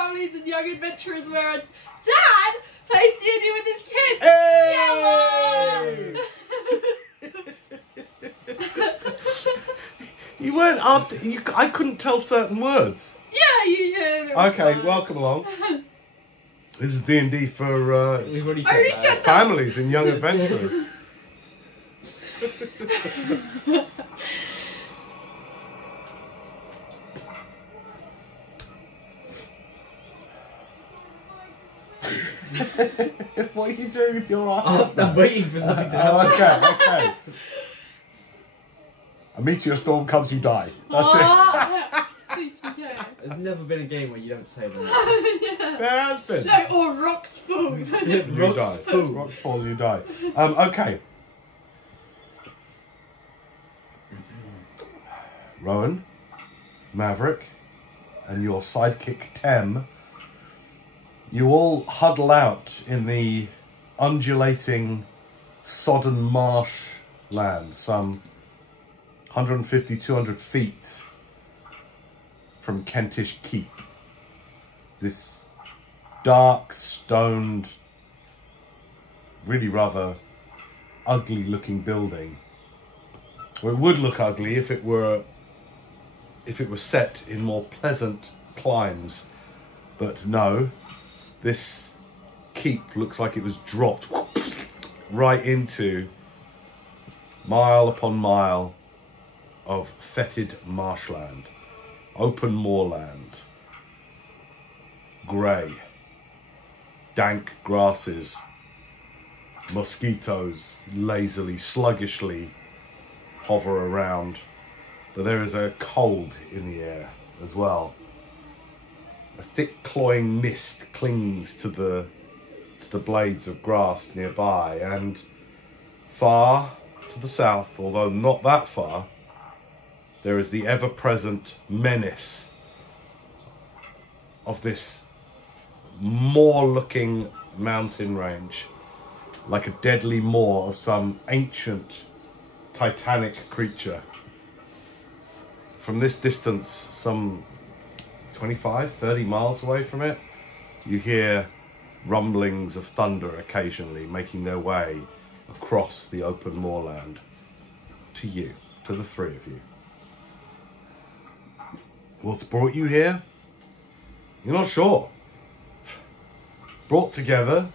families and young adventurers where a dad plays D&D with his kids. Hey! You weren't up. I couldn't tell certain words. Yeah, you did. Okay, welcome along. This is D&D for We've already said that. families and young adventurers. What are you doing with your eyes? I'm waiting for something to happen. Okay. A meteor storm comes, you die. That's it. There's never been a game where you don't say that. Yeah. There has been. No, or rocks fall. You die. Rocks fall, you die. Okay. Rowan, Maverick, and your sidekick Tem, you all huddle out in the undulating, sodden marsh land, some 150, 200 feet from Kentish Keep. This dark, stoned, really rather ugly looking building. Well, it would look ugly if it were set in more pleasant climes, but no, this keep looks like it was dropped right into mile upon mile of fetid marshland, open moorland, grey, dank grasses, mosquitoes lazily, sluggishly hover around, but there is a cold in the air as well. A thick cloying mist clings to the blades of grass nearby, and far to the south, although not that far, there is the ever-present menace of this moor-looking mountain range, like a deadly maw of some ancient titanic creature. From this distance, some 25, 30 miles away from it, you hear rumblings of thunder occasionally making their way across the open moorland to you, to the three of you. What's brought you here? You're not sure. Brought together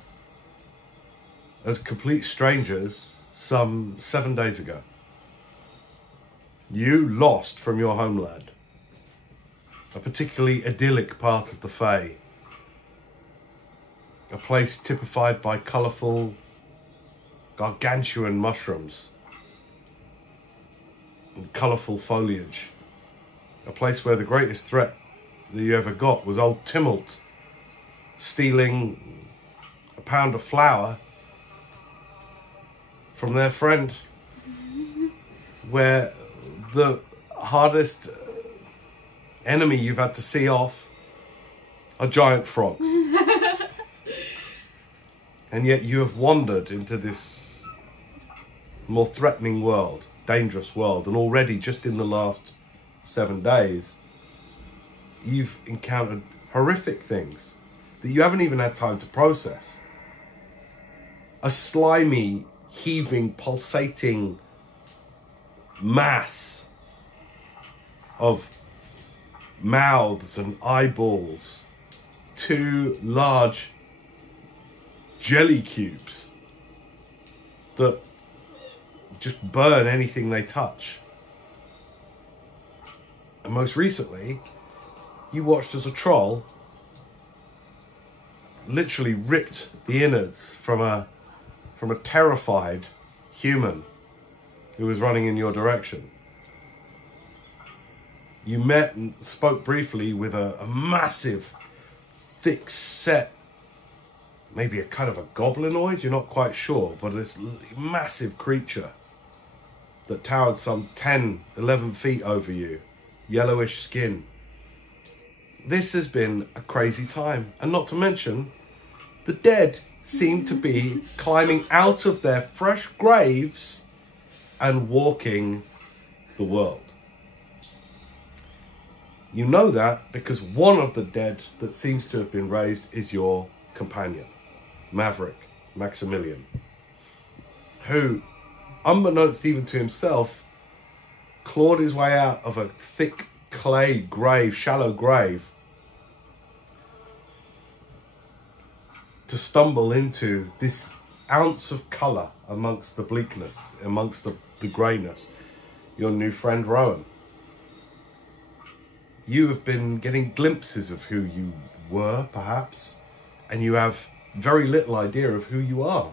as complete strangers some 7 days ago. You lost from your homeland, a particularly idyllic part of the Fae, a place typified by colourful, gargantuan mushrooms and colourful foliage, a place where the greatest threat that you ever got was old Timmelt stealing a pound of flour from their friend, where the hardest enemy you've had to see off are giant frogs. And yet you have wandered into this more threatening world, dangerous world, and already just in the last 7 days, you've encountered horrific things that you haven't even had time to process. A slimy, heaving, pulsating mass of mouths and eyeballs, 2 large jelly cubes that just burn anything they touch. And most recently, you watched as a troll literally ripped the innards from a terrified human who was running in your direction. You met and spoke briefly with a massive, thick-set, maybe a kind of a goblinoid, you're not quite sure, but this massive creature that towered some 10, 11 feet over you, yellowish skin. This has been a crazy time, and not to mention, the dead seem to be climbing out of their fresh graves and walking the world. You know that because one of the dead that seems to have been raised is your companion, Maverick, Maximilian, who, unbeknownst even to himself, clawed his way out of a thick clay grave, shallow grave, to stumble into this ounce of colour amongst the bleakness, amongst the greyness. Your new friend Rowan. You have been getting glimpses of who you were, perhaps, and you have very little idea of who you are.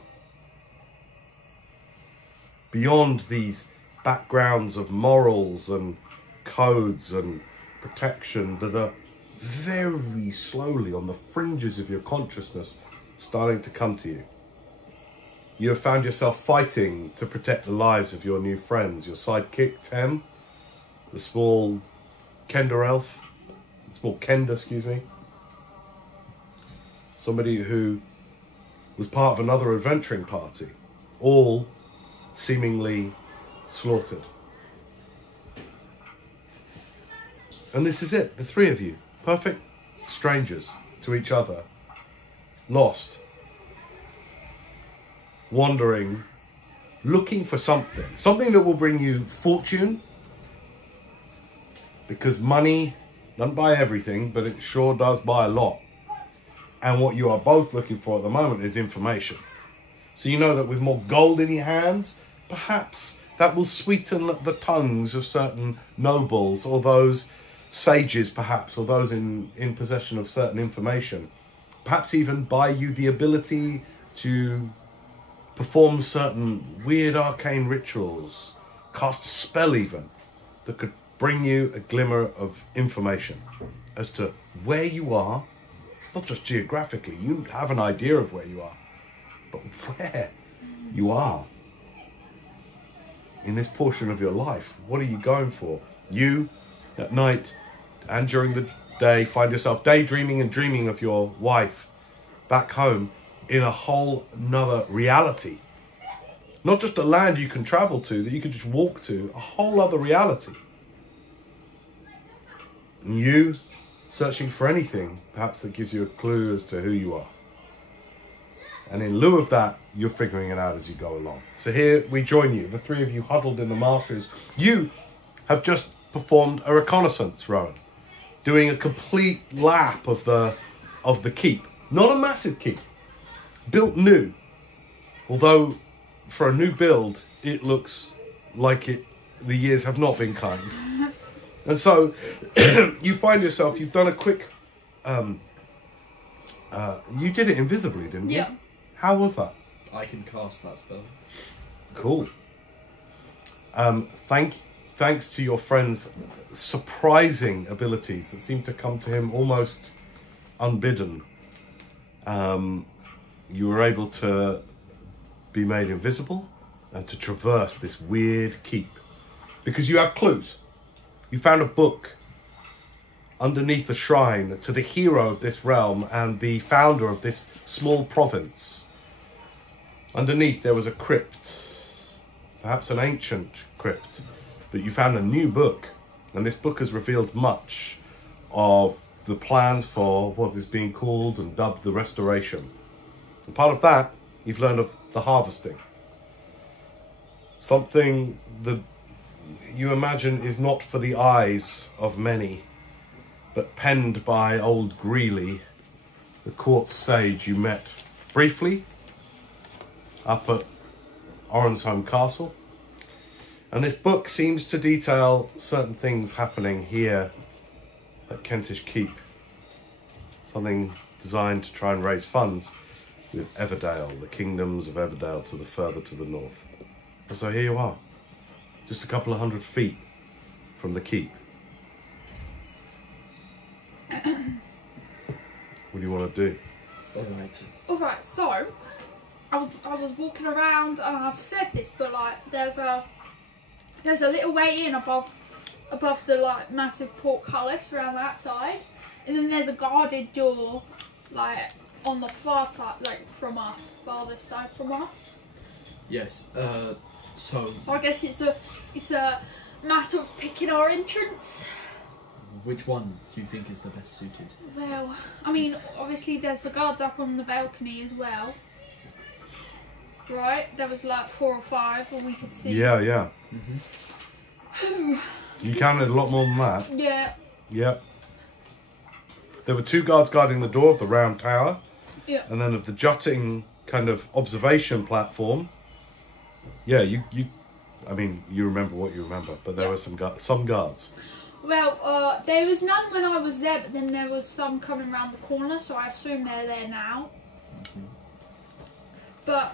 Beyond these backgrounds of morals and codes and protection that are very slowly on the fringes of your consciousness starting to come to you. You have found yourself fighting to protect the lives of your new friends, your sidekick Tem, the small Kender, excuse me. Somebody who was part of another adventuring party, all seemingly slaughtered. And this is it, the three of you, perfect strangers to each other, lost, wandering, looking for something that will bring you fortune, because money doesn't buy everything, but it sure does buy a lot. And what you are both looking for at the moment is information. So you know that with more gold in your hands, perhaps that will sweeten the tongues of certain nobles, or those sages perhaps, or those in possession of certain information. Perhaps even buy you the ability to perform certain weird arcane rituals, cast a spell even, that could bring you a glimmer of information as to where you are, not just geographically, you have an idea of where you are, but where you are in this portion of your life. What are you going for? You, at night and during the day, find yourself daydreaming and dreaming of your wife back home in a whole nother reality. Not just a land you can travel to, that you can just walk to, a whole other reality. And you searching for anything, perhaps that gives you a clue as to who you are. And in lieu of that, you're figuring it out as you go along. So here we join you, the three of you huddled in the marshes. You have just performed a reconnaissance, Rowan, doing a complete lap of the keep. Not a massive keep, built new. Although for a new build, it looks like the years have not been kind. And so you find yourself, you've done a quick, you did it invisibly, didn't you? Yeah. How was that? I can cast that spell. Cool. Thanks to your friend's surprising abilities that seem to come to him almost unbidden, you were able to be made invisible and to traverse this weird keep. Because you have clues. You found a book underneath a shrine to the hero of this realm and the founder of this small province. Underneath there was a crypt, perhaps an ancient crypt, but you found a new book, and this book has revealed much of the plans for what is being called and dubbed the Restoration. And part of that, you've learned of the harvesting. Something that you imagine is not for the eyes of many, but penned by old Greeley, the court sage you met briefly up at Orensholm Castle. And this book seems to detail certain things happening here at Kentish Keep. Something designed to try and raise funds with Everdale, the kingdoms of Everdale to the further to the north. And so here you are, just a couple of 100 feet from the keep. What do you want to do? Alright, so I was walking around, and I've said this, but like there's a little way in above the like massive portcullis around that side, and then there's a guarded door like on the far side, like from us, farthest side from us. Yes. So I guess it's a matter of picking our entrance. which one do you think is the best suited? Well, I mean, obviously there's the guards up on the balcony as well. Right? There was like 4 or 5 where we could see. Yeah, yeah. You counted a lot more than that. Yeah. Yep. There were 2 guards guarding the door of the round tower. Yeah. And then of the jutting kind of observation platform. Yeah, you I mean, you remember what you remember, but there were some guards. Well, there was none when I was there, but then there was some coming around the corner, so I assume they're there now. But,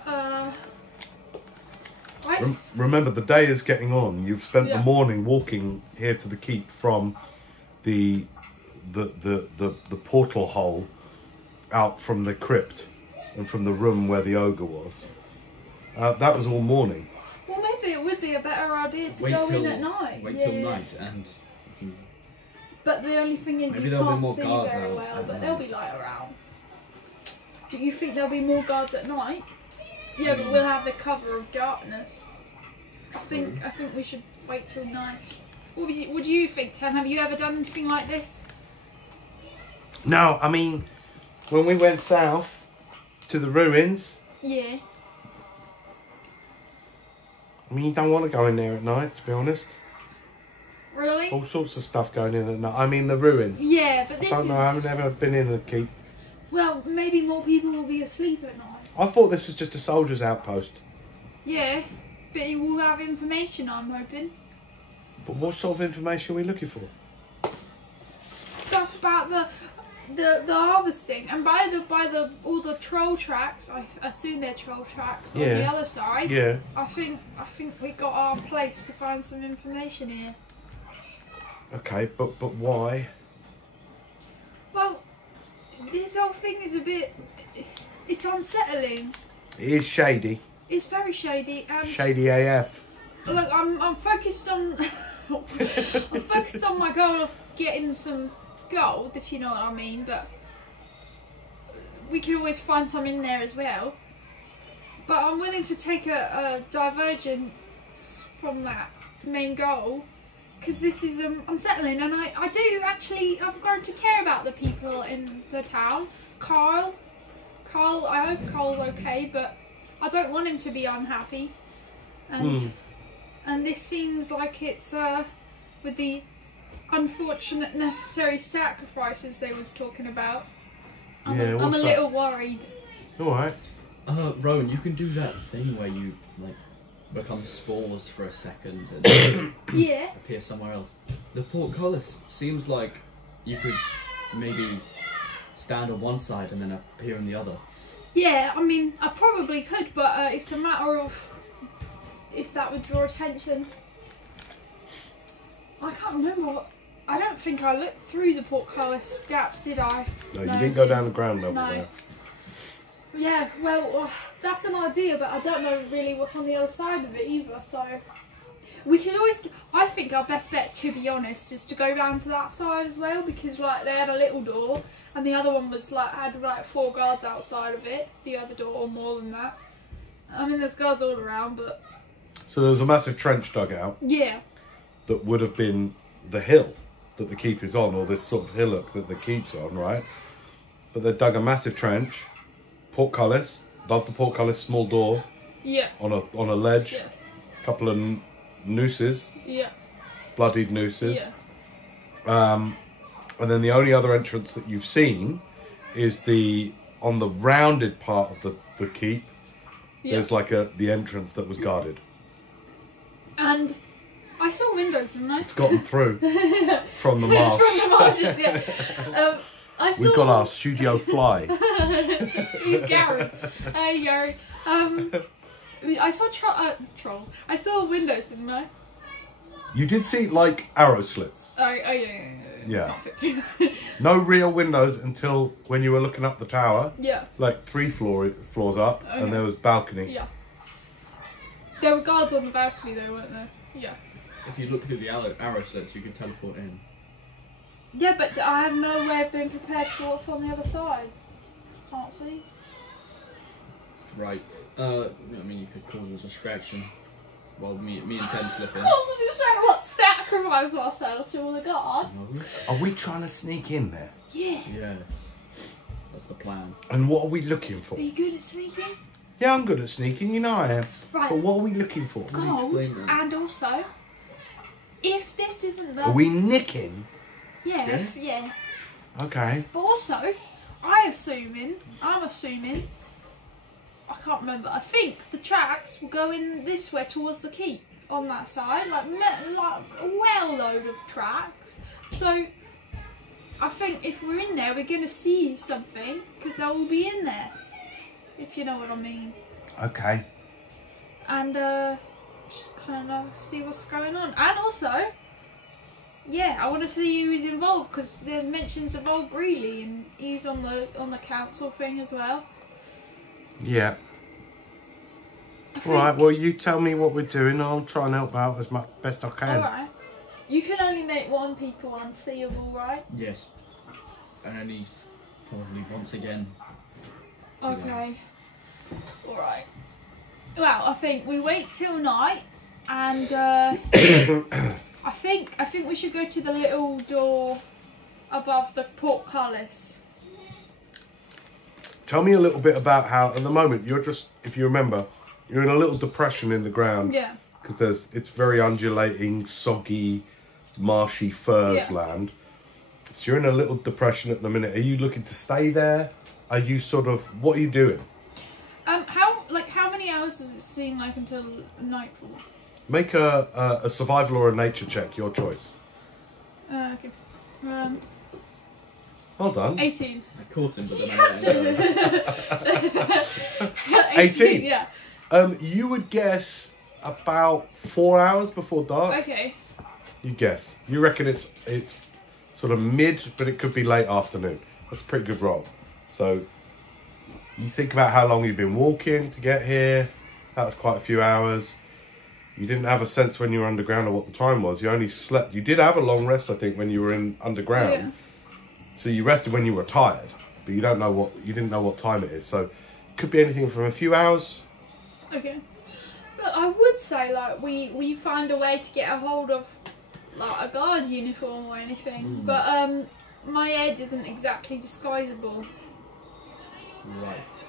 remember, the day is getting on. You've spent the morning walking here to the keep from the portal hole out from the crypt and from the room where the ogre was. That was all morning. Well, maybe it would be a better idea to go in at night. Wait till night and... But the only thing is maybe you there'll be can't more see guards very out well, at but night. there'll be light around. Do you think there'll be more guards at night? Yeah, but we'll have the cover of darkness. I think we should wait till night. What do you think, Tem? Have you ever done anything like this? No, I mean, when we went south to the ruins, Yeah. I mean, you don't want to go in there at night, to be honest. Really? All sorts of stuff going in at night. I mean, the ruins. Yeah, but this I don't know, I haven't ever been in a keep. Well, maybe more people will be asleep at night. I thought this was just a soldier's outpost. Yeah, but you will have information, I'm hoping. But what sort of information are we looking for? Stuff about the harvesting, and by the all the troll tracks. I assume they're troll tracks on the other side. Yeah. I think we got our place to find some information here. Okay, but why? Well, this whole thing is a bit. It's unsettling. It is shady. It's very shady. And Shady AF. look, I'm focused on. I'm focused on my goal of getting some gold, if you know what I mean. But we can always find some in there as well. But I'm willing to take a divergence from that main goal, because this is unsettling, and I do actually. I've grown to care about the people in the town. Carl, I hope Carl's okay, but I don't want him to be unhappy. And this seems like it's with the unfortunate necessary sacrifices they was talking about. I'm a little worried. Alright. Rowan, you can do that thing where you like become spores for a second and Yeah. appear somewhere else. The portcullis seems like you could maybe stand on one side and then appear on the other. Yeah, I mean, I probably could, but it's a matter of if that would draw attention. I can't remember. I don't think I looked through the portcullis gaps, did I? No, you didn't go down the ground level No. there. Yeah, well, that's an idea, but I don't know really what's on the other side of it either, so... We can always... I think our best bet, to be honest, is to go down to that side as well, because, like, they had a little door, and the other one was, like, had, like, 4 guards outside of it, the other door, or more than that. I mean, there's guards all around, but... So there was a massive trench dug out Yeah. that would have been the hill that the keep is on, or this sort of hillock that the keep's on, right? But they dug a massive trench, portcullis, above the portcullis, small door, Yeah. on a ledge, Yeah. couple of nooses, Yeah. bloodied nooses. Yeah. And then the only other entrance that you've seen is on the rounded part of the keep. Yeah. There's like the entrance that was guarded. And I saw windows, didn't I? It's gotten through from the marsh. From the marshes, yeah. I saw... We've got our studio fly. He's Gary. Hey, Gary. I saw trolls. I saw windows, didn't I? You did see like arrow slits. Oh yeah. Yeah. Yeah. No real windows until when you were looking up the tower. Yeah. Like 3 floors up, Okay. and there was balcony. Yeah. There were guards on the balcony though, weren't there? Yeah. If you look through the arrow slits, you can teleport in. Yeah, but I have no way of being prepared for what's on the other side. Can't see. Right. I mean, you could cause a distraction while me and Tem slip in. Cause of distraction. What, sacrifice ourselves to all the gods. Are we trying to sneak in there? Yeah. Yes. That's the plan. And what are we looking for? Are you good at sneaking? Yeah, I'm good at sneaking, you know I am. Right. But what are we looking for? Gold, explain that? and also, if this isn't the... Are we nicking? Yeah, yeah. Okay. But also, I'm assuming, I can't remember, I think the tracks will go in this way towards the keep on that side, like a well load of tracks. So, I think if we're in there, we're going to see something, because they'll all be in there, if you know what I mean. Okay. And just kind of see what's going on. And also, yeah, I want to see who's involved, because there's mentions of old Greeley, and he's on the council thing as well. Yeah. Alright, well you tell me what we're doing, I'll try and help out as much best I can. Alright. You can only make one people unseeable, right? Yes. And only probably once again. Okay. Alright. Well, I think we wait till night, and I think we should go to the little door above the portcullis. Tell me a little bit about how, at the moment, you're just, if you remember, you're in a little depression in the ground. Yeah. Because it's very undulating, soggy, marshy furze land. So you're in a little depression at the minute. Are you looking to stay there? Are you sort of, what are you doing? How many hours does it seem like until nightfall? Make a survival or a nature check, your choice. Okay. Well done. 18. I caught him, but then I 18? Yeah. You would guess about 4 hours before dark. Okay. You guess. You reckon it's sort of mid, but it could be late afternoon. That's a pretty good roll. So you think about how long you've been walking to get here. That was quite a few hours. You didn't have a sense when you were underground of what the time was. You only slept. You did have a long rest, I think, when you were in underground. Yeah. So you rested when you were tired, but you didn't know what time it is. So it could be anything from a few hours. Okay. But I would say, like, we find a way to get a hold of, like, a guard uniform or anything. But my head isn't exactly disguisable. Right.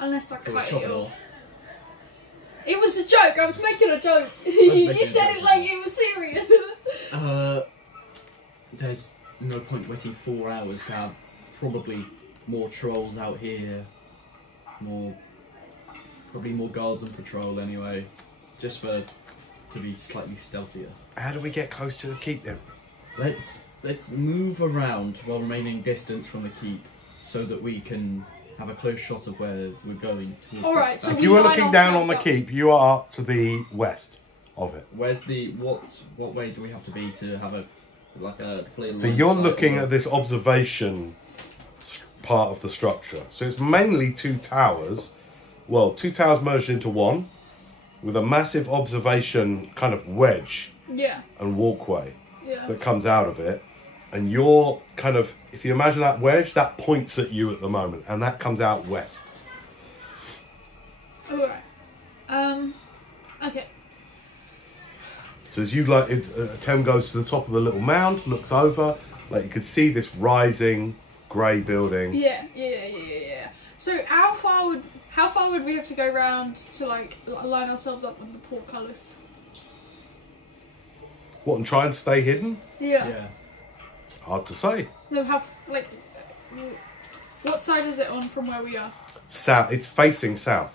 Unless I Can we cut chop it it off. off? It was a joke. I was making a joke. You making a said joke. it like it was serious. There's no point waiting 4 hours to have probably more trolls out here. Probably more guards on patrol anyway. Just to be slightly stealthier. How do we get close to the keep then? Let's move around while remaining distance from the keep, so that we can have a close shot of where we're going. Alright, so If we you were line looking down on ourselves the up. keep, you are to the west of it. Where's the what way do we have to be to have a clear So line you're of sight looking of at this observation part of the structure. So it's mainly two towers. Well, two towers merged into one, with a massive observation kind of wedge Yeah. and walkway Yeah. that comes out of it. And you're kind of, if you imagine that wedge, that points at you at the moment, and that comes out west. Alright. Okay. So as you Tem goes to the top of the little mound, looks over, like you could see this rising grey building. Yeah. So how far would we have to go round to like line ourselves up with the portcullis? What, and try and stay hidden? Yeah. Yeah. Hard to say. No, what side is it on from where we are? South. It's facing south.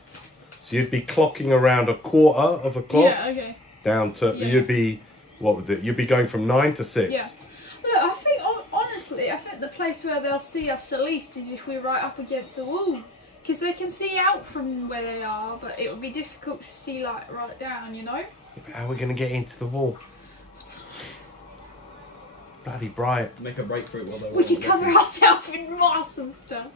So you'd be clocking around a quarter of a clock Yeah, okay. down to, Yeah. you'd be, what was it? You'd be going from 9 to 6. Yeah. Look, I think, honestly, I think the place where they'll see us the least is if we're right up against the wall. Because they can see out from where they are, but it would be difficult to see, like, right down, you know? Yeah, but how are we going to get into the wall? Bloody bright. Make a breakthrough while they're We can cover ourselves in moss and stuff.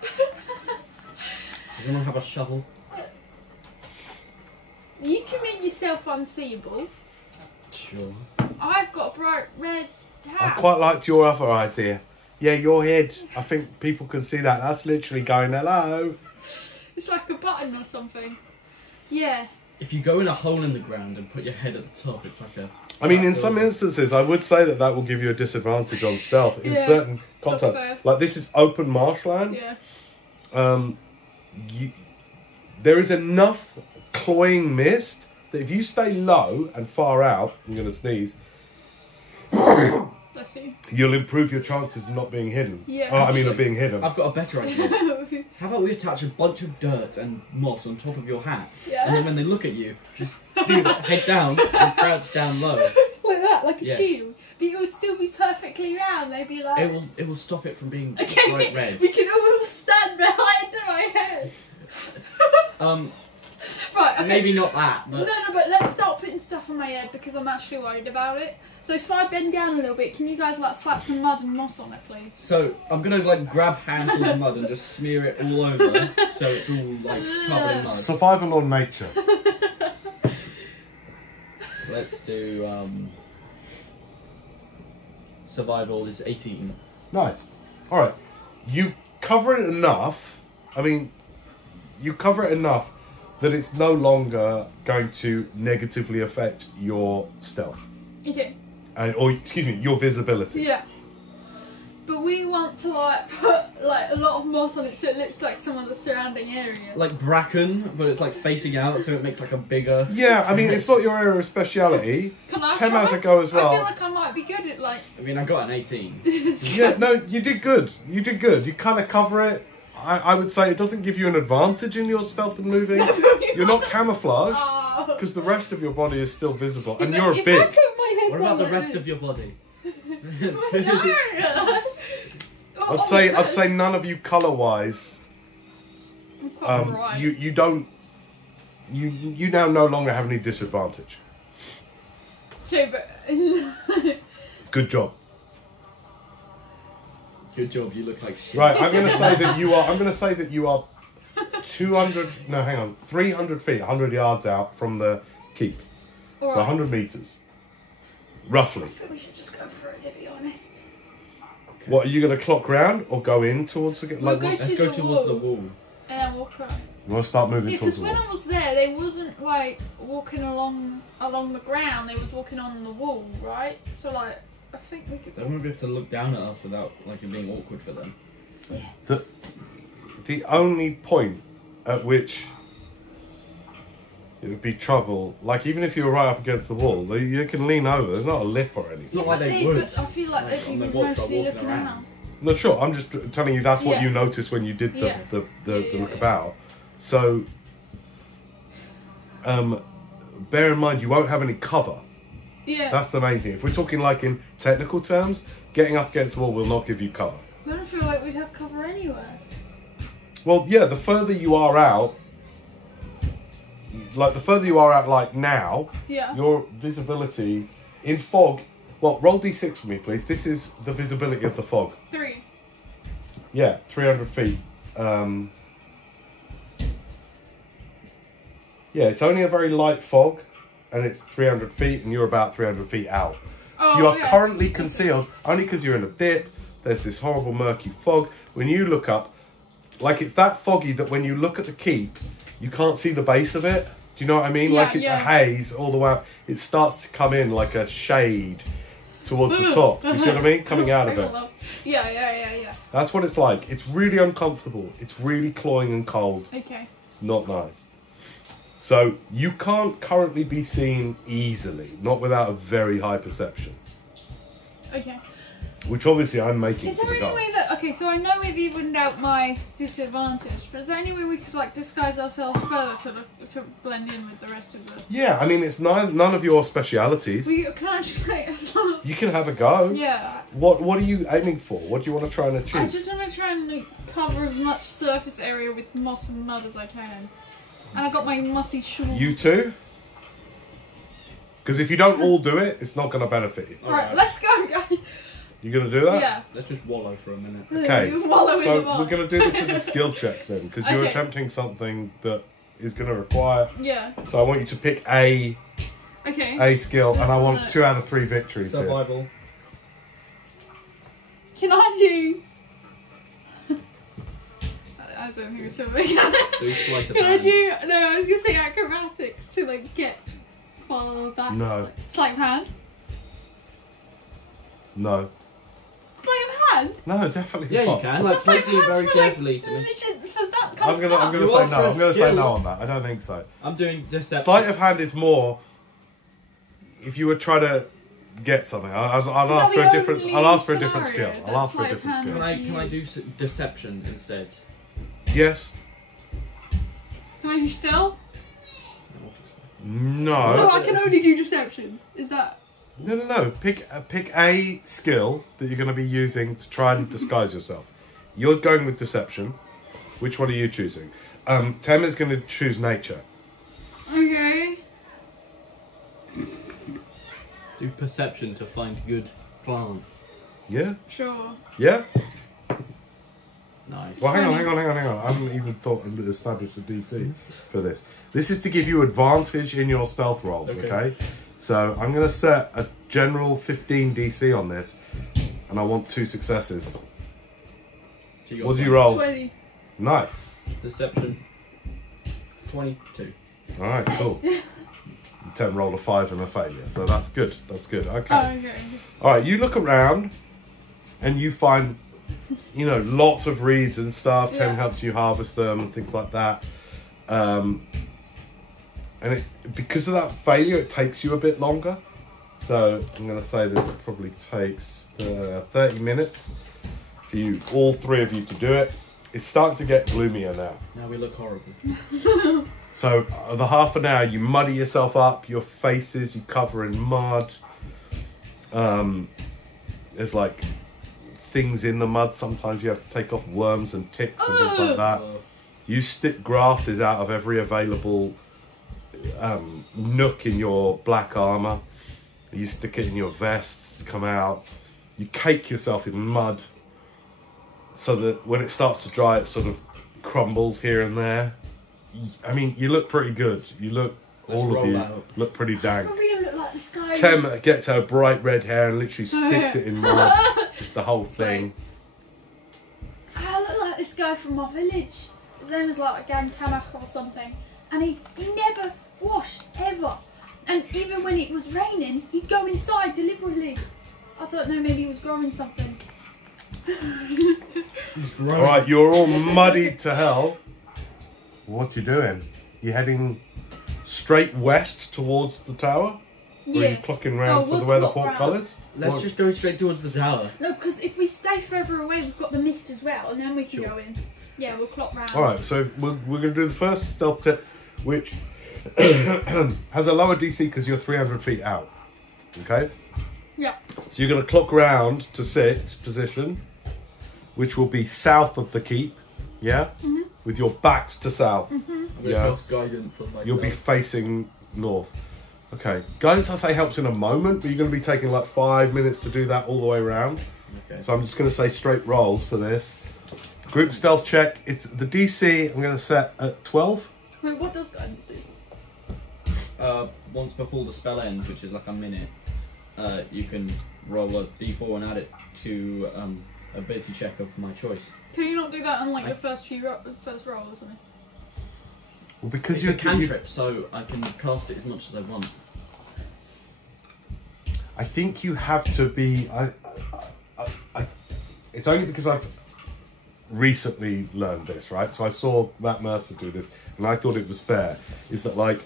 Does anyone have a shovel? You can make yourself unseeable. Sure. I've got a bright red hat. I quite liked your other idea. Yeah, your head. I think people can see that. That's literally going, hello. It's like a button or something. Yeah. if you go in a hole in the ground and put your head at the top, it's like a... I mean, in some instances, I would say that will give you a disadvantage on stealth in certain contexts. fair. Like, this is open marshland. Yeah. There is enough cloying mist that if you stay low and far out, I'm going to sneeze, Bless you. you'll improve your chances of not being hidden. Yeah. Of being hidden. I've got a better idea. How about we attach a bunch of dirt and moss on top of your hat? Yeah. And then when they look at you, just do that, head down and crouch down low. Like that, like a Yes. shield. But it would still be perfectly round. They'd be like... It will stop it from being Okay, bright red. we can all stand behind my head. Right, okay. Maybe not that, but... No, but let's start putting stuff on my head because I'm actually worried about it. So if I bend down a little bit, can you guys like slap some mud and moss on it, please? So, I'm gonna like grab handfuls of mud and just smear it all over so it's all like covered in mud. Survival or nature? Let's do, survival is 18. Nice. Alright. You cover it enough, you cover it enough that it's no longer going to negatively affect your stealth. Okay. Your visibility. Yeah. But we want to like put like a lot of moss on it so it looks like some of the surrounding area. Like bracken, but it's like facing out so it makes like a bigger... Yeah, I mean, it's not your area of speciality. Can I Tem try? has a go as well. I feel like I might be good at like... I mean, I got an 18. Yeah, no, you did good. You did good. You kind of cover it. I would say it doesn't give you an advantage in your stealth and moving. You're not camouflaged because the rest of your body is still visible, and you're if big. I put my head What about the on rest it- of your body? No. I'd say none of you colour-wise. I'm quite bright. You don't. You now no longer have any disadvantage. Okay, but Good job. Good job, you look like shit. Right, I'm going to say that you are. I'm going to say that you are 300 feet, 100 yards out from the keep. So Alright. 100 meters, roughly. I think we should just go for it, to be honest. What, are you going to clock round or go in towards the... We'll go Let's to go the towards the wall. wall. And walk around. You want to start moving Yeah, towards because the when wall? I was there, they wasn't like walking along the ground. They was walking on the wall, right? So like, I think we could. They won't be able to look down at us without like it being awkward for them. Yeah. The only point at which it would be trouble, like even if you were right up against the wall, you can lean over. There's not a lip or anything. not like But they would. But I feel like Like, they'd on be their walk, mostly walking looking around. around. No, sure. I'm just telling you that's what Yeah. you noticed when you did the Yeah. look about. So, bear in mind you won't have any cover. Yeah. That's the main thing. If we're talking like in technical terms, getting up against the wall will not give you cover. I don't feel like we'd have cover anywhere. Well, yeah, the further you are out, like now, Yeah. your visibility in fog. Well, roll d6 for me, please. This is the visibility of the fog. 3. Yeah, 300 feet. Yeah, it's only a very light fog, and it's 300 feet, and you're about 300 feet out. So you are yeah. currently concealed, only because you're in a dip. There's this horrible murky fog. When you look up, like it's that foggy that when you look at the keep, you can't see the base of it. Do you know what I mean? Yeah, Like it's yeah. a haze all the way up. It starts to come in like a shade towards the top. Do you see what I mean? Coming out of it. Yeah. That's what it's like. It's really uncomfortable. It's really cloying and cold. Okay. It's not nice. So you can't currently be seen easily, not without a very high perception, Okay. which obviously I'm making. Is for there the any way guys. that... Okay, so I know we've evened out my disadvantage, but is there any way we could, like, disguise ourselves further to blend in with the rest of the... Yeah, I mean it's none of your specialities. Can I just, like... You can have a go. Yeah. What are you aiming for? What do you want to try and achieve? I just want to try and like, cover as much surface area with moss and mud as I can. And I got my mossy shawl. You too? Because if you don't all do it, it's not going to benefit you. Right, let's go, guys. You going to do that? Yeah. Let's just wallow for a minute. Okay. Wallow in the So mud. we're going to do this as a skill check then, because you're Okay. attempting something that is going to require. Yeah. So I want you to pick a skill, and I Let's want look. 2 out of 3 victories here. Survival. Can I do... I I don't think it's swimming. Do sleight of Can I hand. do? No, I was gonna say acrobatics to like get far back. No. Sleight of hand. No. Sleight of hand. No, definitely Yeah, not. you can. Like, What's sleight of placing it hands very for, like, carefully to me. religious- for that kind I'm of gonna stuff. say You no. asked for a I'm gonna say skill. no on that. I don't think so. I'm doing deception. Sleight of hand is more. If you were trying to get something, I'll that ask for the a different. only I'll ask for a different skill. scenario I'll ask that's for a different sleight of skill. hand? Can I do deception instead? Yes. Can I do still? No. So I can only do deception. Is that? No. Pick a skill that you're going to be using to try and disguise yourself. You're going with deception. Which one are you choosing? Tem is going to choose nature. Okay. Do perception to find good plants. Yeah. Sure. Yeah. Nice. Well, hang on. I haven't even thought and established a DC for this. This is to give you advantage in your stealth rolls, okay? So I'm going to set a general 15 DC on this, and I want 2 successes. So got What do you roll? 20. Nice. Deception. 22. All right, cool. Tem rolled a 5 and a failure, so that's good. That's good. Okay. Oh, okay. All right, you look around, and you find, lots of reeds and stuff. Tem Yeah. helps you harvest them and things like that. And because of that failure, it takes you a bit longer. So I'm going to say that it probably takes 30 minutes for you, all 3 of you, to do it. It's starting to get gloomier now. Now we look horrible. So the half an hour, you muddy yourself up, your faces you cover in mud. There's like things in the mud. Sometimes you have to take off worms and ticks and things like that. You stick grasses out of every available nook in your black armour. You stick it in your vests to come out. You cake yourself in mud so that when it starts to dry, it sort of crumbles here and there. I mean, you look pretty good. You look, Let's all of roll you out. look pretty dank. Probably gonna look like this guy. Tem gets her bright red hair and literally sticks it in mud. The whole thing. I look like this guy from my village. His name was like Gang Kanach or something. And he never washed, ever. And even when it was raining, he'd go inside deliberately. I don't know, maybe he was growing something. Alright, you're all muddied to hell. What you doing? You heading straight west towards the tower? Or are you clocking round to we'll where the clock round. portcullis? Let's just go straight towards the tower. No, because if we stay further away, we've got the mist as well, and then we can Sure. go in. Yeah, we'll clock round. Alright, so we're going to do the first stealth check, which has a lower DC because you're 300 feet out. Okay? Yeah. So you're going to clock round to 6 position, which will be south of the keep. Yeah? Mm-hmm. With your backs to south. I'm Yeah. gonna cast guidance on myself. You'll be facing north. Okay. Guidance, I say, helps in a moment, but you're going to be taking like 5 minutes to do that all the way around. Okay. So I'm just going to say straight rolls for this. Group stealth check. It's the DC. I'm going to set at 12. Wait, what does guidance do? Once before the spell ends, which is like a minute, you can roll a d4 and add it to ability check of my choice. Can you not do that on like the first first roll or something? Well, because It's a cantrip, so I can cast it as much as I want. I think you have to be. It's only because I've recently learned this, right? So I saw Matt Mercer do this, and I thought it was fair. Is that like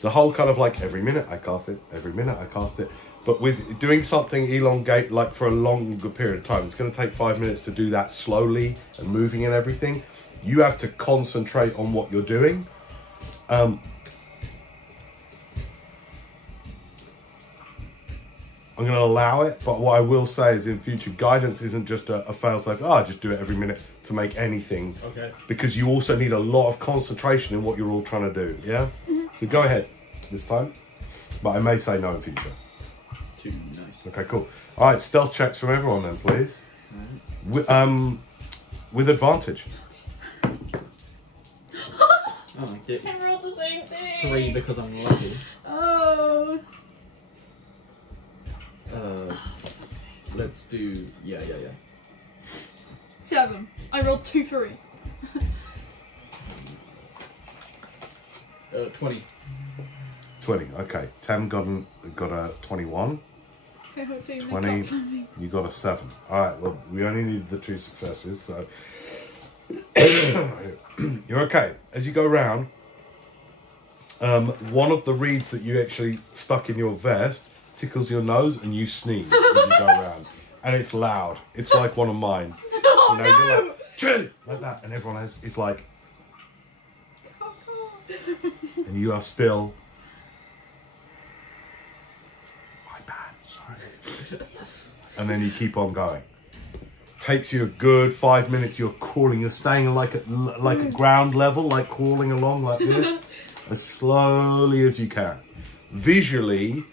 the whole kind of like every minute I cast it, every minute I cast it. But with doing something elongate like for a longer period of time, it's going to take 5 minutes to do that slowly and moving and everything. You have to concentrate on what you're doing. I'm going to allow it, but what I will say is in future, guidance isn't just a fail-safe, just do it every minute to make anything. Okay. Because you also need a lot of concentration in what you're all trying to do, yeah? So go ahead this time, but I may say no in future. Too nice. Okay, cool. All right, stealth checks from everyone then, please. With advantage. Oh, I get I rolled the same thing. 3 because I'm lucky. Oh. Let's do... Yeah. 7. I rolled 2 3. 20. 20. Okay. Tem got a 21. Okay, hopefully you 20. make up for me. You got a 7. All right. Well, we only needed the 2 successes, so you're okay. As you go round, one of the reeds that you actually stuck in your vest tickles your nose, and you sneeze as you go around, and it's loud. It's like one of mine. Oh, You know, no! you're like, "Choo!" like that, and everyone is like, and you are still. My bad, sorry. And then you keep on going. Takes you a good 5 minutes. You're crawling. You're staying like at ground level, like crawling along like this, as slowly as you can. Visually,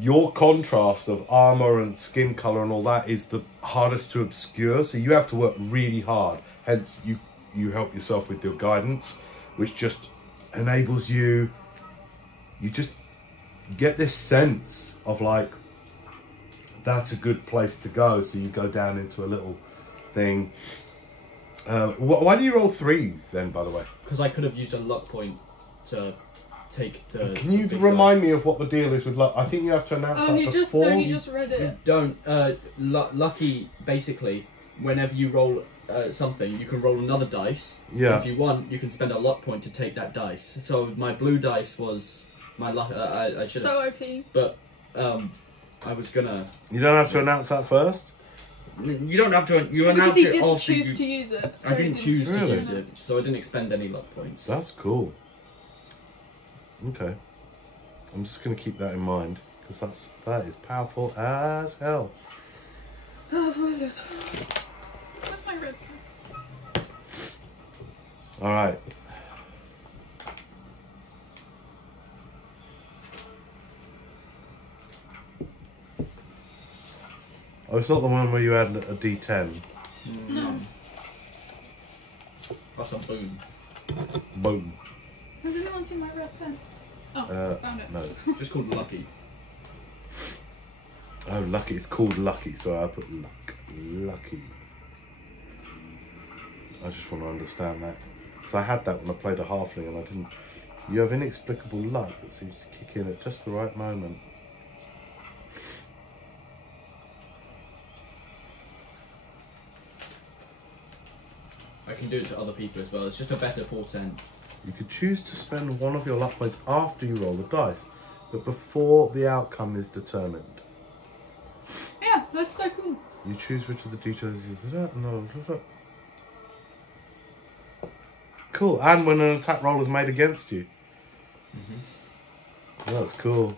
your contrast of armor and skin color and all that is the hardest to obscure. So you have to work really hard. Hence, you help yourself with your guidance, which just enables you. You just get this sense of like, that's a good place to go. So you go down into a little thing. Why do you roll 3 then, by the way? Because I could have used a luck point to take the. Can you remind me of what the deal is with luck? I think you have to announce that before. You just read it. You don't. Lucky, basically, whenever you roll something, you can roll another dice. Yeah. If you want, you can spend a luck point to take that dice. So my blue dice was my luck. I should have. So OP. But I was gonna. You don't have to announce that first? You don't have to. You Because announce he it didn't after choose you. to use it. So I didn't choose to Really? use it, so I didn't expend any luck points. That's cool. Okay. I'm just going to keep that in mind, because that is powerful as hell. Oh, Where's my red pen? Alright. Oh, it's not the one where you add a D10. No. That's a boom. Boom. Has anyone seen my red pen? Oh, found it. No. Just called lucky. Oh, lucky. It's called lucky, so I put luck. Lucky. I just want to understand that. Because I had that when I played a halfling and I didn't. You have inexplicable luck that seems to kick in at just the right moment. I can do it to other people as well. It's just a better portent. You could choose to spend one of your luck points after you roll the dice, but before the outcome is determined. Yeah, that's so cool. You choose which of the details you... Cool, and when an attack roll is made against you. That's cool.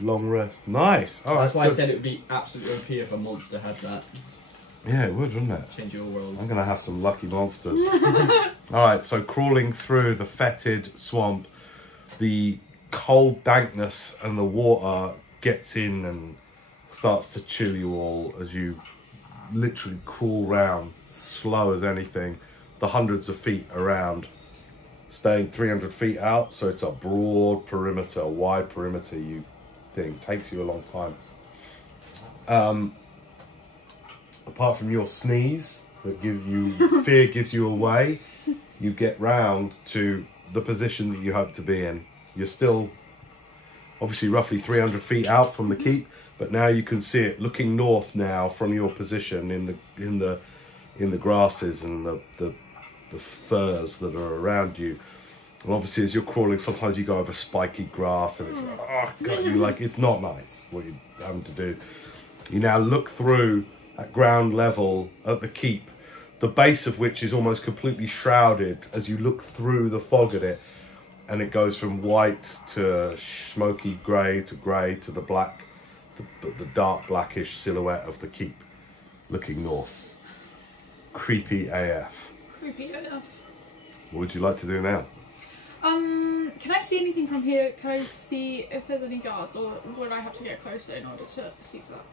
Long rest. Nice. All right, That's why I good. said it would be absolutely OP if a monster had that. Yeah, it would, wouldn't it? Change your rolls. I'm going to have some lucky monsters. Alright, so crawling through the fetid swamp, the cold dankness and the water gets in and starts to chill you all as you literally crawl round, slow as anything, the hundreds of feet around, staying 300 feet out, so it's a broad perimeter, a wide perimeter you think. Takes you a long time. Apart from your sneeze that fear gives you away, you get round to the position that you hope to be in. You're still obviously roughly 300 feet out from the keep, but now you can see it looking north now from your position in the grasses and the firs that are around you. And obviously as you're crawling, sometimes you go over spiky grass and it's it's not nice what you're having to do. You now look through at ground level at the keep, the base of which is almost completely shrouded as you look through the fog at it, and it goes from white to smoky grey to the black, the dark blackish silhouette of the keep looking north. Creepy AF. Creepy AF. What would you like to do now? Can I see anything from here? Can I see if there's any guards, or would I have to get closer in order to see that?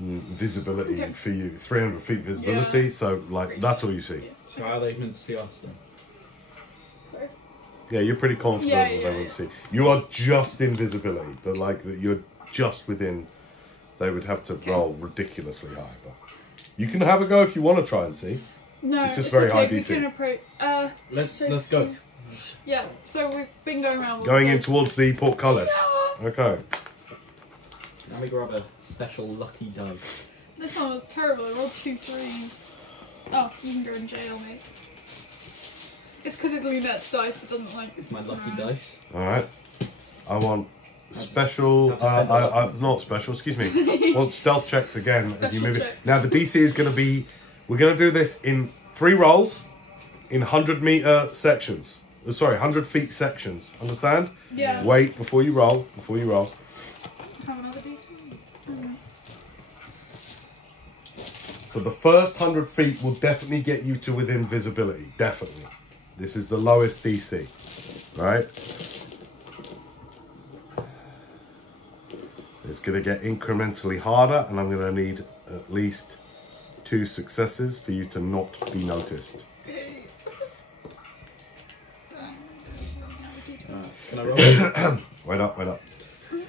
Visibility for you, 300 feet visibility, Yeah. so like that's all you see. So how are they meant to see us then? Sorry? Yeah, you're pretty confident Yeah, that yeah, they would yeah. see. You are just in visibility, but like that you're just within. They would have to roll ridiculously high, but you can have a go if you want to try and see. No, It's just very okay. high We DC. can approach. Let's So- go. Yeah, so we've been going around. Going in towards the portcullis. Okay. Now we grab a special lucky dice. This one was terrible. I rolled 2 3s. Oh, you can go in jail, mate. It's because it's Lunette's dice. It doesn't like. It's my lucky dice. All right. I want special. Not special. Excuse me. I want stealth checks again as you move it. Checks. Now the DC is going to be. We're going to do this in 3 rolls, in 100-meter sections. Sorry, 100 feet sections. Understand? Yeah. Wait before you roll. Before you roll. Have another D2. So the first 100 feet will definitely get you to within visibility. Definitely. This is the lowest DC. Right? It's going to get incrementally harder, and I'm going to need at least 2 successes for you to not be noticed. Can I roll? Wait up, wait up.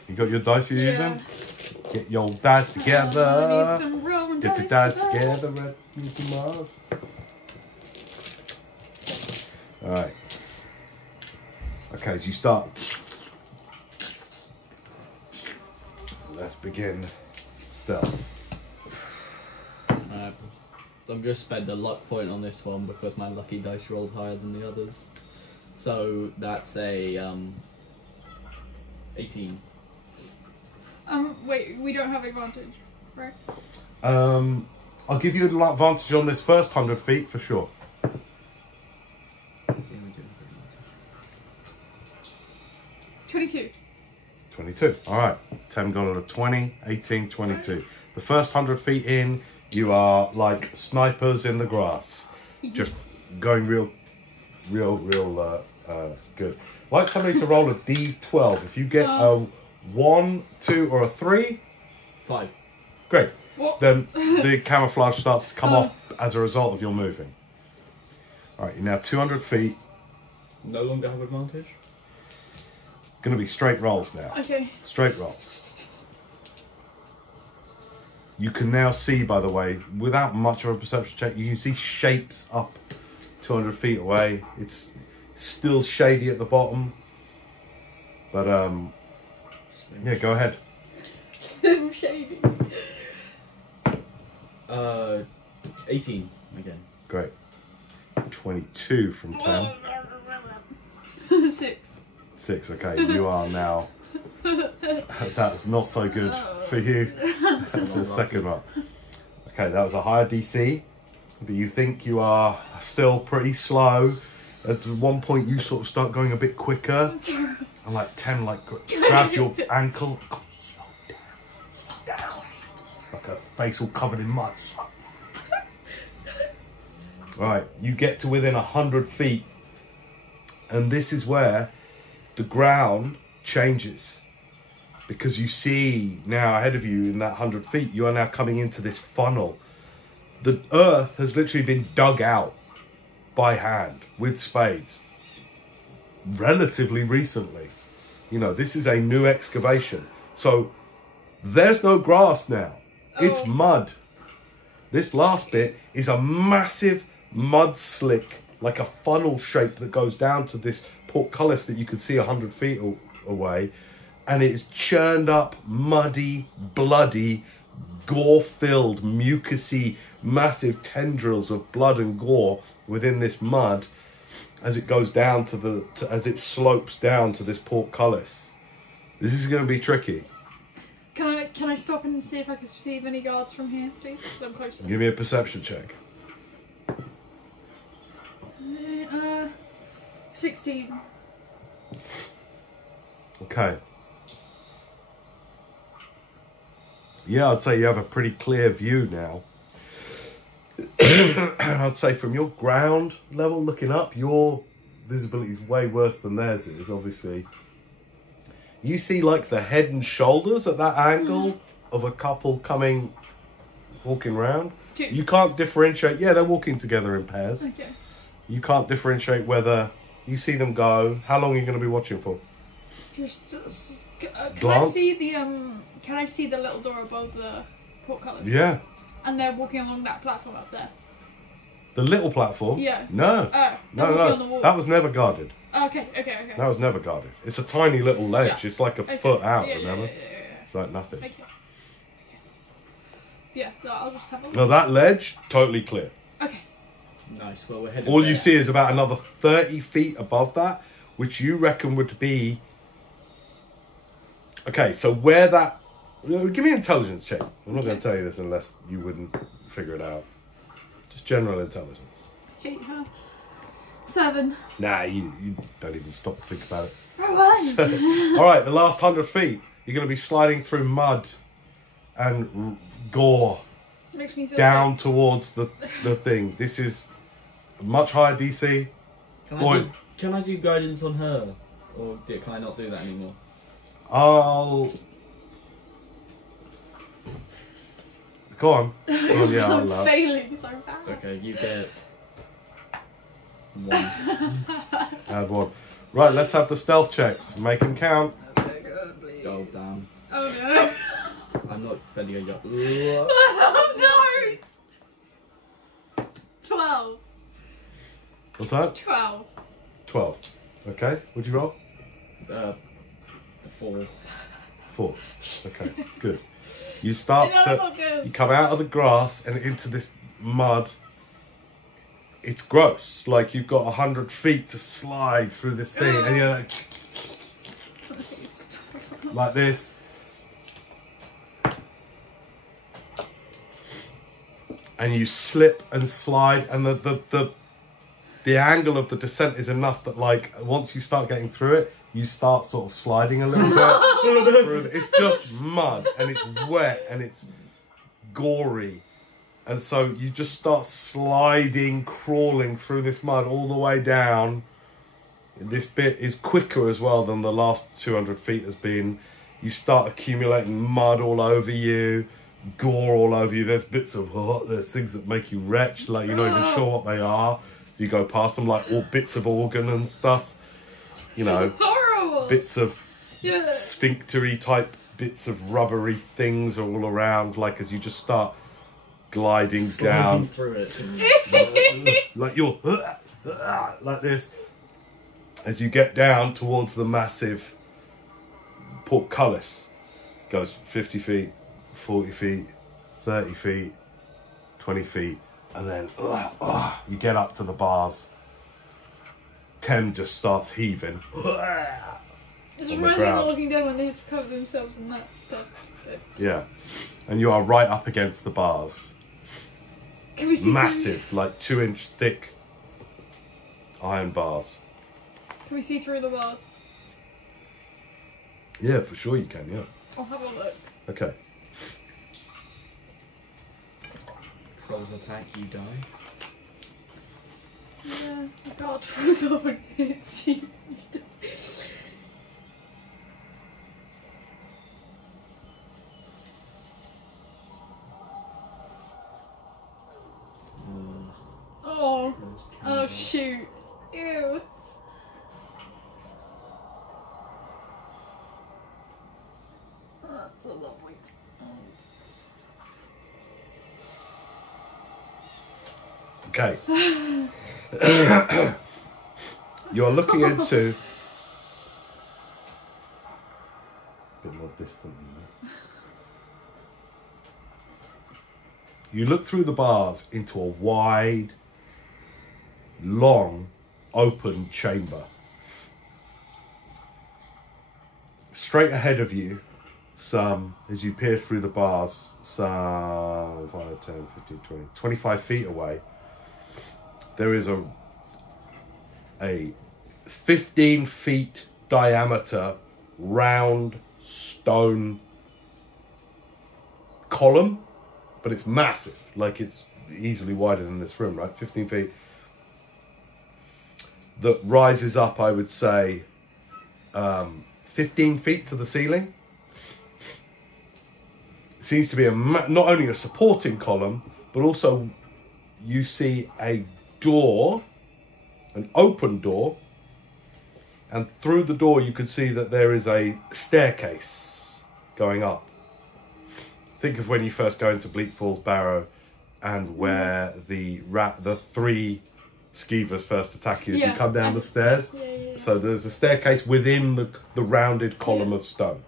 You got your dice you're Yeah. using? Get your dice I together. need some Rowan Get your dice dice together. Red to Mars. Alright. Okay, as you start. Let's begin stealth. I'm going to spend a luck point on this one because my lucky dice rolls higher than the others. So that's a 18. Wait, we don't have advantage, right? I'll give you an advantage on this first 100 feet for sure. 22. 22. Alright. Tem got on a 20, 18, 22. The first 100 feet in, you are like snipers in the grass. Just going real good. I'd like somebody to roll a d12. If you get a 1, 2, or a 3, 5. great. What? Then the camouflage starts to come off as a result of your moving. Alright, you're now 200 feet. No longer have advantage? Going to be straight rolls now. Okay. Straight rolls. You can now see, by the way, without much of a perception check, you can see shapes up 200 feet away. It's still shady at the bottom. But, yeah, go ahead. Shady. 18 again. Great. 22 from 10. 6. 6, okay. You are now... That's not so good for you for the second one. Okay, that was a higher DC, but you think you are still pretty slow. At one point you sort of start going a bit quicker, and like Tem like grabs your ankle. God, slow down. Like a face all covered in mud. Right, you get to within 100 feet, and this is where the ground changes. Because you see now ahead of you in that 100 feet, you are now coming into this funnel. The earth has literally been dug out by hand with spades relatively recently. You know, this is a new excavation. So there's no grass now. It's mud. This last bit is a massive mud slick, like a funnel shape that goes down to this portcullis that you could see 100 feet away. And it's churned up, muddy, bloody, gore-filled, mucousy, massive tendrils of blood and gore within this mud as it goes down to as it slopes down to this portcullis. This is going to be tricky. Can I stop and see if I can perceive any guards from here, please? Because I'm close to them. Give me a perception check. 16. Okay. Yeah, I'd say you have a pretty clear view now. I'd say from your ground level looking up, your visibility is way worse than theirs is, obviously. You see like the head and shoulders at that angle of a couple walking around. You can't differentiate. Yeah, they're walking together in pairs. Okay. You can't differentiate whether you see them go. How long are you going to be watching for? Can I see the little door above the portcullis? Yeah. And they're walking along that platform up there. The little platform? Yeah. No. That No, would be on the no. wall. That was never guarded. Okay. That was never guarded. It's a tiny little ledge. Yeah. It's like a Okay. foot out, Yeah, remember? yeah. It's like nothing. Okay. Yeah, so I'll just have a look. No, that ledge, totally clear. Okay. Nice. Well, we're headed All there. you see is about another 30 feet above that, which you reckon would be... Okay, so where that... Give me an intelligence check. I'm not going to tell you this unless you wouldn't figure it out. Just general intelligence. Okay, 7. Nah, you don't even stop to think about it. Rowan! All right, the last 100 feet, you're going to be sliding through mud and gore Makes me feel down sick. towards the thing. This is a much higher DC. Can I do guidance on her? Or can I not do that anymore? I'll... Go on. Go on, yeah, I'm I'll... failing so bad. Okay, you get 1. Add 1. Right, let's have the stealth checks. Make them count. Oh, damn. Oh no. I'm not bending a yacht. Oh no! 12. What's that? 12. 12. Okay, what'd you roll? 4. 4. Okay, good. You start No, to... not good. You come out of the grass and into this mud. It's gross. Like you've got 100 feet to slide through this thing, and you're like this. And you slip and slide, and the angle of the descent is enough that, like, once you start getting through it, you start sort of sliding a little bit through it. It's just mud, and it's wet, and it's gory. And so you just start sliding, crawling through this mud all the way down. This bit is quicker as well than the last 200 feet has been. You start accumulating mud all over you, gore all over you. There's bits of, there's things that make you retch, like you're not even sure what they are. So you go past them, like all bits of organ and stuff. You know, Horrible. bits of Yeah. sphinctery type bits of rubbery things all around, like as you just start gliding down, through it. like you're like this, as you get down towards the massive portcullis. Goes 50 feet, 40 feet, 30 feet, 20 feet, and then you get up to the bars. Tem just starts heaving. It's on the reminds me of ground. Walking Dead when they have to cover themselves in that stuff. Yeah, and you are right up against the bars. Can we see Massive, like 2-inch thick iron bars. Can we see through the bars? Yeah, for sure you can, yeah. I'll have a look. Okay. Trolls attack, you die. Yeah, I got trolls over against you. Oh, oh shoot. Ew. That's a lovely Okay. You're looking into... a bit more distant than that. You look through the bars into a wide, long, open chamber. Straight ahead of you, as you peer through the bars, some 5, 10, 15, 20, 25 feet away, there is a 15 feet diameter round stone column, but it's massive, like it's easily wider than this room, right? 15 feet. That rises up, I would say, 15 feet to the ceiling. It seems to be not only a supporting column, but also you see a door, an open door, and through the door you could see that there is a staircase going up. Think of when you first go into Bleak Falls Barrow, and where the three skeevers first attack you as you Yeah. come down the stairs. Yeah. So there's a staircase within the rounded column of stone.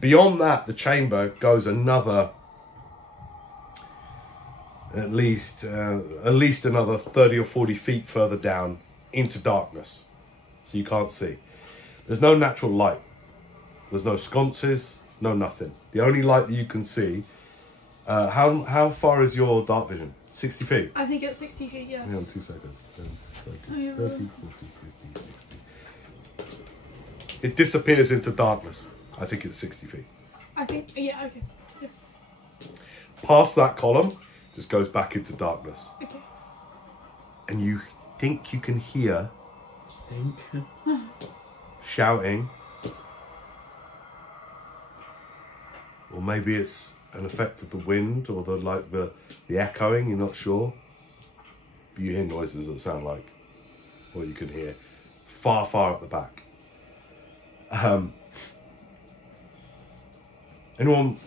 Beyond that, the chamber goes another at least another 30 or 40 feet further down into darkness, so you can't see. There's no natural light. There's no sconces, no nothing. The only light that you can see. How far is your dark vision? 60 feet. I think it's 60 feet. Yes. Hang on 2 seconds. 10, 20, Yeah. 30, 40, 50, 60. It disappears into darkness. I think it's 60 feet. I think. Yeah. Okay. Yeah. Past that column, just goes back into darkness. Okay. And you think you can hear shouting. Or maybe it's an effect of the wind or the echoing, you're not sure. But you hear noises that sound like what you can hear far, far at the back. Anyone?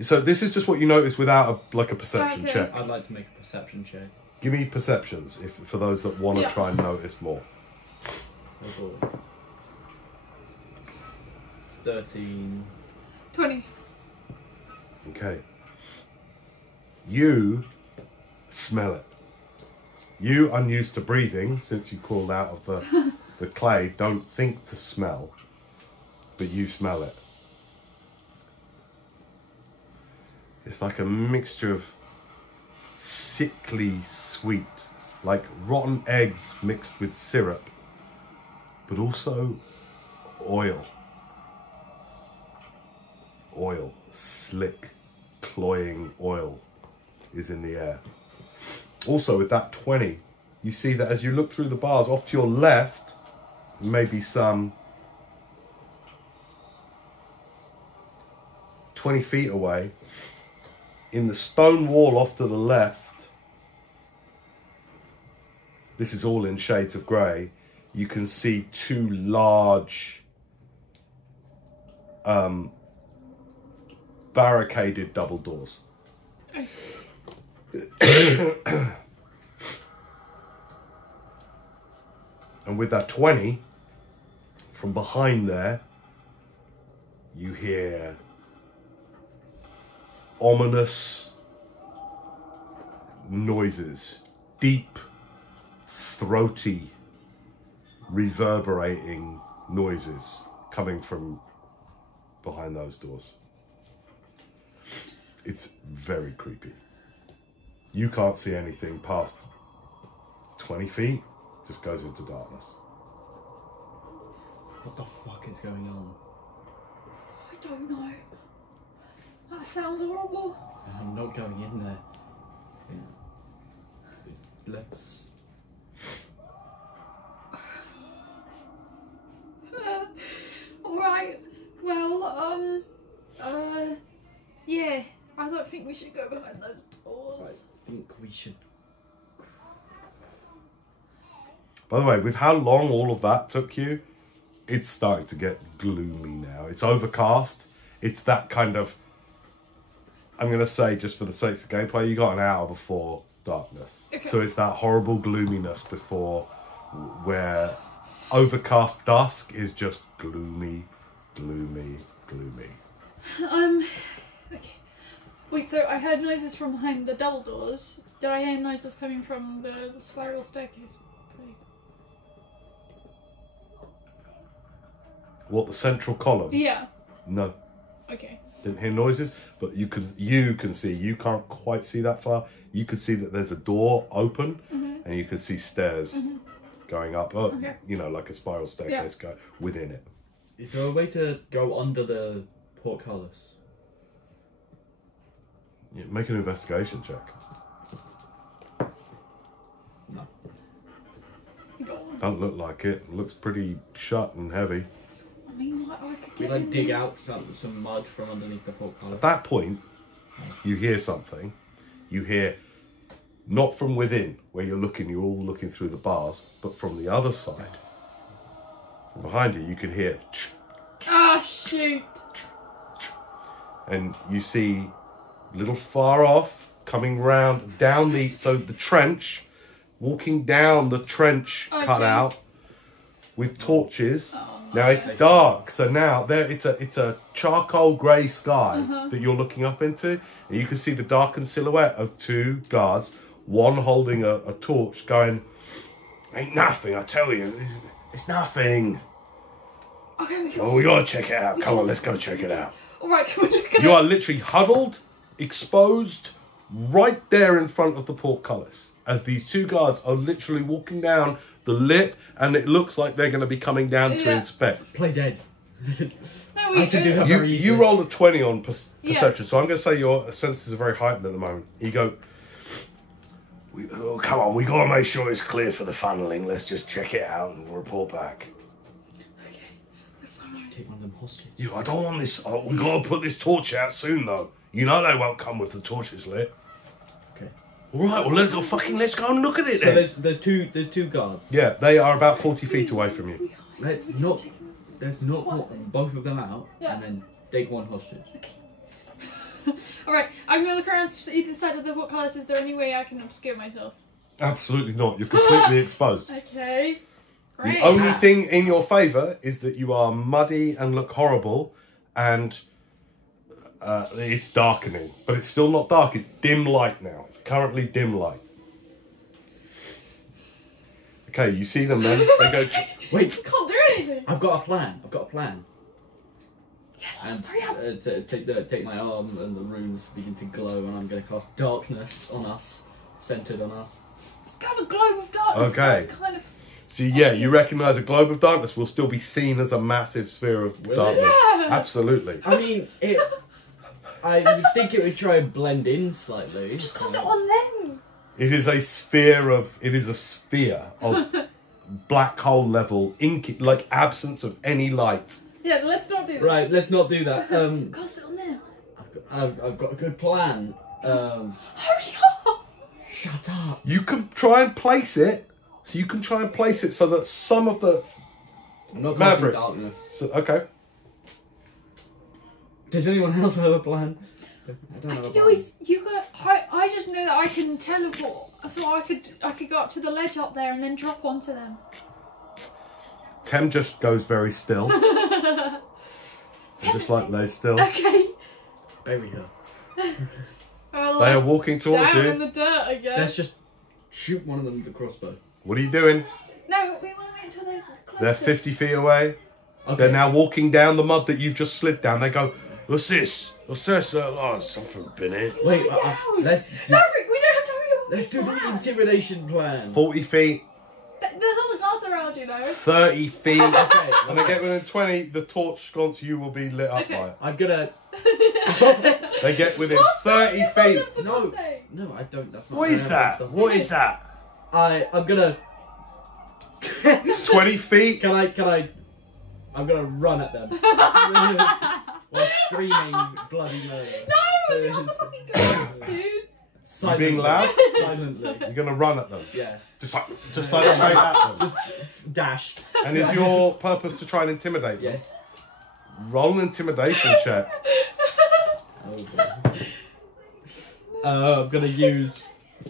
So this is just what you notice without a perception Okay. check. I'd like to make a perception check. Give me perceptions for those that want to Yeah. try and notice more. Oh boy. 13. 20. Okay. You smell it. You, unused to breathing, since you crawled out of the clay, don't think to smell, but you smell it. It's like a mixture of sickly sweet, like rotten eggs mixed with syrup, but also oil. Oil, slick, cloying oil is in the air. Also with that 20, you see that as you look through the bars, off to your left, maybe some 20 feet away, in the stone wall off to the left, this is all in shades of grey, you can see two large barricaded double doors. And with that 20, from behind there, you hear ominous noises, deep, throaty, reverberating noises coming from behind those doors. It's very creepy. You can't see anything past 20 feet, just goes into darkness. What the fuck is going on? I don't know. That sounds horrible. I'm not going in there. Let's... Alright. Well, yeah. I don't think we should go behind those doors. I think we should... By the way, with how long all of that took you, it's starting to get gloomy now. It's overcast. It's that kind of... I'm going to say, just for the sake of gameplay, you got an hour before darkness. Okay. So it's that horrible gloominess before where overcast dusk is just gloomy, gloomy, gloomy. Okay. Wait, so I heard noises from behind the double doors. Did I hear noises coming from the spiral staircase? Please. What, the central column? Yeah. No. Okay. Didn't hear noises, but you can see, you can't quite see that far. You can see that there's a door open and you can see stairs going up, Okay. you know, like a spiral staircase go within it. Is there a way to go under the portcullis? Yeah, make an investigation check. No. Go on. Don't look like it. It looks pretty shut and heavy. I mean, like, I could We get like in dig there. out some mud from underneath the portcullis. At that point, you hear something. You hear, not from within, where you're all looking through the bars, but from the other side. From behind you, you can hear, Ah, shoot. and you see, a little far off, coming round down the trench, walking down the trench cut out with torches. Now it's dark, so now it's a charcoal grey sky that you're looking up into, and you can see the darkened silhouette of 2 guards, one holding a torch, going, "Ain't nothing, I tell you, it's nothing." Okay, Oh, we gotta check it out. Come on, let's go check it out. All right, can we look at it? You are literally huddled, exposed, right there in front of the portcullis, as these 2 guards are literally walking down the lip, and it looks like they're going to be coming down to inspect. Play dead. No, I can do that very easily. You roll a 20 on perception, so I'm going to say your senses are very heightened at the moment. You go, come on, we got to make sure it's clear for the funneling. Let's just check it out and report back. I should take one of them hostages. I don't want this. We got to put this torch out soon, though. You know they won't come with the torches lit. Okay. All right, well let's go and look at it So then. there's two guards. Yeah, they are about 40 feet away from you. Let's knock both of them out and then take one hostage. Alright, I'm gonna look around to either side of the portcullis. Is there any way I can obscure myself? Absolutely not. You're completely exposed. Okay. Great. The only thing in your favour is that you are muddy and look horrible, and it's darkening. But it's still not dark. It's dim light now. It's currently dim light. Okay, you see them then. They go... Wait. Can't do anything. I've got a plan. Yes. And hurry up. take my arm, and the runes begin to glow, and I'm going to cast darkness on us, centered on us. It's kind of a globe of darkness. Okay. That's kind of... So yeah, you recognise a globe of darkness will still be seen as a massive sphere of darkness. Yeah. Absolutely. I mean, I would think it would try and blend in slightly. Just cast it on them. It is a sphere of black hole level, inky, like absence of any light. Yeah, let's not do that. Right, let's not do that. Cast it on them. I've got a good plan. Hurry up! Shut up. You can try and place it. So you can try and place it so that some of the I'm not casting Maverick. darkness. So, okay. Does anyone else have a plan? I don't I have a could plan. always. I just know that I can teleport, so I could go up to the ledge up there and then drop onto them. Tem just goes very still. Just like lays still. Okay. Bury her. They are walking towards down you. in the dirt again. Let's just shoot one of them with the crossbow. What are you doing? No, we want to wait until they're close. They're 50 feet away. Okay. They're now walking down the mud that you've just slid down. They go, what's this? What's this? Oh, something been here. Wait, down. let's do, Maverick, we don't have to hurry up. let's do the intimidation plan. 40 feet, There's other guards around, you know. 30 feet. Okay. When they get within 20, the torch sconce you will be lit up Okay. by it. I'm gonna. They get within Cast 30 darkness on feet. them, for No, God's sake. no, I don't. That's not. What is that? What is that? I'm gonna. 20 feet? Can I? I'm gonna run at them while screaming bloody murder. No, we're not the fucking guards, dude. Silently. being loud? Silently. You're going to run at them. Yeah. Just like straight at them. Just dash. And is your purpose to try and intimidate them? Yes. Roll an intimidation check. Oh boy. I'm gonna use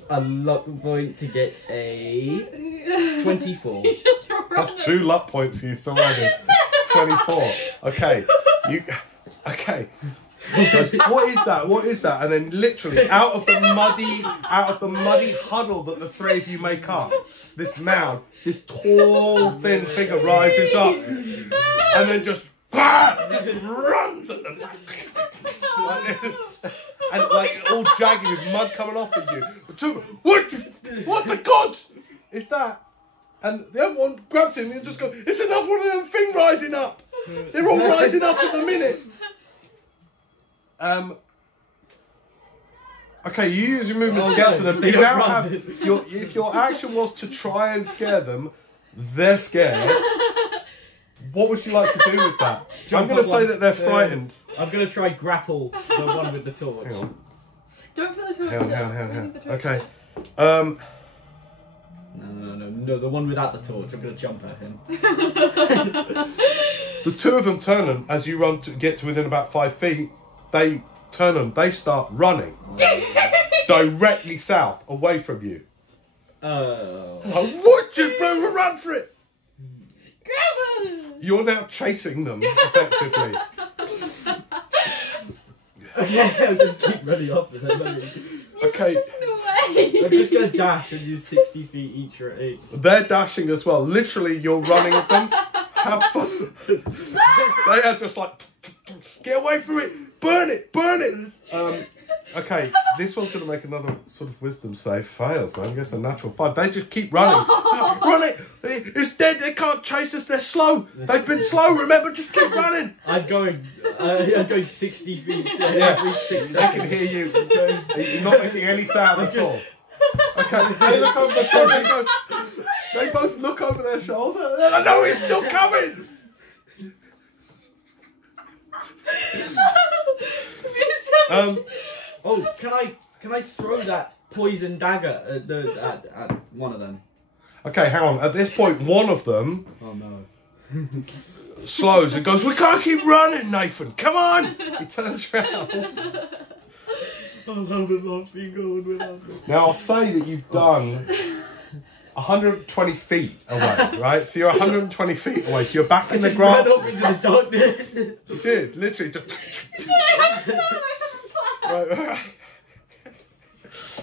a luck point to get a 24. That's 2 luck points you already. 24. Okay. Okay. What is that? What is that? And then literally out of the muddy huddle that the 3 of you make up, this mound, this tall, thin figure rises up and then just runs at them. Like this. And like all jagged with mud coming off at you. What the gods is that? And the other one grabs him and just goes, it's another one of them thing rising up. They're all rising up at the minute. Okay, you use your movement to get to them. They You don't now run. have if your action was to try and scare them, they're scared. What would you like to do with that? I'm going to say that they're frightened. I'm gonna try grapple the one with the torch. Hang on. Don't put the torch Hang down. on. We need the torch Okay. down. No, the one without the torch. I'm gonna jump at him. The 2 of them turn and as you run to get to within about 5 feet, they turn and they start running. directly south, away from you. What you better run for it? Grab her! You're now chasing them effectively. I'm gonna keep running after them. Okay. Just in the way. I'm just gonna dash and use 60 feet each or each. They're dashing as well. Literally, you're running at them. Have fun. They are just like, get away from it. Burn it. Burn it. Okay, this one's going to make another sort of wisdom save. Fails, man. Gets a natural 5. They just keep running. Run it. It's dead. They can't chase us. They're slow. They've been slow. Remember, just keep running. I'm going 60 feet every 6 They seconds. can hear you. You're not making any sound at all. Okay, they look over their shoulder. They both look over their shoulder. I know he's still coming. Can I throw that poison dagger at one of them? Okay, hang on. At this point, one of them Oh no. slows and goes, "We can't keep running, Nathan. Come on." He turns around. I'm having my feet going without me. Now, I'll say that you've done 120 feet away, right? So you're 120 feet away. So you're back in the grass. Ran off into the darkness. You did, literally. Just... Right.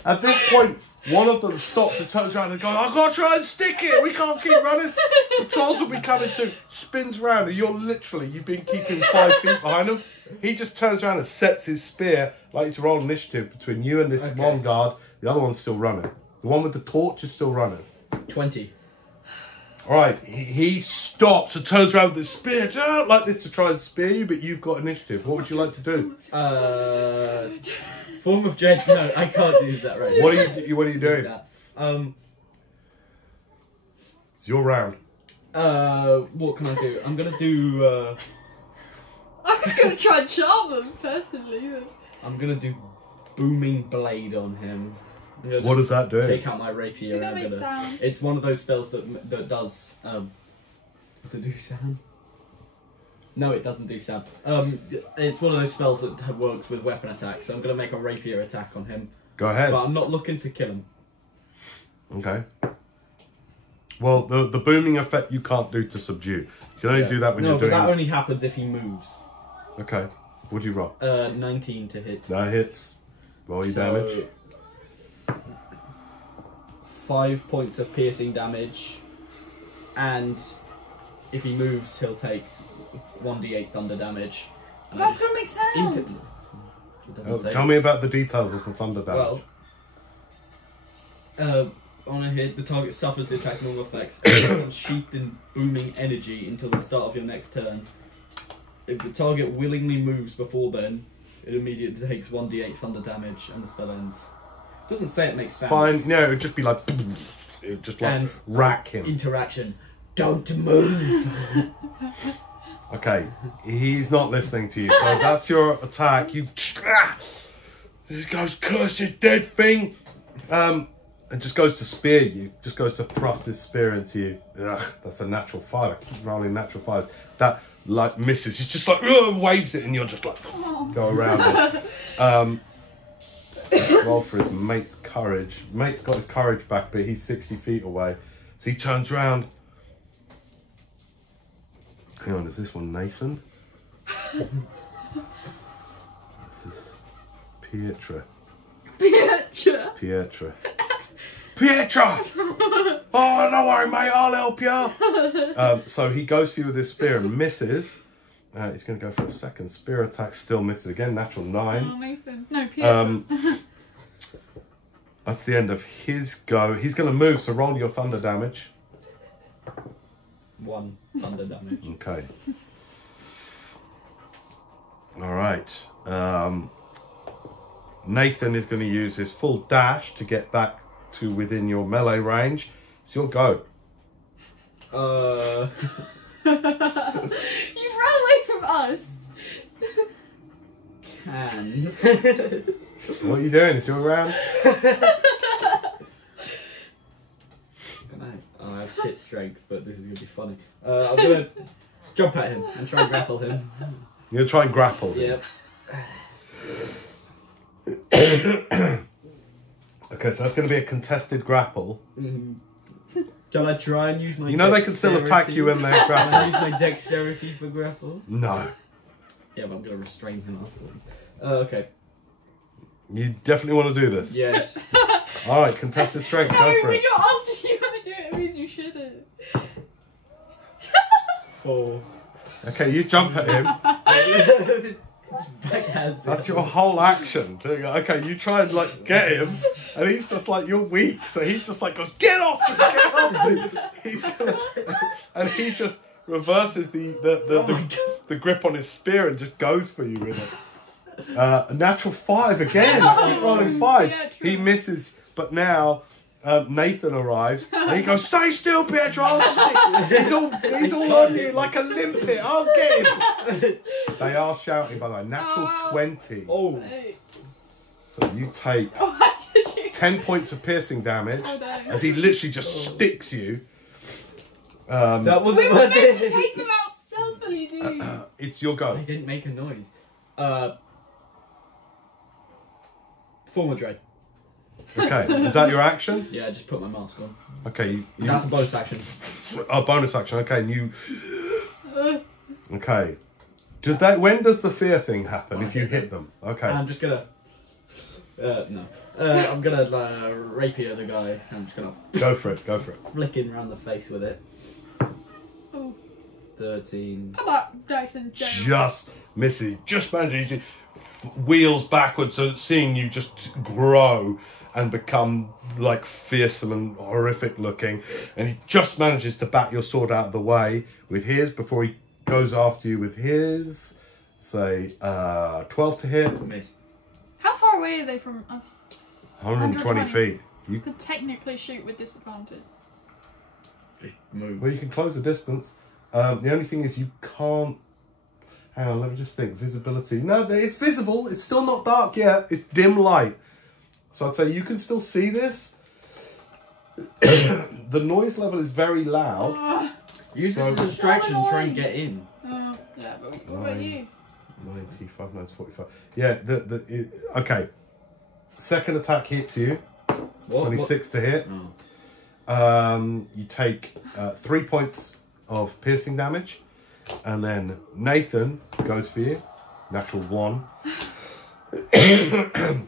At this point, one of them stops and turns around and goes, "I've got to try and stick it. We can't keep running. The trolls will be coming soon." Spins around and you've been keeping 5 feet behind him. He just turns around and sets his spear, like to roll initiative between you and this one guard. The other one's still running. The one with the torch is still running. 20. Alright, he stops and turns around with his spear like this to try and spear you, but you've got initiative. What would you like to do? Form of dread. No, I can't use that right now. What are you doing? It's your round. What can I do? I'm gonna do. I was going to try and charm him, personally. But... I'm gonna do booming blade on him. What does that do? Take out my rapier. Is it gonna make sound? It's one of those spells that does. Does it do sound? No, it doesn't do sound. It's one of those spells that works with weapon attacks. So I'm gonna make a rapier attack on him. Go ahead. But I'm not looking to kill him. Okay. Well, the booming effect you can't do to subdue. You can only do that when you're doing. No, but that only happens if he moves. Okay. What do you roll? 19 to hit. That hits. Roll your damage. 5 points of piercing damage, and if he moves, he'll take 1d8 thunder damage. And That's going to make sound. It doesn't say. Tell me about the details of the thunder damage. Well, on a hit, the target suffers the attack normal effects, sheathed in booming energy until the start of your next turn. If the target willingly moves before then, it immediately takes 1d8 thunder damage, and the spell ends. It doesn't say it makes sound. Fine. No, it would just be like, it would just like And rack him. Interaction. Don't move. Okay, he's not listening to you, so that's your attack. You, this goes, cursed dead thing. It just goes to spear you. Just goes to thrust his spear into you. Ugh, that's a natural 5. I keep rolling natural 5. That like misses. He's just like waves it, and you're just like go around it. Roll for his mate's courage. Mate's got his courage back, but he's 60 feet away. So he turns around. Hang on, is this one Nathan? This is Pietra. Pietra! Oh, no worry, mate, I'll help you. So he goes for you with his spear and misses. He's going to go for a second spear attack, still misses again, natural 9. Oh, Nathan. No, Pierre. That's the end of his go. He's going to move, so roll your thunder damage. 1 thunder damage. Okay. Alright. Nathan is going to use his full dash to get back to within your melee range. It's your go. You ran away from us. What are you doing? It's your round? I have shit strength, but this is going to be funny. I'm going to jump at him and try and grapple him. You're going to try and grapple him? Yep. Okay, so that's going to be a contested grapple. Shall I try and use my You know they can still attack you when they're Can I grappling. use my dexterity for grapple? No. Yeah, but I'm going to restrain him afterwards. Okay. You definitely want to do this? Yes. Alright, contested strength, go Harry, for when it. you're asked if you want to do it, it means you shouldn't. 4. Okay, you jump at him. Backhands. That's your whole action. Okay, you try and like get him, and he's just like, you're weak, so he just like goes, get off me, get off me. He's gonna, and he just reverses the grip on his spear and just goes for you with it. A natural 5 again. I keep rolling 5s. Yeah, He misses, but now Nathan arrives and he goes, stay still, Pietro. I'll stick. He's all on you like a limpet. I'll get him. They are shouting, by the way. Natural 20. Oh. So you take Why did you? 10 points of piercing damage Oh, no. as he literally just sticks you. That We wasn't were worth meant to it. take them out stealthily, dude. It's your I go. didn't make a noise. Former dread. Okay, is that your action? Yeah, just put my mask on. Okay, That's a bonus action. a bonus action. Okay, and you. Okay. When does the fear thing happen? If you hit them? Okay. I'm just gonna. No. I'm gonna rapier the guy. I'm just gonna Go for it. Go for it. flick him around the face with it. Oh, 13. put that dice in jail. Just missing. Just manages to wheels backwards, so seeing you just grow and become like fearsome and horrific looking, and he just manages to bat your sword out of the way with his before he goes after you with his. Say 12 to hit. Miss. How far away are they from us? 120 feet. You could technically shoot with disadvantage. Just move. Well, you can close the distance. The only thing is you can't. Hang on, let me just think. Visibility. No, it's visible. It's still not dark yet. It's dim light. So I'd say you can still see this. The noise level is very loud. Use this as a So distraction. Try and annoying. get in. Yeah, but what about you? 95, no, it's 45. Yeah, okay. Second attack hits you. What? 26 to hit. Oh. You take 3 points of piercing damage. And then Nathan goes for you. Natural 1.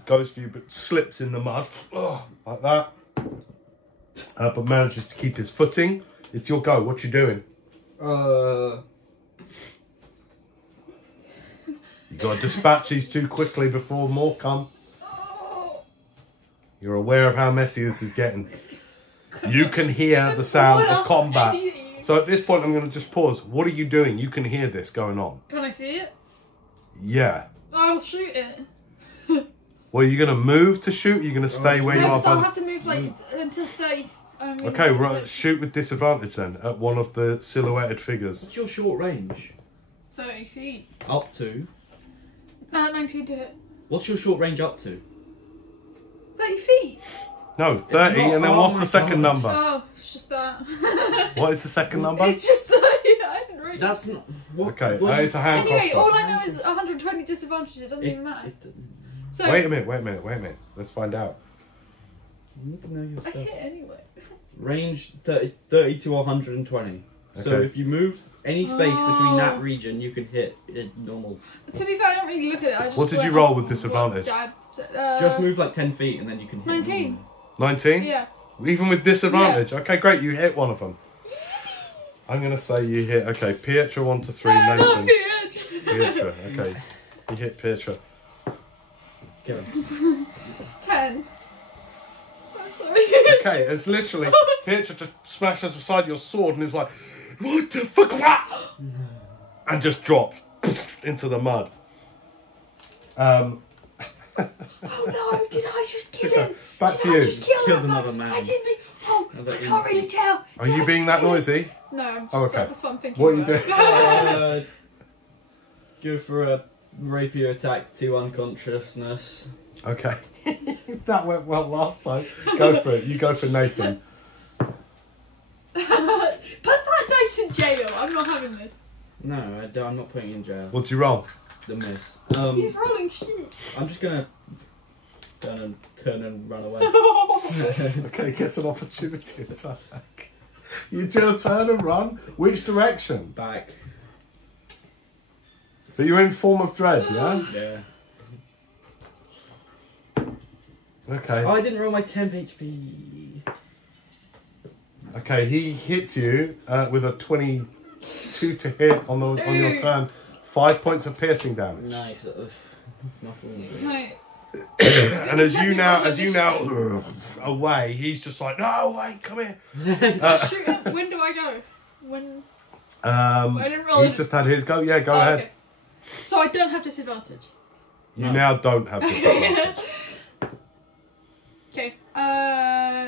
Goes for you, but slips in the mud. Like that. But manages to keep his footing. It's your go. What you doing? You got to dispatch these two quickly before more come. You're aware of how messy this is getting. You can hear the sound of combat. So at this point, I'm going to just pause. What are you doing? You can hear this going on. Can I see it? Yeah. I'll shoot it. Well, are you going to move to shoot? Or are you going to stay where you No, are? because I'll have to move like until 30. Okay, right. Shoot with disadvantage then at one of the silhouetted figures. What's your short range? 30 feet. Up to. No, 19 to hit. What's your short range up to? 30 feet. No, 30, and then what's the second number? Oh, it's just that. What is the second number? It's just 30. I didn't read That's not. What, Okay, it's a hand Anyway, crossbow. all I know is 120 disadvantages. It doesn't even matter. So Wait a minute. Let's find out. You need to know your I stuff. hit anyway. Range 30 to 120. So Okay. if you move any space between that region, you can hit it normal. To be fair, I don't really look at it. I just What did went you roll off with what disadvantage? Dad said. Just move like 10 feet and then you can hit 19. normal. 19? Yeah. Even with disadvantage? Okay, great, you hit one of them. I'm going to say you hit, okay, Pietro 1 to 3, No, not Nathan. Pietro. Pietro, okay. You hit Pietro. Get him. 10. I'm sorry. Okay, it's literally, Pietro just smashes aside your sword and is like, what the fuck? And just drops into the mud. Oh no, did I just kill him? Back Did to I you. just kill Killed him? another man. I didn't mean. Oh, Another I can't really innocent. tell. Are Did you I being just that kill him? noisy? No, I'm just, Oh, okay. that's what I'm thinking. What are you about. doing? Go for a rapier attack to unconsciousness. Okay. That went well last time. Go for it. You go for Nathan. Put that dice in jail. I'm not having this. No, I'm not putting you in jail. What'd you roll? The miss. He's rolling shoot. I'm just gonna Turn and run away. Okay, gets an opportunity attack. You just turn and run. Which direction? Back. But you're in form of dread, yeah? Yeah. Okay. Oh, I didn't roll my temp HP. Okay, he hits you with a 22 to hit on your turn. 5 points of piercing damage. Nice. Nothing. No. And as you now away, he's just like, no, wait, come here. Shoot him. When do I go? When? I didn't roll He's just had his go. Yeah, go ahead. Okay. So I don't have disadvantage. You now don't have disadvantage. Okay.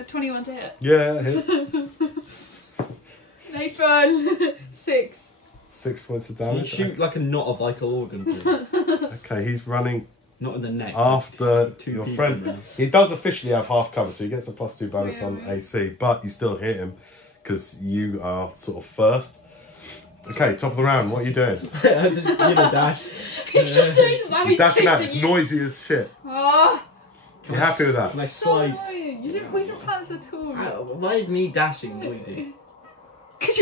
21 to hit. Yeah, it hits. Nathan. 6. 6 points of Can you damage. shoot like a not a vital organ, please? Okay, he's running Not in the neck. after Two your people friend. now. He does officially have half cover, so he gets a +2 bonus Yeah, on yeah. AC, but you still hit him because you are sort of first. Okay, top of the round. What are you doing? I'm just dash. He's just changed now. He's Dashing out. It's chasing you. noisy as shit. Oh, You happy with that? Can I so slide? annoying. We didn't plan this at all. Why is me dashing noisy? Because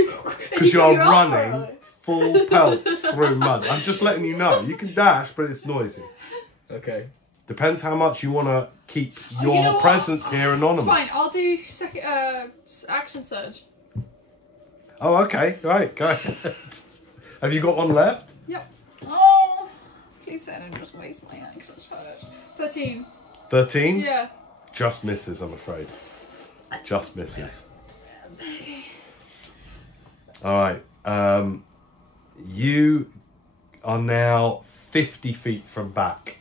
Because you're running full pelt through mud. I'm just letting you know. You can dash, but it's noisy. Okay. Depends how much you want to keep your You know what? presence here anonymous. It's fine. I'll do second action surge. Oh, okay. Right, go ahead. Have you got one left? Yep. Oh, please say I don't just waste my action surge. 13. 13? Yeah. Just misses, I'm afraid. Just misses. Alright. You are now 50 feet from back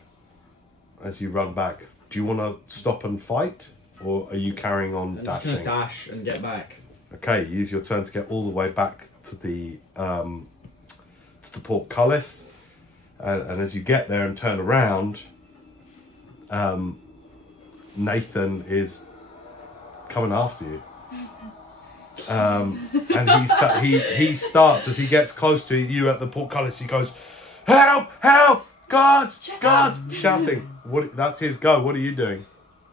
as you run back. Do you want to stop and fight? Or are you carrying on I'm just gonna dashing? dash and get back. Okay, use your turn to get all the way back to the portcullis. And as you get there and turn around, Nathan is coming after you. And he starts, as he gets close to you at the portcullis, he goes, help, help, God, God, shouting. That's his go. What are you doing?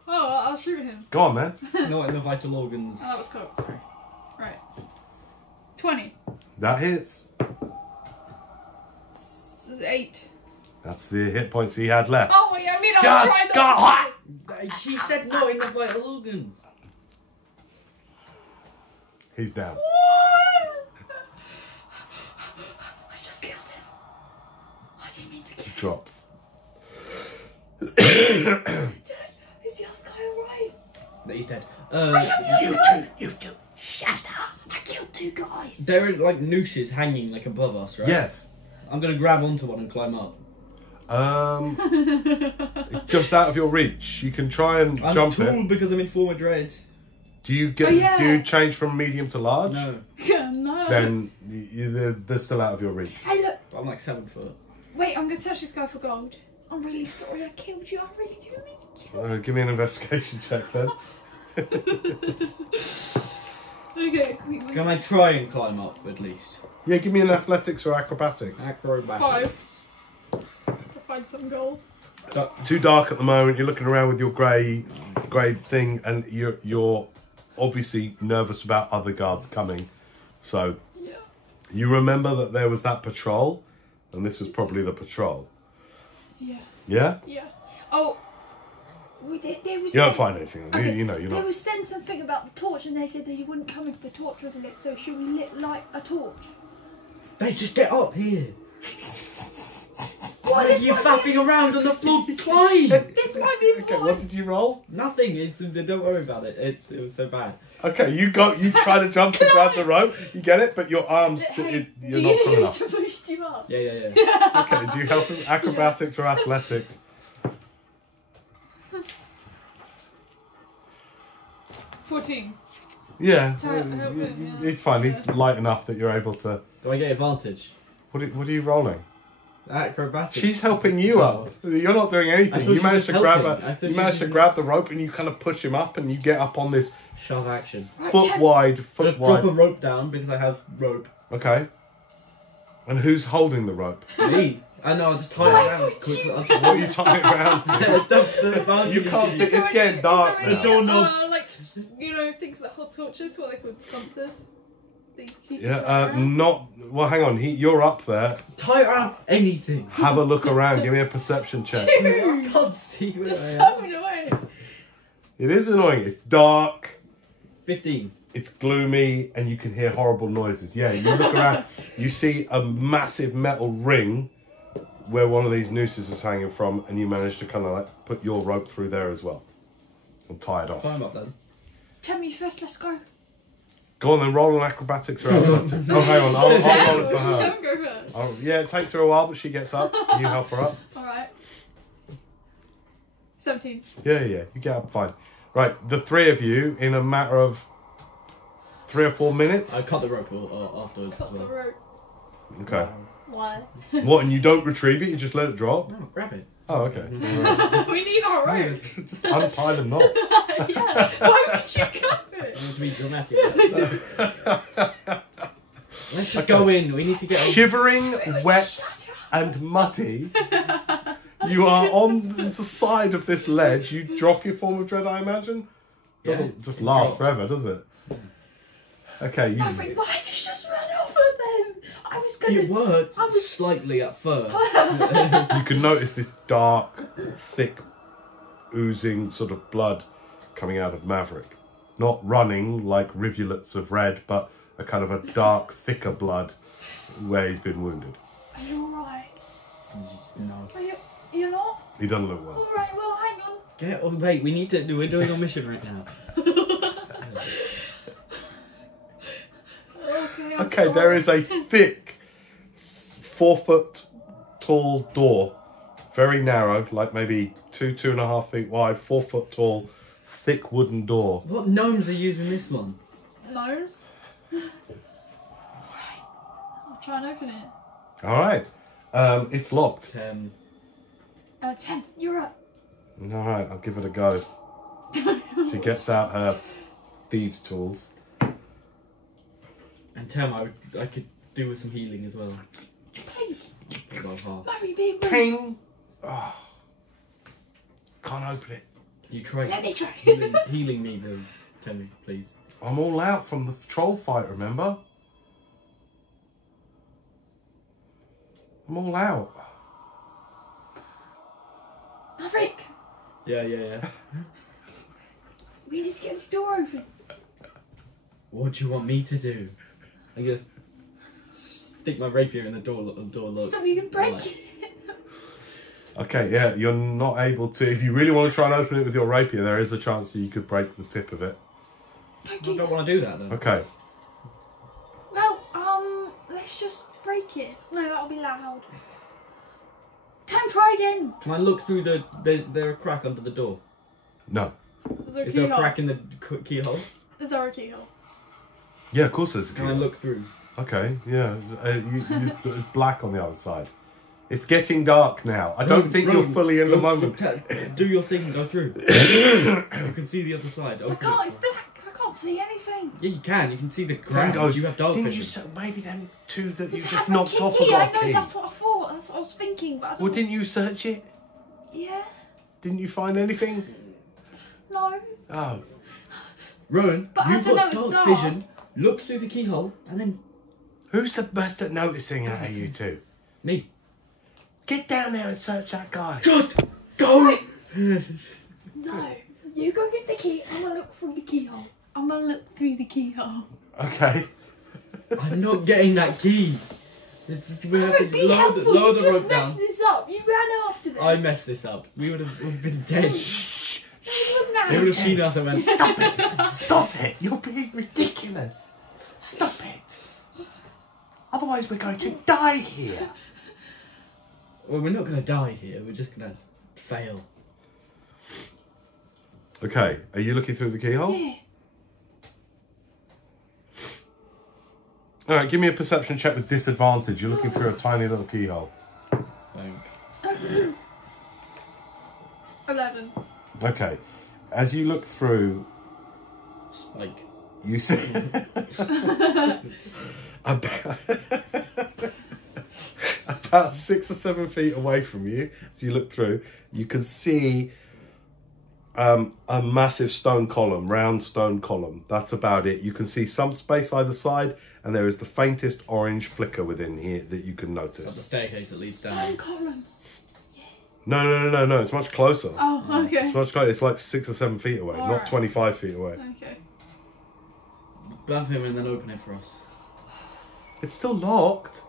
Oh, I'll shoot him. Go on, man. Not in the vital organs. Oh, that was cool. Sorry. Right. 20. That hits. 8. That's the hit points he had left. Oh, yeah, I mean, I'll God, try not God. She said not in the vital organs. He's down. I just killed him. I didn't mean to kill him. Drops. Is the other guy alright? He's dead. You two. Shut up. I killed 2 guys. There are like nooses hanging like above us, right? Yes. I'm gonna grab onto one and climb up. Just out of your reach. You can try and I'm jump tall it. because I'm in former dread. Do you get? Oh, yeah. Do you change from medium to large? No, No. Then they're still out of your reach. Hey, look. I'm like 7 foot. Wait, I'm going to search this guy for gold. I'm really sorry I killed you. I really didn't mean to kill you. Give me an investigation check then. Okay. Can I try and climb up at least? Yeah, give me an athletics or acrobatics. Acrobatics. 5. To find some gold. Too dark at the moment. You're looking around with your grey thing, and you're obviously nervous about other guards coming. So Yeah. you remember that there was that patrol, and this was probably the patrol. Yeah. Yeah. Yeah. Oh. There was You don't find anything. Okay, You know you're There not. was said something about the torch, and they said that you wouldn't come if the torch was lit. So should we light a torch? Let's just get up here. Why Why are you faffing around on the floor? Climb! This might be Okay, mine. what did you roll? Nothing. Don't worry about it. It was so bad. Okay, you try to jump and grab the rope. You get it, but your arms Hey, you're not strong enough. to boost you up? Yeah. Okay, do you help him acrobatics or athletics? 14. Yeah, To help him, yeah. it's fine. He's light enough that you're able to. Do I get advantage? What are you rolling? Acrobatics. She's helping you up. You're not doing I anything. thought You she managed to was grab helping. I thought you she managed was to grab the rope and you kind of push him up and you get up on this Shove action. foot wide. I'm gonna drop a rope down because I have rope. Okay. And who's holding the rope? Me. I know, I'll just tie it around quickly. What are you tying it around to? You can't sit. It's getting dark now. The doorknob. Like, you know, things that hot torches, what are they called? Sconces? Yeah, not... Well, hang on. You're up there. Tie it around anything. Have a look around. Give me a perception check. Dude, I can't see where that's I am. so annoying. It is annoying. It's dark. 15. It's gloomy, and you can hear horrible noises. Yeah, you look around. You see a massive metal ring where one of these nooses is hanging from, and you manage to kind of like put your rope through there as well and tie it off. Climb up then. Tell me first, let's go. Go on then, roll an acrobatics or athletics. Oh, hang on, I'll roll it for her. Seven, go first. Yeah, it takes her a while, but she gets up. You help her up. Alright. 17. Yeah, you get up fine. Right, the three of you, in a matter of 3 or 4 minutes. I cut the rope afterwards Cut as well. the rope. Okay. Why? What, and you don't retrieve it, you just let it drop? No, grab it. Oh, okay. Right. We need our rope. Just untie the knot. Yeah. Why would you cut it? I want to be dramatic. Let's just go in. We need to get. Shivering, wet, and muddy. You are on the side of this ledge. You drop your form of dread, I imagine? Doesn't just last forever, does it? Okay, you... Maverick, why did you just run over them? I was gonna... It worked slightly at first. You can notice this dark, thick, oozing sort of blood coming out of Maverick. Not running like rivulets of red, but a kind of a dark, thicker blood where he's been wounded. Are you alright? No. You're not? He doesn't look well. Alright, well, hang on. Get on, wait. We need to. We're doing our mission right now. Okay, there is a thick, 4 foot tall door, very narrow, like maybe 2.5 feet wide, 4 foot tall, thick wooden door. What gnomes are using this one? Nose? Alright. I'll try and open it. All right, it's locked. 10. 10. You're up. All right, I'll give it a go. She gets out her thieves' tools. And Tem, I could do with some healing as well. Please. About half. Maverick, be rude. Ping! Oh, can't open it. You try Let me try. healing me though, Tem, please. I'm all out from the troll fight, remember? I'm all out. Maverick, Yeah. we need to get this door open. What do you want me to do? I guess stick my rapier in the door lock. So we can break Right. it. Okay, yeah, you're not able to. If you really want to try and open it with your rapier, there is a chance that you could break the tip of it. Don't I do don't that. want to do that then. Okay. Well, let's just break it. No, that'll be loud. Time, try again. Can I look through the? Is there a crack under the door? No. Is there a Is there a keyhole? crack in the keyhole? Is there a keyhole? Yeah, of course there's a Can I key. look through? Okay, yeah. It's black on the other side. It's getting dark now. I don't think you're fully in the moment. Do your thing, go through. You can see the other side. I can't, it's black. I can't see anything. Yeah, you can. You can see the Then ground. goes, You have dark didn't vision. you maybe them two that you Does it just have a knocked off key? have I got know, a key? that's what I thought. That's what I was thinking, but I don't Well, know. didn't you search it? Yeah. Didn't you find anything? No. Oh. Rowan, But I you've don't got know, it's dark dark. vision. Look through the keyhole and then Who's the best at noticing out of you two? me. Get down there and search that guy. Just go. Wait. No. You go get the key. I'm gonna look through the keyhole. I'm gonna look through the keyhole. Okay. I'm not getting that key. We have Maverick, to be lower helpful. the You rope just down. messed this up. You ran after them. I messed this up. We would have been dead. You wouldn't have. They would have seen us and went, Stop it! Stop it! You're being ridiculous. Stop it. Otherwise we're going to die here. well, we're not going to die here. We're just going to fail. Okay, are you looking through the keyhole? Yeah. Alright, give me a perception check with disadvantage. You're looking through a tiny little keyhole. Thanks. 11. Okay. As you look through, Spike. you see a about 6 or 7 feet away from you, as you look through, you can see a massive stone column, round stone column. That's about it. You can see some space either side, and there is the faintest orange flicker within here that you can That's the notice. staircase that leads down. Stone column. No, it's much closer. Oh, okay. It's much closer. It's like 6 or 7 feet away, All not right. 25 feet away. Okay. Grab him and then open it for us. It's still locked.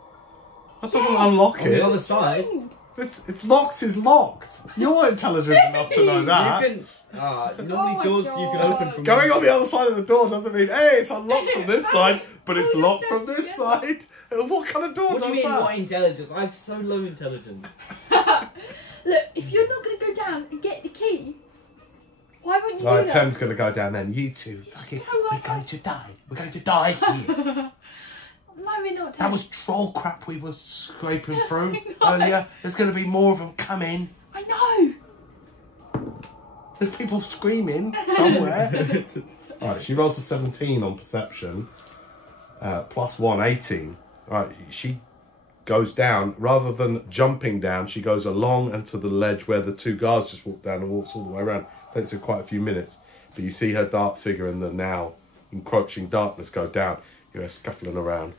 That doesn't unlock On it. the other side. It's locked is locked. You're intelligent enough to know that. You can. Normally Oh my doors you can God. open from. Going on the other side of the door doesn't mean, hey, it's unlocked from this side, but it's Oh, locked you're from so this clever. side. What kind of door What do does you mean, that? what intelligence? I have so low intelligence. Look, if you're not going to go down and get the key, why wouldn't you Right, do that? Tem's going to go down then. You two, So we're going to die. We're going to die here. No, we're not. That was troll crap we were scraping through I know. earlier. There's going to be more of them coming. I know. There's people screaming somewhere. Alright, she rolls a 17 on perception. Plus 1, 18. Alright, she goes down. Rather than jumping down, she goes along and to the ledge where the two guards just walked down and walks all the way around. Takes her quite a few minutes. But you see her dark figure in the now encroaching darkness go down. You know, scuffling around.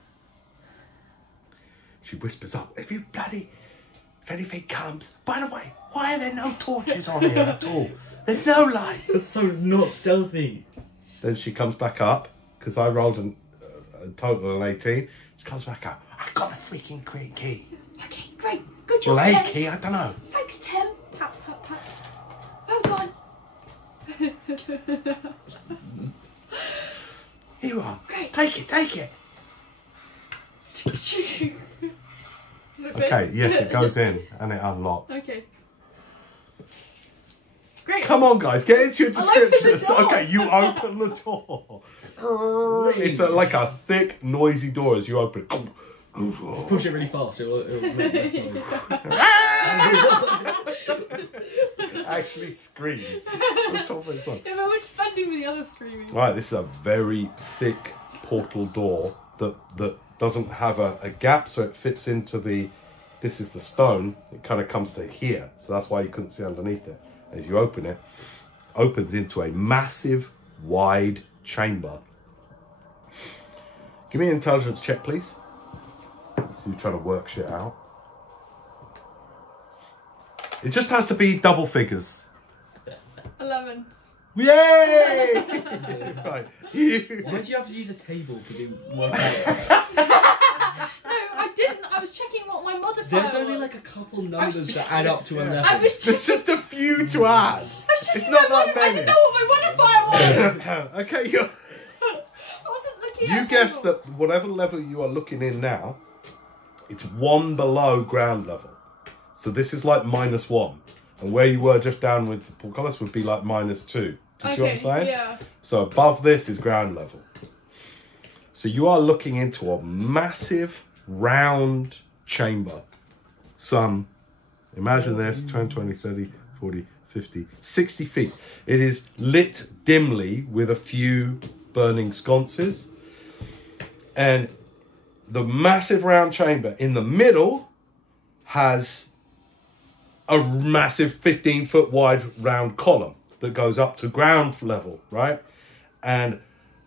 She whispers up, if anything comes, by the way, why are there no torches on here at all? There's no light. That's so not stealthy. Then she comes back up, because I rolled a total of an 18. She comes back up, I got a freaking great key. Okay, great. Good job, Well, a Tim. key, I don't know. Thanks, Tim. Pat, pat, pat. Well done. Here you are. Great. Take it. Does it fit? Okay, yes, it goes in, and it unlocks. Okay. Great. Come on, guys, get into your I'll open the descriptions. door. Okay, you open the door. It's like a thick, noisy door as you open it. Push it really fast. It'll make less noise. Actually screams. The top of its one. Yeah, but we're spending with the other screaming. Right, this is a very thick portal door that doesn't have a gap, so it fits into the. This is the stone. It kind of comes to here, so that's why you couldn't see underneath it. As you open it, opens into a massive, wide chamber. Give me an intelligence check, please. So you're trying to work shit out. It just has to be double figures. 11. Yay! Right. Why do you have to use a table to do work out? No, I didn't. I was checking what my modifier There's only was. like a couple numbers that add up to 11. I was checking. There's just a few to add. I was checking It's not my that I many. didn't know what my modifier was. Okay, you I wasn't looking at guess table. that whatever level you are looking in now, it's one below ground level. So this is like -1. And where you were just down with the portcullis would be like -2. Do you see what I'm saying? Yeah. So above this is ground level. So you are looking into a massive round chamber. Imagine this, 10, 20, 30, 40, 50, 60 feet. It is lit dimly with a few burning sconces. And the massive round chamber in the middle has a massive 15-foot wide round column that goes up to ground level, right? And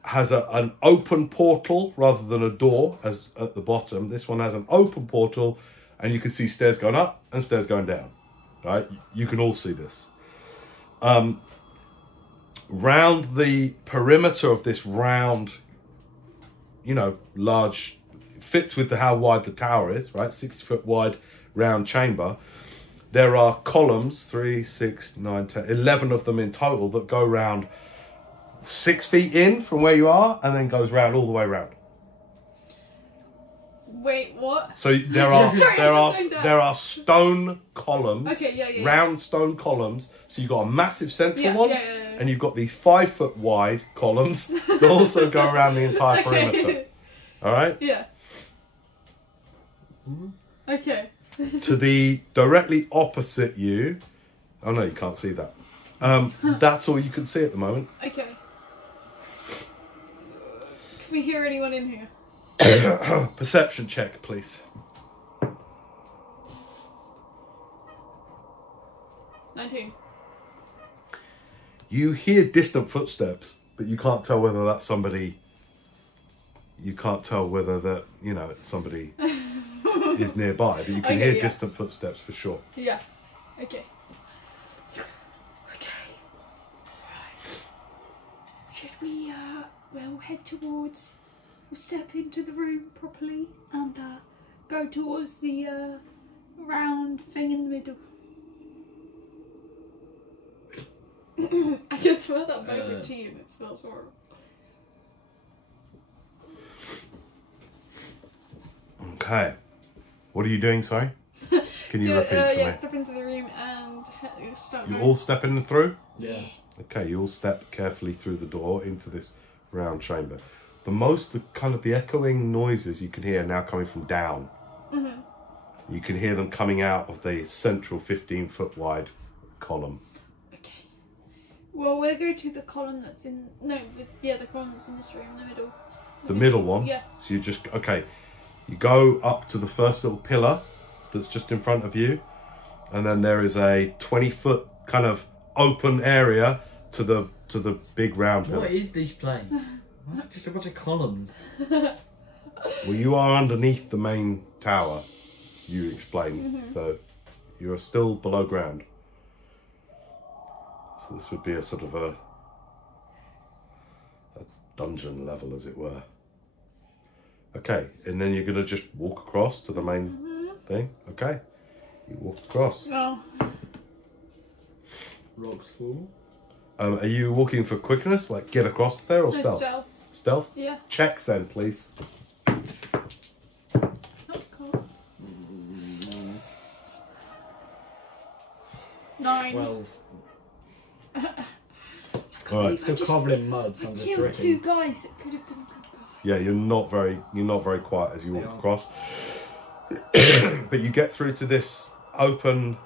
has an open portal rather than a door as at the bottom. This one has an open portal, and you can see stairs going up and stairs going down, right? You can all see this. Round the perimeter of this round, large, fits with how wide the tower is, right? 60-foot wide round chamber. There are columns, 3, 6, 9, 10, 11 of them in total that go round 6 feet in from where you are and then goes round all the way round. Wait, what? So there are Sorry, I just zoned out. stone columns, Okay, yeah. round stone columns. So you've got a massive central Yeah, one, yeah. and you've got these 5-foot wide columns that also go around the entire perimeter. All right. Yeah. Okay. To the directly opposite you. Oh no, you can't see that. That's all you can see at the moment. Okay. Can we hear anyone in here? Perception check, please. 19. You hear distant footsteps, but you can't tell whether that's somebody. You can't tell whether that, you know, somebody is nearby, but you can hear distant footsteps for sure. Yeah. Okay. Okay. Right. Should we, we'll head towards, we'll step into the room properly and, go towards the, round thing in the middle. I can smell that bacon tea and it smells horrible. Okay. What are you doing, sorry? Can you repeat for me? Yeah, step into the room and start You going. all step in and through? Yeah. Okay, you all step carefully through the door into this round chamber. The echoing noises you can hear now coming from down. Mm-hmm. You can hear them coming out of the central 15-foot wide column. Okay. Well, we'll go to the column that's in... No, the column that's in this room, the middle. The middle one? Yeah. So you just... Okay. You go up to the first little pillar that's just in front of you. And then there is a 20-foot kind of open area to the big round pillar. What is this place? It's just a bunch of columns. Well, you are underneath the main tower, you explained. Mm-hmm. So you're still below ground. So this would be a sort of a dungeon level, as it were. Okay, and then you're going to just walk across to the main thing. Okay, you walk across. Oh. Rocks fall. Are you walking for quickness, like get across there, or stealth? Stealth. Stealth? Yeah. Checks then, please. That's cool. 9. 12. All right. Still covered in mud, so I I'm just killed dripping. 2 guys that could have been good guys. Yeah, you're not very quiet as you walk Yeah. across. But you get through to this open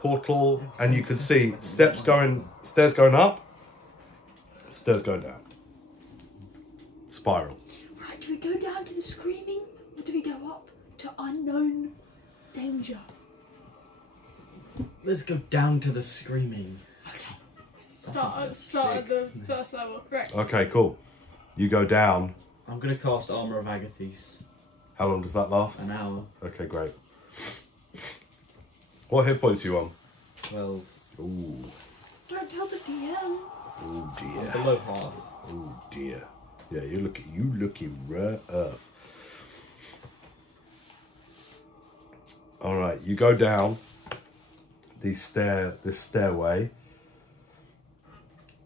portal, and you can see stairs going up, stairs going down. Spiral. Right, do we go down to the screaming or do we go up to unknown danger? Let's go down to the screaming. Okay. Start at the first level. Right. Okay, cool. You go down. I'm going to cast Armour of Agathis. How long does that last? An hour. Okay, great. What hit points are you on? 12. Ooh. Don't tell the DM. Oh I'm dear. below half. Oh dear. Yeah, you looking rough. All right, you go down this stairway,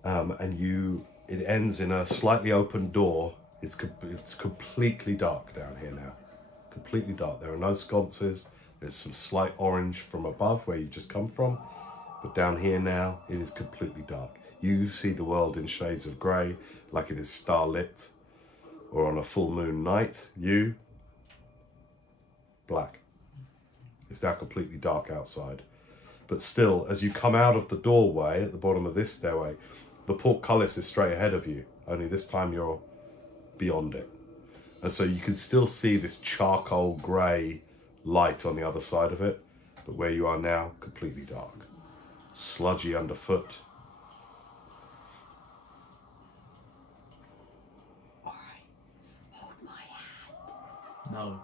and it ends in a slightly open door. It's completely dark down here now. Completely dark. There are no sconces. There's some slight orange from above where you've just come from, but down here now it is completely dark. You see the world in shades of grey, like it is starlit, or on a full moon night. You, black. It's now completely dark outside. But still, as you come out of the doorway at the bottom of this stairway, the portcullis is straight ahead of you, only this time you're beyond it. And so you can still see this charcoal grey light on the other side of it, but where you are now, completely dark. Sludgy underfoot. Alright. Hold my hand. No.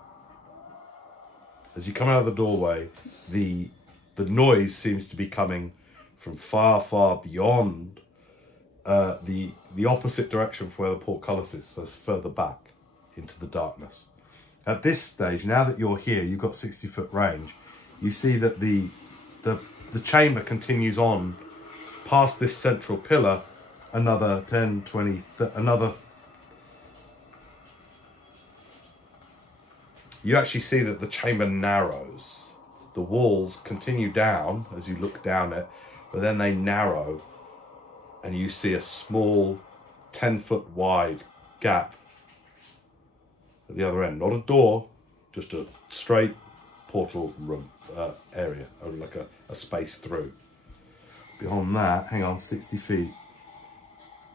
As you come out of the doorway, the noise seems to be coming from far, far beyond the opposite direction from where the portcullis is, so further back into the darkness. At this stage, now that you're here, you've got 60-foot range, you see that the chamber continues on past this central pillar, another 10, 20, another... You actually see that the chamber narrows. The walls continue down as you look down it, but then they narrow, and you see a small 10-foot wide gap at the other end. Not a door, just a straight portal room area, or like a space through. Beyond that, hang on, 60 feet.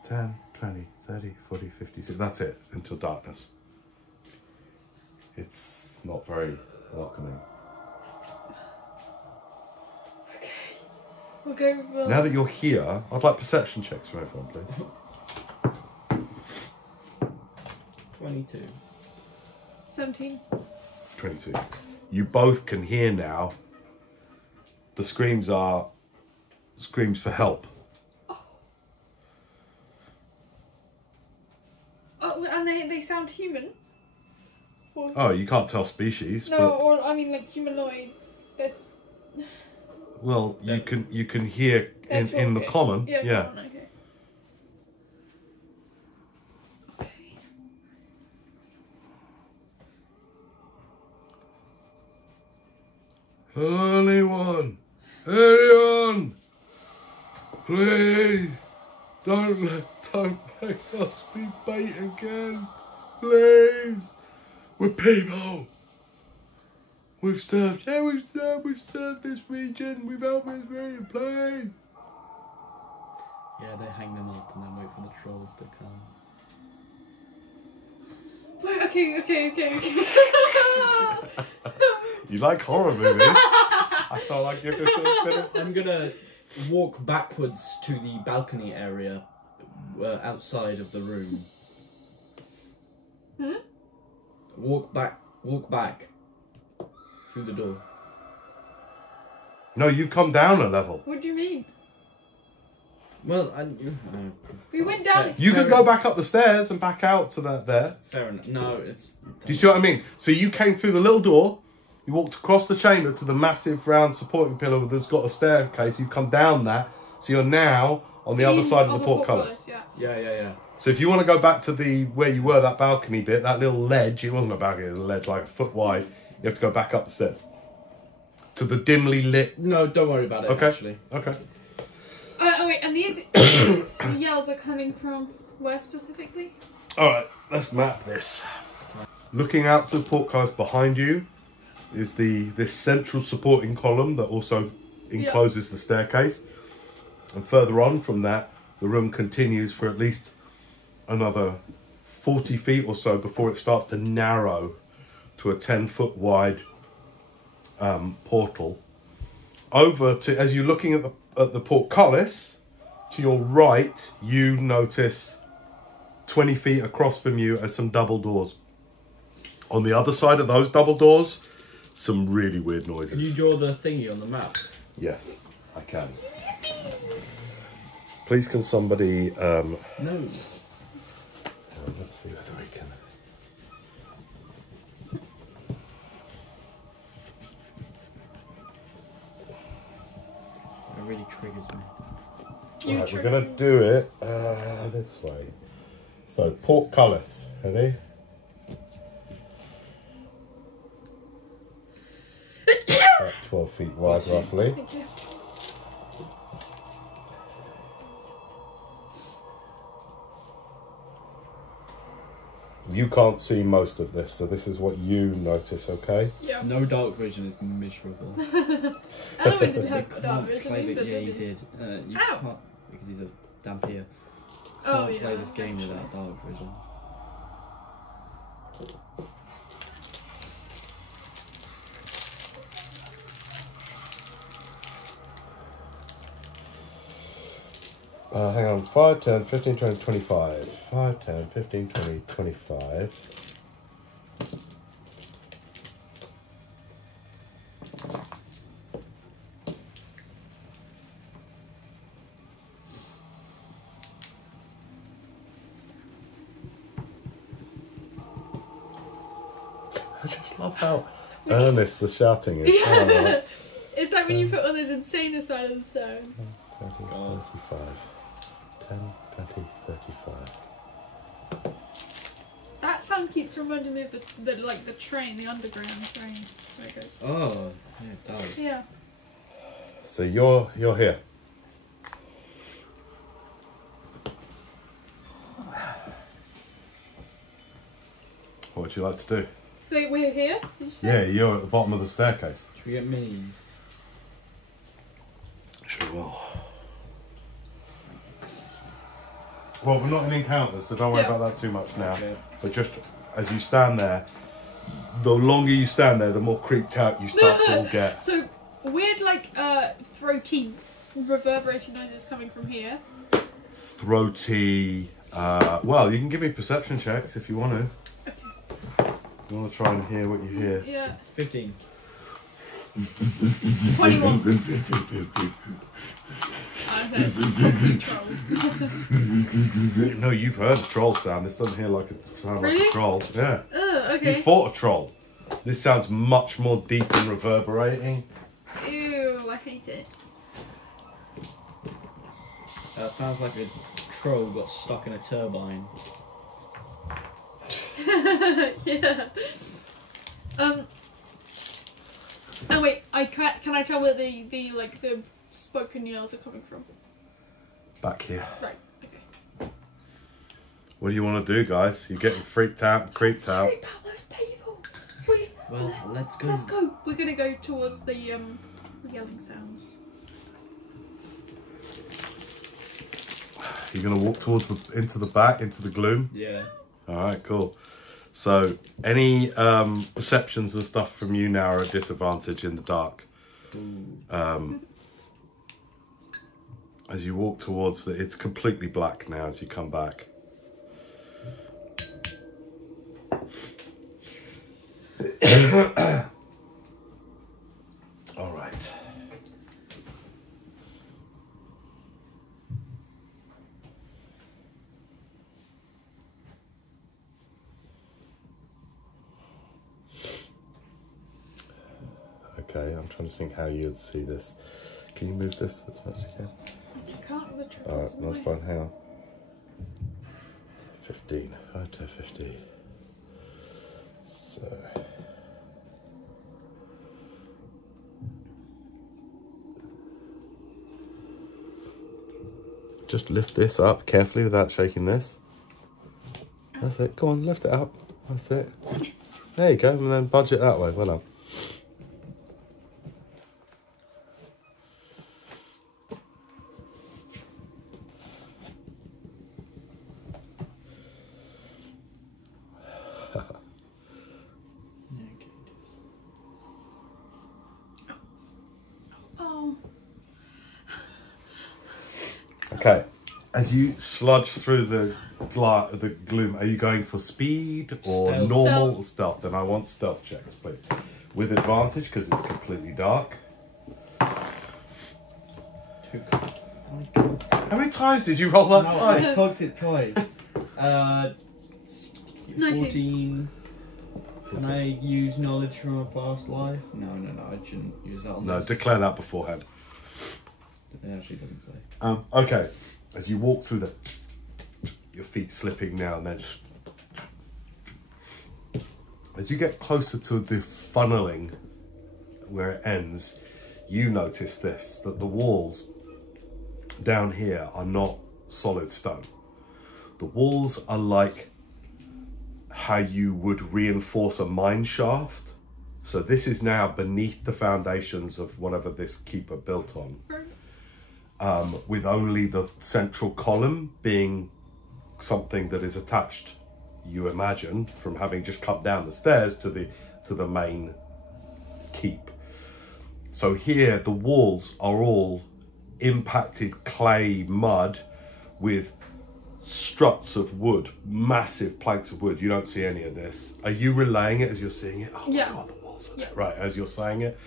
10, 20, 30, 40, 50, 60. That's it, until darkness. It's not very welcoming. Okay. We'll go with... Now that you're here, I'd like perception checks for everyone, please. 22. 17. 22. You both can hear now. The screams are screams for help. Oh, and they sound human? Or... Oh, you can't tell species. No, but... or I mean like humanoid. That's... Well, you can hear in the common. Yeah. Yeah. Common, okay. Anyone, please don't make us be bait again, please. We're people. We've served this region. We've helped this region, please. Yeah, they hang them up and then wait for the trolls to come. Okay. You like horror movies? I thought I'd give this a bit of... I'm gonna walk backwards to the balcony area outside of the room. Hmm? Walk back through the door. No, you've come down a level. What do you mean? Well, We went down... You could go back up the stairs and back out to that there. Fair enough. No, it's... Do you see what I mean? So you came through the little door, you walked across the chamber to the massive round supporting pillar that's got a staircase, you've come down that, so you're now on the other side of the portcullis. Yeah. So if you want to go back to the where you were, that balcony bit, that little ledge, it wasn't a balcony, it was a ledge like a foot wide, you have to go back up the stairs. To the dimly lit... No, don't worry about it, okay. actually. Okay. Oh wait, and these yells are coming from where specifically? Alright, let's map this. Looking out to the portcullis behind you is this central supporting column that also encloses the staircase. And further on from that, the room continues for at least another 40 feet or so before it starts to narrow to a 10-foot wide portal. Over to, as you're looking at the portcullis, to your right, you notice 20 feet across from you are some double doors. On the other side of those double doors, some really weird noises. Can you draw the thingy on the map? Yes, I can. Please can somebody... No. Let's see whether we can... It really triggers me. Right, we're going to do it this way. So, portcullis. Ready? About 12 feet wide, roughly. Thank you. You can't see most of this, so this is what you notice, okay? Yeah. No dark vision is miserable. Alan didn't have dark vision Play either, yeah, did you he? did. You Ow. can't, because he's a dampier. Oh, Can't yeah. play this game without dark vision. Hang on, 5, 10, 15, 20, 25. 5, 10, 15, 20, 25. I just love how earnest the shouting is. Yeah. Oh, right. It's like when you put on those insane asylum stones. 20, 35. 10, 20, 35. That sound keeps reminding me of the train, the underground train. So it goes. Oh, yeah, it does. Yeah. So you're here. What would you like to do? Wait, we're here? Did you say? Yeah, you're at the bottom of the staircase. Should we get minis? Sure will. Well, we're not in encounters, so don't worry about that too much now. Okay. But just as you stand there, the longer you stand there, the more creeped out you start to all get. So, weird, like, throaty reverberating noises coming from here. Throaty. Well, you can give me perception checks if you want to. Okay. You want to try and hear what you hear? Yeah. 15. 21. Okay. Troll. No, you've heard a troll sound. This doesn't hear like a sound like Really? a troll. Yeah. Okay. You fought a troll. This sounds much more deep and reverberating. Ew, I hate it. Sounds like a troll got stuck in a turbine. Yeah. Oh wait, can I tell where the spoken yells are coming from? Back here. Right. Okay. What do you want to do, guys? You're getting freaked out and creeped out. Creep out those people. Wait. Well, let's go. Let's go. We're gonna go towards the yelling sounds. You're gonna walk towards into the back, into the gloom. Yeah. All right, cool. So, any perceptions and stuff from you now are a disadvantage in the dark. As you walk towards it's completely black now as you come back. All right. Okay, I'm trying to think how you'd see this. Can you move this as much as you can? You can't with the triple. Alright, that's fine. Hang on. 15. 5 to 15. So. Just lift this up carefully without shaking this. That's it. Go on, lift it up. That's it. There you go, and then budge it that way. Well done. Oh. Okay, as you sludge through the gloom, are you going for speed or Stealth. normal or stealth? Then I want stealth checks, please. With advantage, because it's completely dark. How many times did you roll that No, dice? I tugged it twice. 14. Can I use knowledge from a past life? No, I shouldn't use that on No, this. declare that beforehand. It actually doesn't say. Okay, as you walk through your feet slipping now and then. As you get closer to the funneling where it ends, you notice this, that the walls down here are not solid stone. The walls are like how you would reinforce a mine shaft. So this is now beneath the foundations of whatever this keeper built on. With only the central column being something that is attached, you imagine, from having just come down the stairs to the main keep. So here the walls are all impacted clay mud with struts of wood, massive planks of wood. You don't see any of this. Are you relaying it as you're seeing it? Oh Yeah. my God, the walls are Yeah. there. Right, as you're saying it.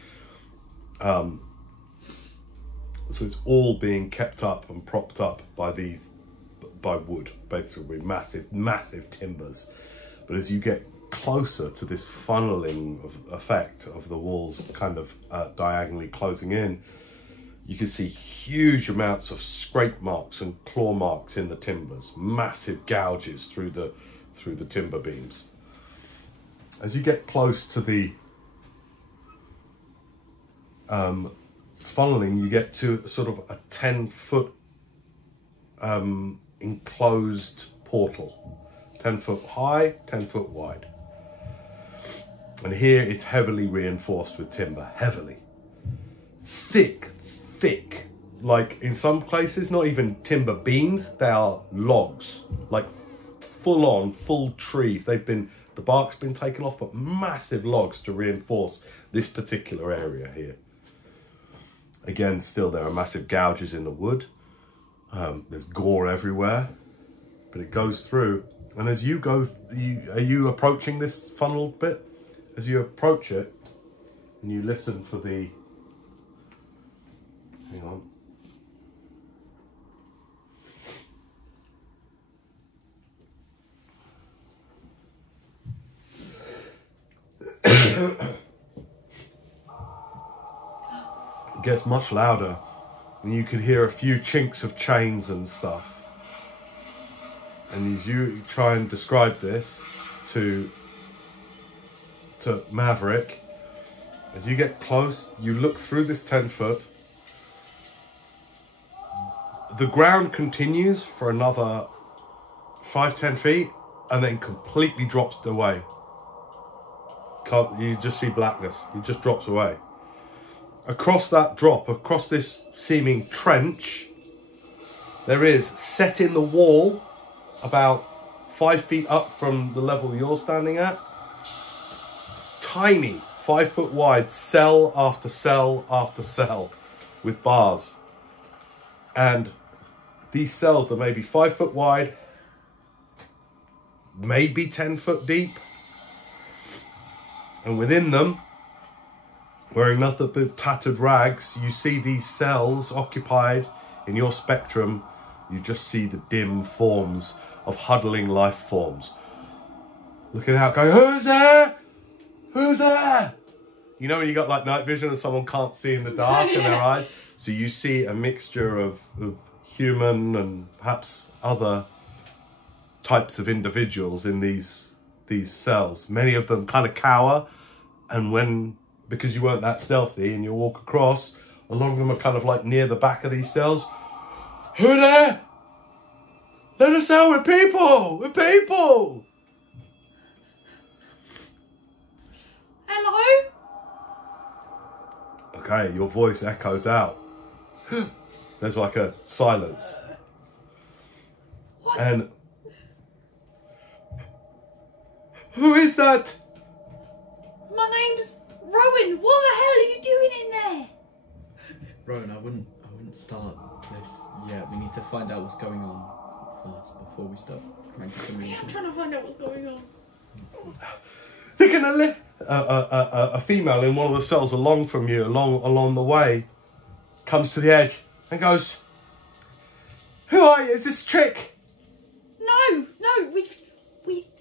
So it's all being kept up and propped up by wood, basically massive timbers. But as you get closer to this funneling effect of the walls kind of diagonally closing in, you can see huge amounts of scrape marks and claw marks in the timbers, massive gouges through the timber beams. As you get close to the funneling, you get to sort of a 10-foot enclosed portal, 10 foot high, 10 foot wide. And here it's heavily reinforced with timber, heavily. Thick, like in some places, not even timber beams, they are logs, like full trees. The bark's been taken off, but massive logs to reinforce this particular area here. Again, still there are massive gouges in the wood. There's gore everywhere, but it goes through. And as you go, are you approaching this funnel bit? As you approach it, and you listen for the, hang on. It gets much louder, and you can hear a few chinks of chains and stuff. And as you try and describe this to Maverick, as you get close, you look through this 10-foot. The ground continues for another 5-10 feet, and then completely drops away. You just see blackness. It just drops away. Across that drop, across this seeming trench, there is, set in the wall, about 5 feet up from the level you're standing at, tiny 5 foot wide cell after cell after cell with bars. And these cells are maybe 5 foot wide, maybe 10 foot deep. And within them, wearing nothing but tattered rags, you see these cells occupied in your spectrum. You just see the dim forms of huddling life forms. Looking out, going, who's there? Who's there? You know when you got like night vision and someone can't see in the dark in their eyes? So you see a mixture of human and perhaps other types of individuals in these cells. Many of them kind of cower, and because you weren't that stealthy and you walk across, a lot of them are kind of like near the back of these cells. Who there? Let us out, we're people! We're people! Hello? Okay, your voice echoes out. There's like a silence. What? And who is that? My name's Rowan. What the hell are you doing in there? Rowan, I wouldn't start this yet. We need to find out what's going on first before we start trying to communicate. I'm trying to find out what's going on. They're gonna live. A female in one of the cells along from you, along the way, comes to the edge and goes, "Who are you? Is this a trick?" No,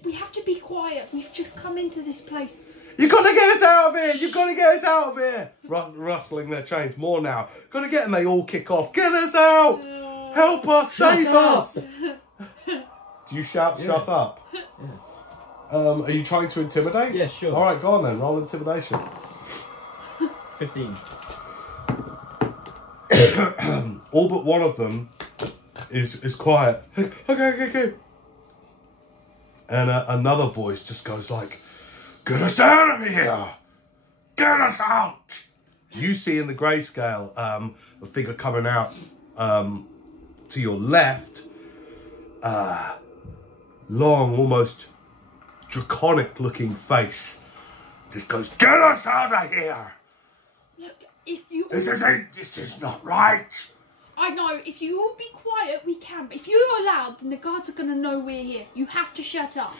we have to be quiet. We've just come into this place. You gotta get us out of here! You gotta get us out of here! Rustling their chains more now. Gotta get them. They all kick off. Get us out! Help us! Save us! Do you shout, Yeah. shut up? Yeah. Are you trying to intimidate? Yeah, sure. Alright, go on then. Roll intimidation. 15. All but one of them is quiet. Okay. And another voice just goes like, "Get us out of here! Get us out!" You see in the grayscale a figure coming out to your left, long, almost draconic looking face. Just goes, "Get us out of here! Look, if you... This is not right!" I know, if you all be quiet, we can. But if you're loud, then the guards are going to know we're here. You have to shut up.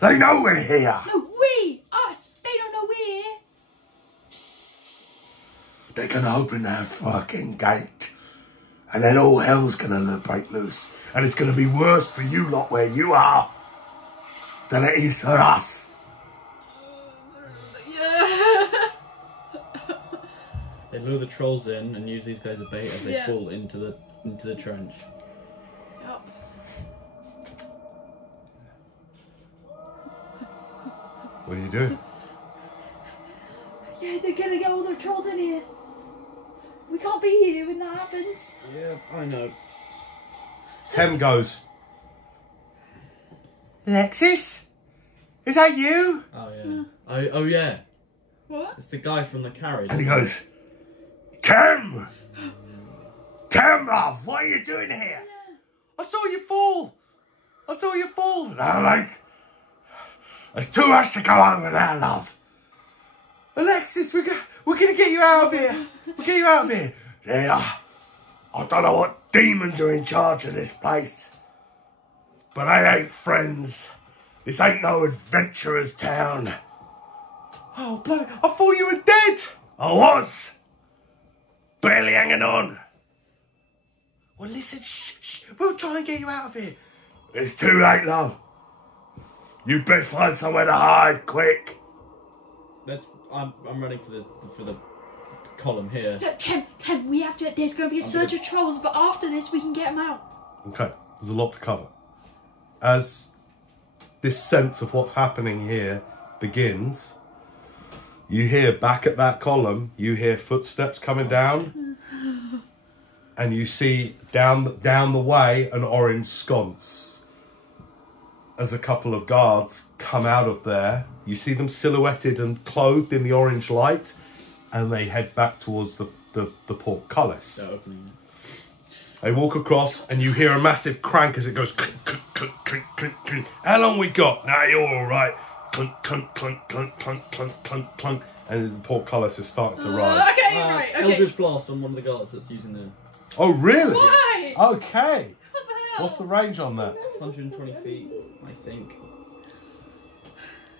They know we're here! No, us. They don't know we're here. They're gonna open that fucking gate, and then all hell's gonna break loose, and it's gonna be worse for you lot where you are than it is for us. Yeah. They lure the trolls in and use these guys as bait as they Yeah. fall into the trench. Yep. What do you do? Yeah, they're going to get all the trolls in here. We can't be here when that happens. Yeah, I know. Tem goes, "Alexis? Is that you?" Oh yeah. Oh yeah. What? It's the guy from the carriage. And he goes, "Tem! Tem, love, what are you doing here? I saw you fall. And I'm like, there's too much to go over there, love. Alexis, we're gonna get you out of here. We'll get you out of here. Yeah. I don't know what demons are in charge of this place, but they ain't friends. This ain't no adventurer's town. Oh, bloody, I thought you were dead. I was. Barely hanging on. Well, listen, shh. We'll try and get you out of here. It's too late, though. You better find somewhere to hide, quick. I'm running for the column here. Look, Tem, we have to. There's going to be a surge of trolls, but after this, we can get them out. Okay, there's a lot to cover. As this sense of what's happening here begins, you hear back at that column, you hear footsteps coming down, and you see down the way an orange sconce. As a couple of guards come out of there, you see them silhouetted and clothed in the orange light, and they head back towards the portcullis. They're opening. They walk across, and you hear a massive crank as it goes clink, clink, clink, clink, clink, clink. How long we got? Nah, you're all right. Clunk, clunk, clunk, clunk, clunk, clunk, clunk, clunk. And the portcullis is starting to rise. Okay, right, okay. Eldritch Blast on one of the guards that's using the... Oh, really? Why? Okay. What the hell? What's the range on that? 120 feet, I think.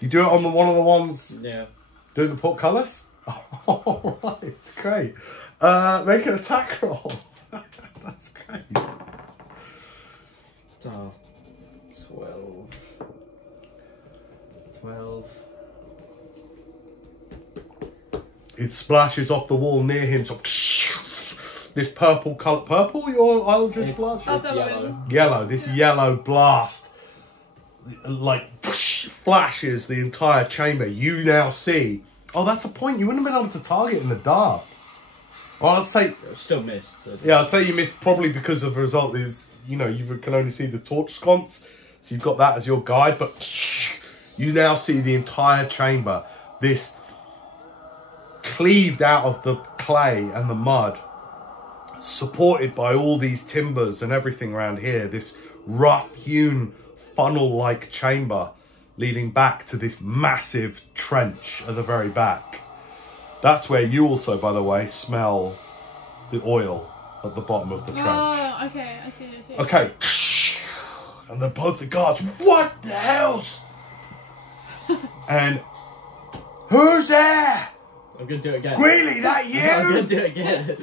You do it on one of the ones Yeah. doing the portcullis? Oh, right, great. Make an attack roll. That's great. 12. It splashes off the wall near him. So this purple colour. Purple? Your Eldritch Blast? That's yellow. Yellow. This yellow blast, like, flashes the entire chamber. You now see. Oh, that's a point. You wouldn't have been able to target in the dark. Well, I'd say. Still missed. So Yeah, I'd say you missed probably because of the result is, you know, you can only see the torch sconce. So you've got that as your guide. But you now see the entire chamber. This cleaved out of the clay and the mud, supported by all these timbers and everything around here. This rough-hewn funnel-like chamber leading back to this massive trench at the very back. That's where you also, by the way, smell the oil at the bottom of the trench. Oh, okay, I see. Okay. And then both the guards, what the hell's? And who's there? I'm going to do it again. Really, that you? I'm going to do it again.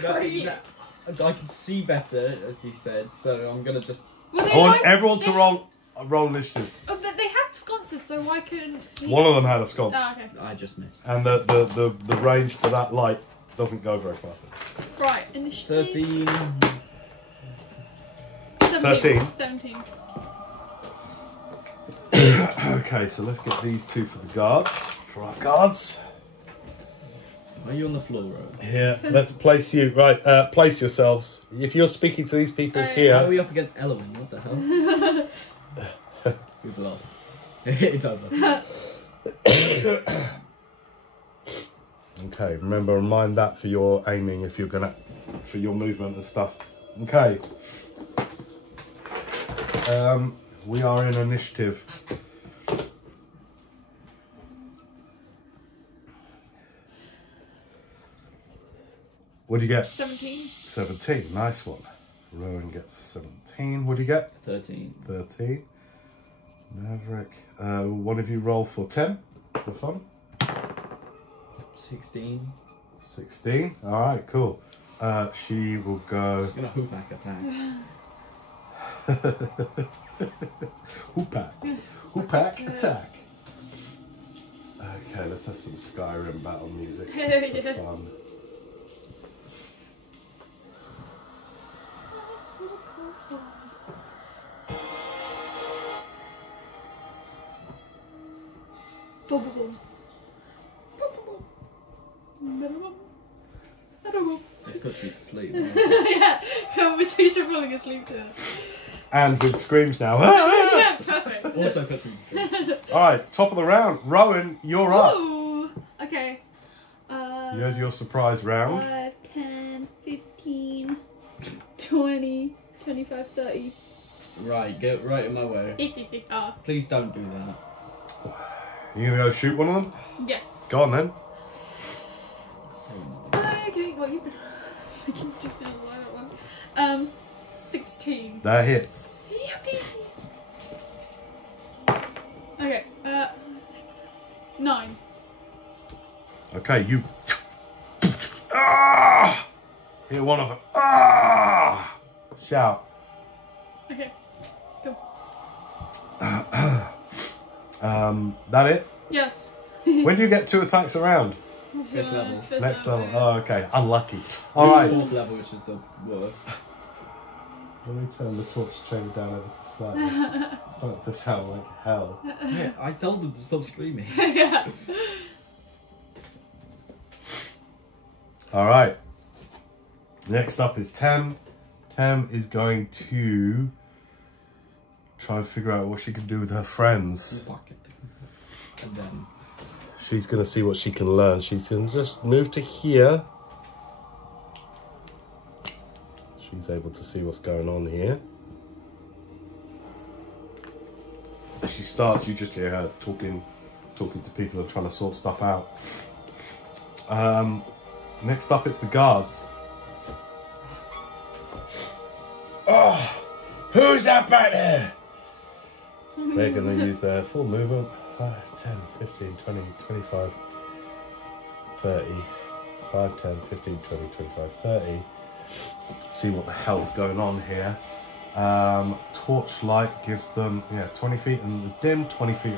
Great. I can see better, as you said, so I'm going to just... Well, I want everyone to roll initiative. Oh, but they had sconces, so why couldn't he... One of them had a sconce. Oh, okay. I just missed. And the range for that light doesn't go very far. Right, initiative. 13. 13. 17. Okay, so let's get these two for the guards. For our guards. Are you on the floor, Rowan? Here, let's place you. Right, place yourselves. If you're speaking to these people How are here... we up against Elwyn? What the hell? We've lost. It's over. Okay, remember, mind that for your aiming if you're gonna... for your movement and stuff. Okay. We are in initiative. What do you get? 17. 17, nice one. Rowan gets 17. What do you get? 13. 13. Maverick. One of you roll for 10 for fun. 16. 16. Alright, cool. She will go. She's going to hoop-hack attack. Hoop-hack attack. Okay, let's have some Skyrim battle music for Yeah. fun. This puts me to sleep. Yeah, we're supposed to falling asleep to that. And with screams now. Yeah, perfect. Also puts me to sleep. Alright, top of the round. Rowan, you're up. Ooh, okay. You had your surprise round. 5, 10, 15, 20, 25, 30. Right, get right in my way. Please don't do that. You gonna go shoot one of them? Yes. Go on then. Okay, well, you've been making decisions like that one. 16. That hits. Yippee! Okay, 9. Okay, you hear one of them. Shout. Okay, go. That it? Yes. When do you get 2 attacks around? Next level. Next level. Oh, okay. Unlucky. All right. 4th level, which is the worst. Let me turn the torch chain down ever so slightly. It's starting to sound like hell. Yeah, I told them to stop screaming. Yeah. All right. Next up is Tem. Tem is going to try and figure out what she can do with her friends. Bucket. And then... She's going to see what she can learn. She's going to just move to here. She's able to see what's going on here. As she starts, you just hear her talking to people and trying to sort stuff out. Next up, it's the guards. Oh, who's that back there? They're going to use their full movement. 5, 10, 15, 20, 25, 30. 5, 10, 15, 20, 25, 30. See what the hell's going on here. Torchlight gives them 20 feet in the dim, 20 feet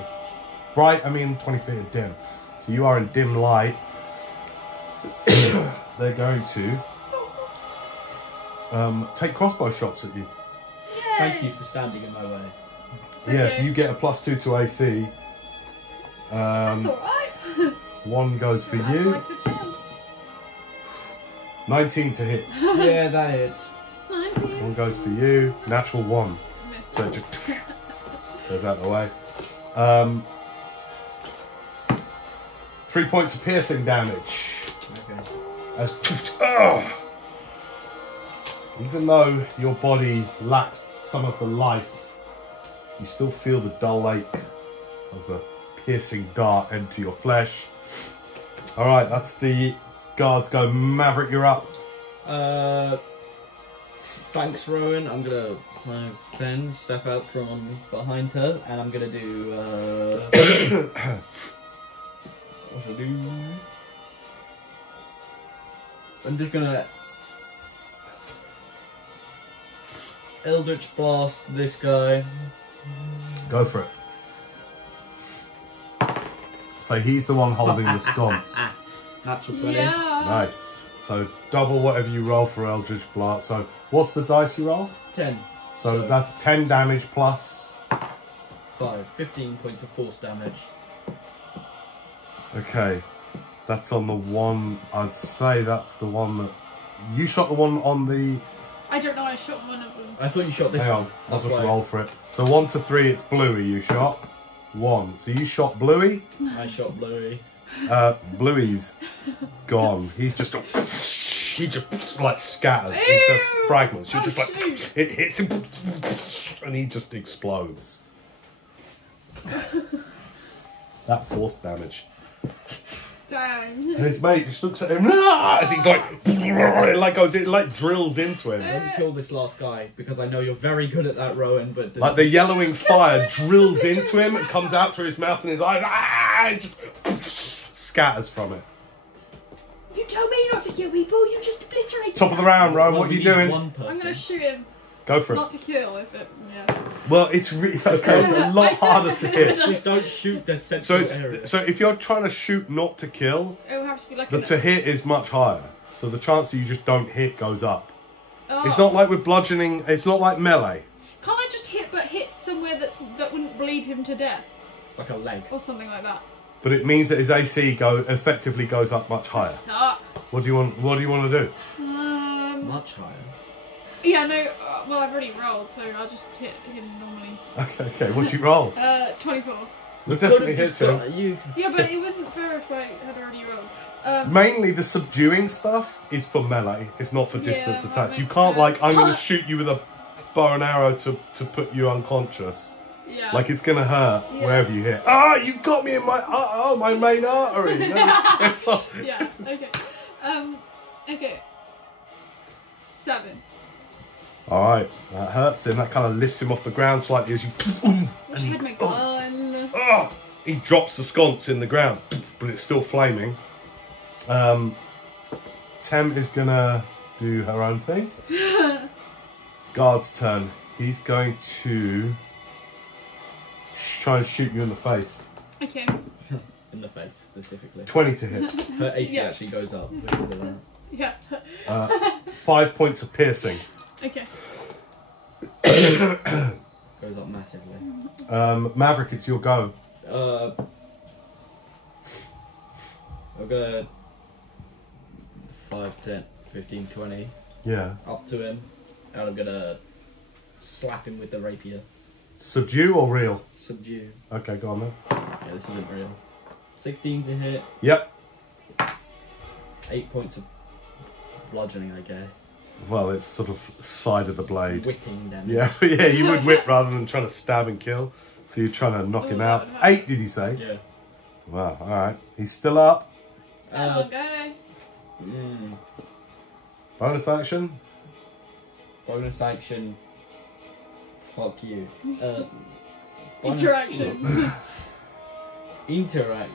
bright, 20 feet in dim. So you are in dim light. They're going to take crossbow shots at you. Yay. Thank you for standing in my way. Yes, you get a +2 to AC. That's alright. 1 goes for you. 19 to hit. Yeah, that hits. 19. 1 goes for you. Natural 1. Miss. So it just goes out of the way. 3 points of piercing damage. Okay. As even though your body lacks some of the life, you still feel the dull ache of a piercing dart into your flesh. Alright, that's the guards go. Maverick, you're up. Thanks, Rowan. I'm gonna 5, 10, step out from behind her, and I'm gonna do. What should I do? I'm just gonna Eldritch Blast this guy. Go for it. So he's the one holding the sconce. Natural 20. Yeah. Nice. So double whatever you roll for Eldritch Blast. So what's the dice you roll? 10. So that's 10 damage plus. 5. 15 points of force damage. Okay. That's on the one, I'd say that's the one that... You shot the one on the... I don't know, I shot one of them. I thought you shot this Hang one. on, I'll That's just why roll for it. So 1 to 3, it's Bluey you shot. 1. So you shot Bluey. I shot Bluey. Bluey's gone. He's just... He just like scatters into fragments. You're just like... Shoot. It hits him and he just explodes. That force damage. Dang. And his mate just looks at him as he's like, it like drills into him. Let me kill this last guy, because I know you're very good at that, Rowan, but... Like the yellowing fire drills into him and comes out through his mouth and his eyes, and just scatters from it. You told me not to kill people, you just obliterated Top of the round, Rowan, what are we you need doing? one person. I'm gonna shoot him. Go for it. Not to kill, if it... Yeah. Well, it's really okay. It's a lot harder to hit. Just don't shoot that So central it's area. so if you're trying to shoot not to kill, It will have to be like the an... to hit is much higher. So the chance that you just don't hit goes up. Oh. It's not like with bludgeoning. It's not like melee. Can't I just hit somewhere that wouldn't bleed him to death? Like a leg. Or something like that. But it means that his AC effectively goes up much higher. Sucks. What do you want? What do you want to do? Much higher. Yeah, no, well, I've already rolled, so I'll just hit him normally. Okay. What do you roll? 24. That definitely hits him. Yeah, but it wouldn't fair if I had already rolled. Mainly the subduing stuff is for melee. It's not for distance that attacks. You makes can't like, sense. I'm going to shoot you with a bow and arrow to put you unconscious. Yeah. Like it's going to hurt Yeah. wherever you hit. Ah, you got me in my my main artery. No, it's not. Yeah, okay. Okay. 7. Alright, that hurts him. That kind of lifts him off the ground slightly as you... Wish I had my gun. He drops the sconce in the ground, but it's still flaming. Tem is going to do her own thing. Guard's turn. He's going to try and shoot you in the face. Okay. In the face, specifically. 20 to hit. Her AC Yeah. actually goes up. Because of that. Yeah. 5 points of piercing. Okay. Goes up massively. Maverick, it's your go. I'll go 5, 10, 15, 20. Yeah. Up to him. And I'm gonna slap him with the rapier. Subdue or real? Subdue. Okay, go on then. Yeah, this isn't real. 16 to hit. Yep. 8 points of bludgeoning, I guess. Well, it's sort of side of the blade. Whipping damage. Yeah, yeah, you would whip rather than trying to stab and kill. So you're trying to knock him out. 8, did he say? Yeah. Wow, alright. He's still up. Okay. Bonus action. Bonus action. Fuck you. Interaction. Interact.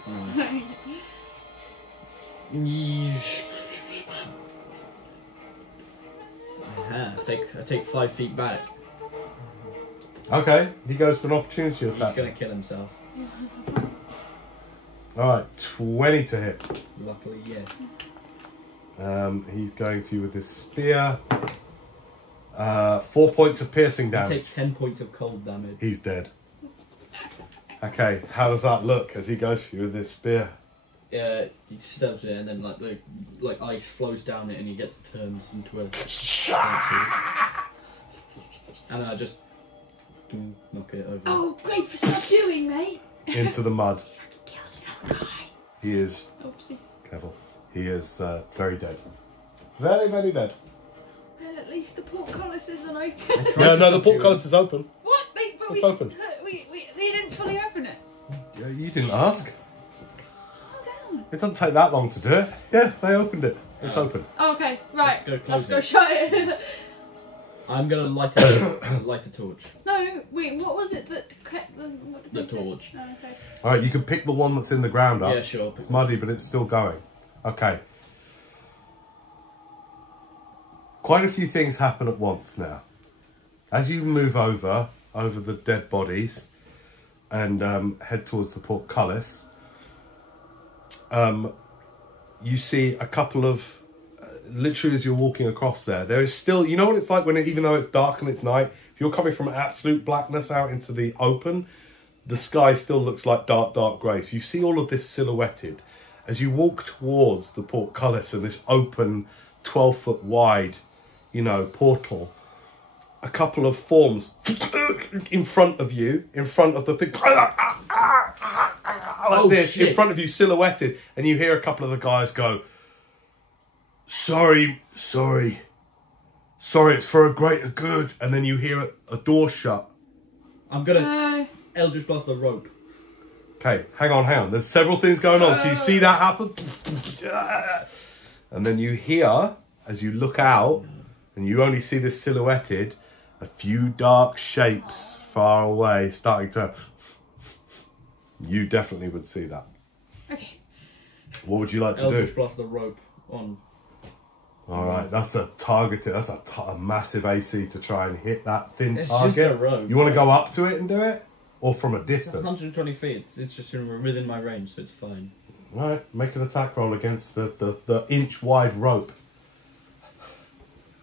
I take 5 feet back. Okay, he goes for an opportunity attack. He's gonna kill himself. Alright, 20 to hit. Luckily, yeah. He's going for you with his spear. 4 points of piercing I damage. take 10 points of cold damage. He's dead. Okay, how does that look as he goes for you with his spear? He stabs it and then like ice flows down it and he gets turned into a statue. And then I just knock it over. Oh, great for subduing, mate. Into the mud. Killed another guy. He is... Oopsie. Careful. He is very dead. Very, very dead. Well, at least the portcullis isn't open. No, the portcullis is open. What? But It's open. They didn't fully open it. Yeah, you didn't ask. Calm down. It doesn't take that long to do it. Yeah, they opened it. It's open. Oh, okay, right. Let's go Let's go shut it. I'm gonna light a torch. No, wait. What was it that kept the? What did The they do? torch. Oh, okay. Alright, you can pick the one that's in the ground up. Yeah, sure. It's muddy, but it's still going. Okay. Quite a few things happen at once now. As you move over the dead bodies, and head towards the portcullis, you see a couple of... literally as you're walking across there is still... You know what it's like when even though it's dark and it's night, if you're coming from absolute blackness out into the open, the sky still looks like dark, dark grey. So you see all of this silhouetted. As you walk towards the portcullis and this open 12-foot wide, portal, a couple of forms in front of you, in front of the thing, like this, shit. in front of you, silhouetted, and you hear a couple of the guys go, sorry, it's for a greater good, and then you hear a door shut. I'm gonna Eldritch Blast the rope. Okay, hang on. There's several things going on. So you see that happen, and then you hear, as you look out, and you only see this silhouetted, a few dark shapes far away starting to... You definitely would see that. Okay. What would you like to Eldritch do? Blast the rope on. Alright, that's a targeted, that's a massive AC to try and hit that thin It's target. just a rope. You want to go up to it and do it? Or from a distance? 120 feet. It's just within my range, so it's fine. Right, make an attack roll against the inch wide rope.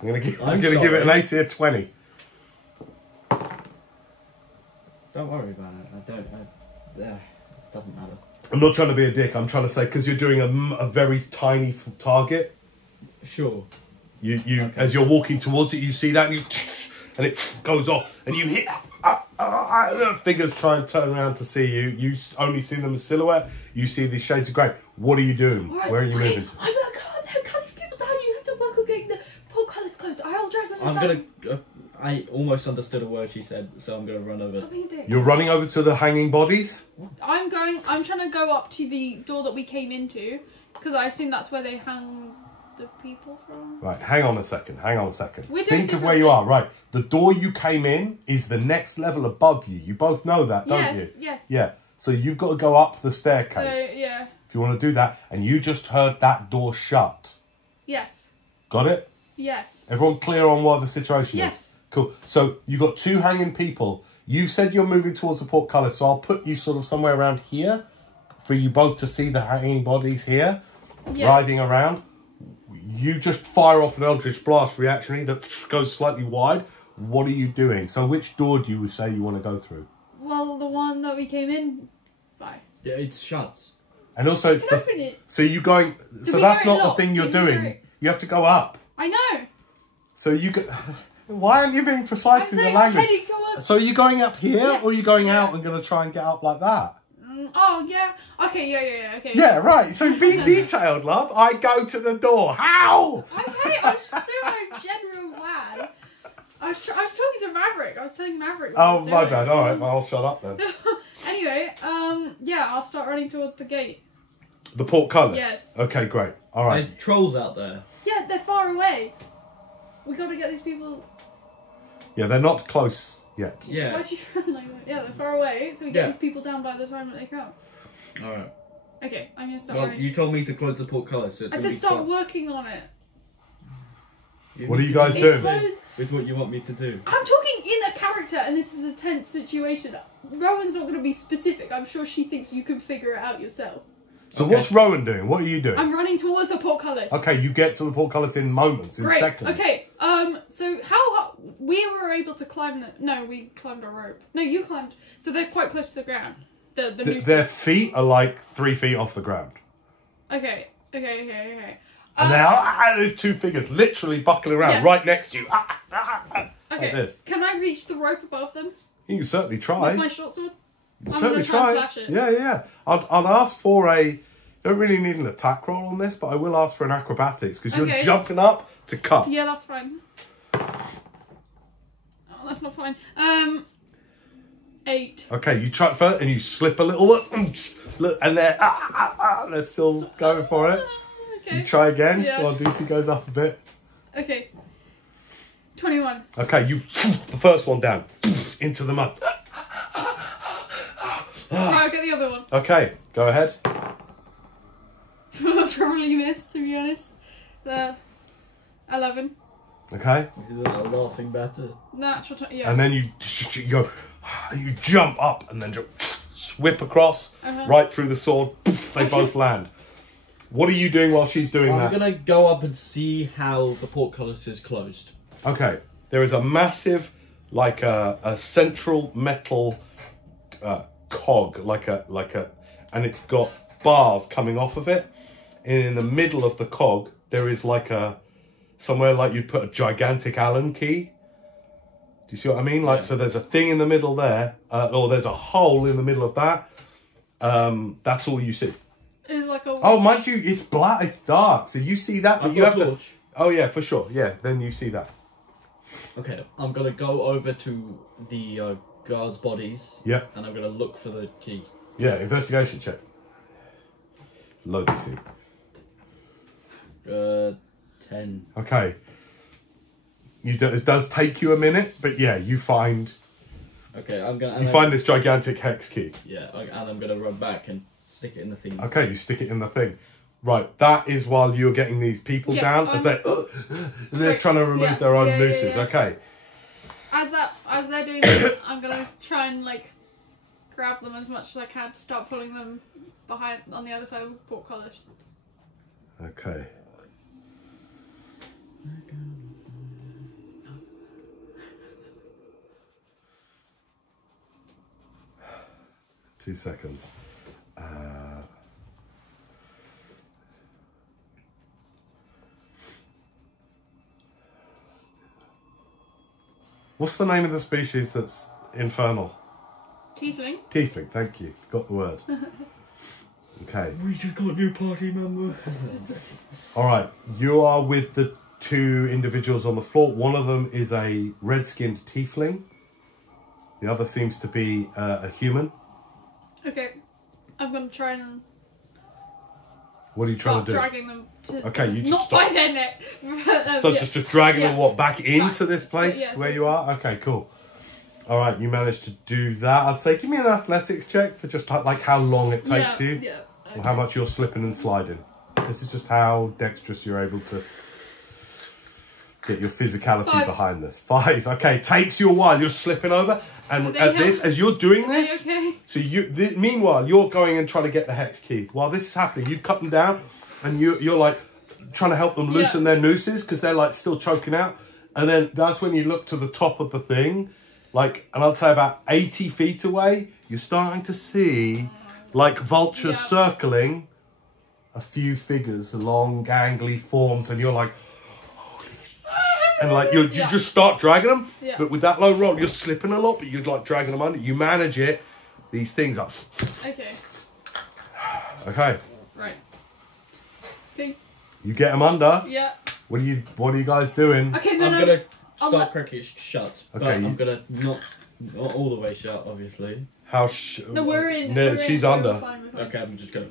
I'm gonna give it an AC of 20. Don't worry about it. It doesn't matter. I'm not trying to be a dick. I'm trying to say because you're doing a very tiny target. Sure. You Okay. As you're walking towards it, you see that and it goes off, and you hit. Figures try and turn around to see you. You only see them as silhouette. You see these shades of grey. What are you doing? Right, Where are you moving to? I can't cut these people down. You have to work on getting the portcullis closed. I'll drag them inside. I almost understood a word she said, so I'm gonna run over. Stop being a dick. You're running over to the hanging bodies. I'm trying to go up to the door that we came into because I assume that's where they hang the people from? Right, hang on a second. We do Think of where you are. Right, the door you came in is the next level above you. You both know that, don't you? Yes. Yeah. So you've got to go up the staircase. Yeah. If you want to do that, and you just heard that door shut. Yes. Got it? Yes. Everyone clear on what the situation is? Yes. Cool. So you got 2 hanging people. You said you're moving towards the portcullis, so I'll put you sort of somewhere around here for you both to see the hanging bodies here, writhing around. You just fire off an Eldritch Blast reactionary that goes slightly wide. What are you doing? So which door do you say you want to go through? Well, the one that we came in by. Yeah, it's shut. And also it's the... Open it. So you going... So that's not the thing you're doing. You have to go up. I know. So you go... Why aren't you being precise with your language? Heading towards... So are you going up here, Yes. or are you going out and going to try and get up like that? Oh, yeah. Okay, yeah, okay. Yeah, right. So be detailed, love. I go to the door. How? Okay, I was just doing my general plan. I was talking to Maverick. I was telling Maverick what I Oh, was my doing. bad. All right, well, I'll shut up then. Anyway, yeah, I'll start running towards the gate. The portcullis? Yes. Okay, great. All right. There's trolls out there. Yeah, they're far away. We gotta get these people... Yeah, they're not close yet. Yeah. Why'd you run like that? Yeah, they're far away, so we get Yeah. these people down by the time that they come. Alright. Okay, I'm gonna start Well, running. you told me to close the portcullis, so it's I gonna said be start fun. working on it. What are you guys It doing? closed... With what you want me to do. I'm talking in a character, and this is a tense situation. Rowan's not going to be specific. I'm sure she thinks you can figure it out yourself. So Okay. what's Rowan doing? What are you doing? I'm running towards the portcullis. Okay, you get to the portcullis in moments, in Great. seconds. Okay. So how we were able to climb the? No, we climbed a rope. No, you climbed. So they're quite close to the ground. The noose. Their feet are like 3 feet off the ground. Okay. And now there's 2 figures literally buckling around Yes. right next to you. Okay. Like this. Can I reach the rope above them You can certainly try. with my short sword? You can I'm certainly gonna try and try. slash it. Yeah. I'll ask for a... You don't really need an attack roll on this, but I will ask for an acrobatics because you're Okay. jumping up to cut. Yeah, that's fine. Oh, that's not fine. 8. Okay, you try first and you slip a little look, and they're still going for it. Okay. You try again. Yeah. Well, DC goes up a bit. Okay. 21. Okay, you the first one down into the mud. I'll get the other one. Okay, go ahead. Probably missed, to be honest. 11. Okay, This is a laughing better. Natural, yeah. and then you go, you jump up and then just whip across right through the sword. They both land. What are you doing while she's doing I'm that? gonna go up and see how the portcullis is closed. Okay, there is a massive, like a central metal cog, and it's got bars coming off of it. And in the middle of the cog, there is like somewhere like you'd put a gigantic Allen key. Do you see what I mean? Like, so there's a thing in the middle there, or there's a hole in the middle of that. That's all you see. It's like a... Oh, mind you, it's black, it's dark, so you see that, but I've you got have a to... torch. Oh yeah, for sure, yeah, then you see that. Okay, I'm gonna go over to the guards' bodies. Yeah. And I'm gonna look for the key. Yeah, investigation check. Low DC. 10. Okay. It does take you a minute, but yeah, you find Okay, I'm gonna. you find this gigantic hex key. Yeah, and I'm gonna run back and stick it in the thing. Okay, you stick it in the thing. Right, that is while you're getting these people Yes, down as they're Right, trying to remove yeah, their own yeah, nooses. yeah. Okay. As they're doing that, I'm gonna try and like grab them as much as I can to start pulling them behind on the other side of the portcullis. Okay. Two seconds. What's the name of the species that's infernal? Tiefling. Tiefling, thank you. Got the word. Okay. We just got a new party member. Alright, you are with the 2 individuals on the floor. One of them is a red-skinned tiefling. The other seems to be a human. Okay, I'm gonna try and What are you trying to do? Dragging them to. Okay, you just not stop. by their neck. Just dragging them what back into Right. this place So, yeah, where so- you are. Okay, cool. All right, you managed to do that. I'd say give me an athletics check for just like how long it takes you, Yeah. or how much you're slipping and sliding. This is just how dexterous you're able to get your physicality 5. behind this. 5. Okay, takes you a while. You're slipping over, and Are they at this, help- as you're doing Are they this, okay? so meanwhile, you're going and trying to get the hex key. While this is happening, you've cut them down, and you're like trying to help them loosen their nooses because they're like still choking out. And then that's when you look to the top of the thing, like, and I'd say about 80 feet away, you're starting to see like vultures circling a few figures, long, gangly forms, and you're like, holy shit. And like you just start dragging them, but with that low roll, you're slipping a lot, but you're like dragging them under. You manage it. These things up. Okay. Okay. Right. Okay. You get them under. Yeah. What are you guys doing? Okay. I'm Then gonna I'll start let- cracking shut, but Okay, I'm gonna not all the way shut, obviously. How? No, we're in. No, we're she's in, under. We're fine, we're fine. Okay, I'm just gonna.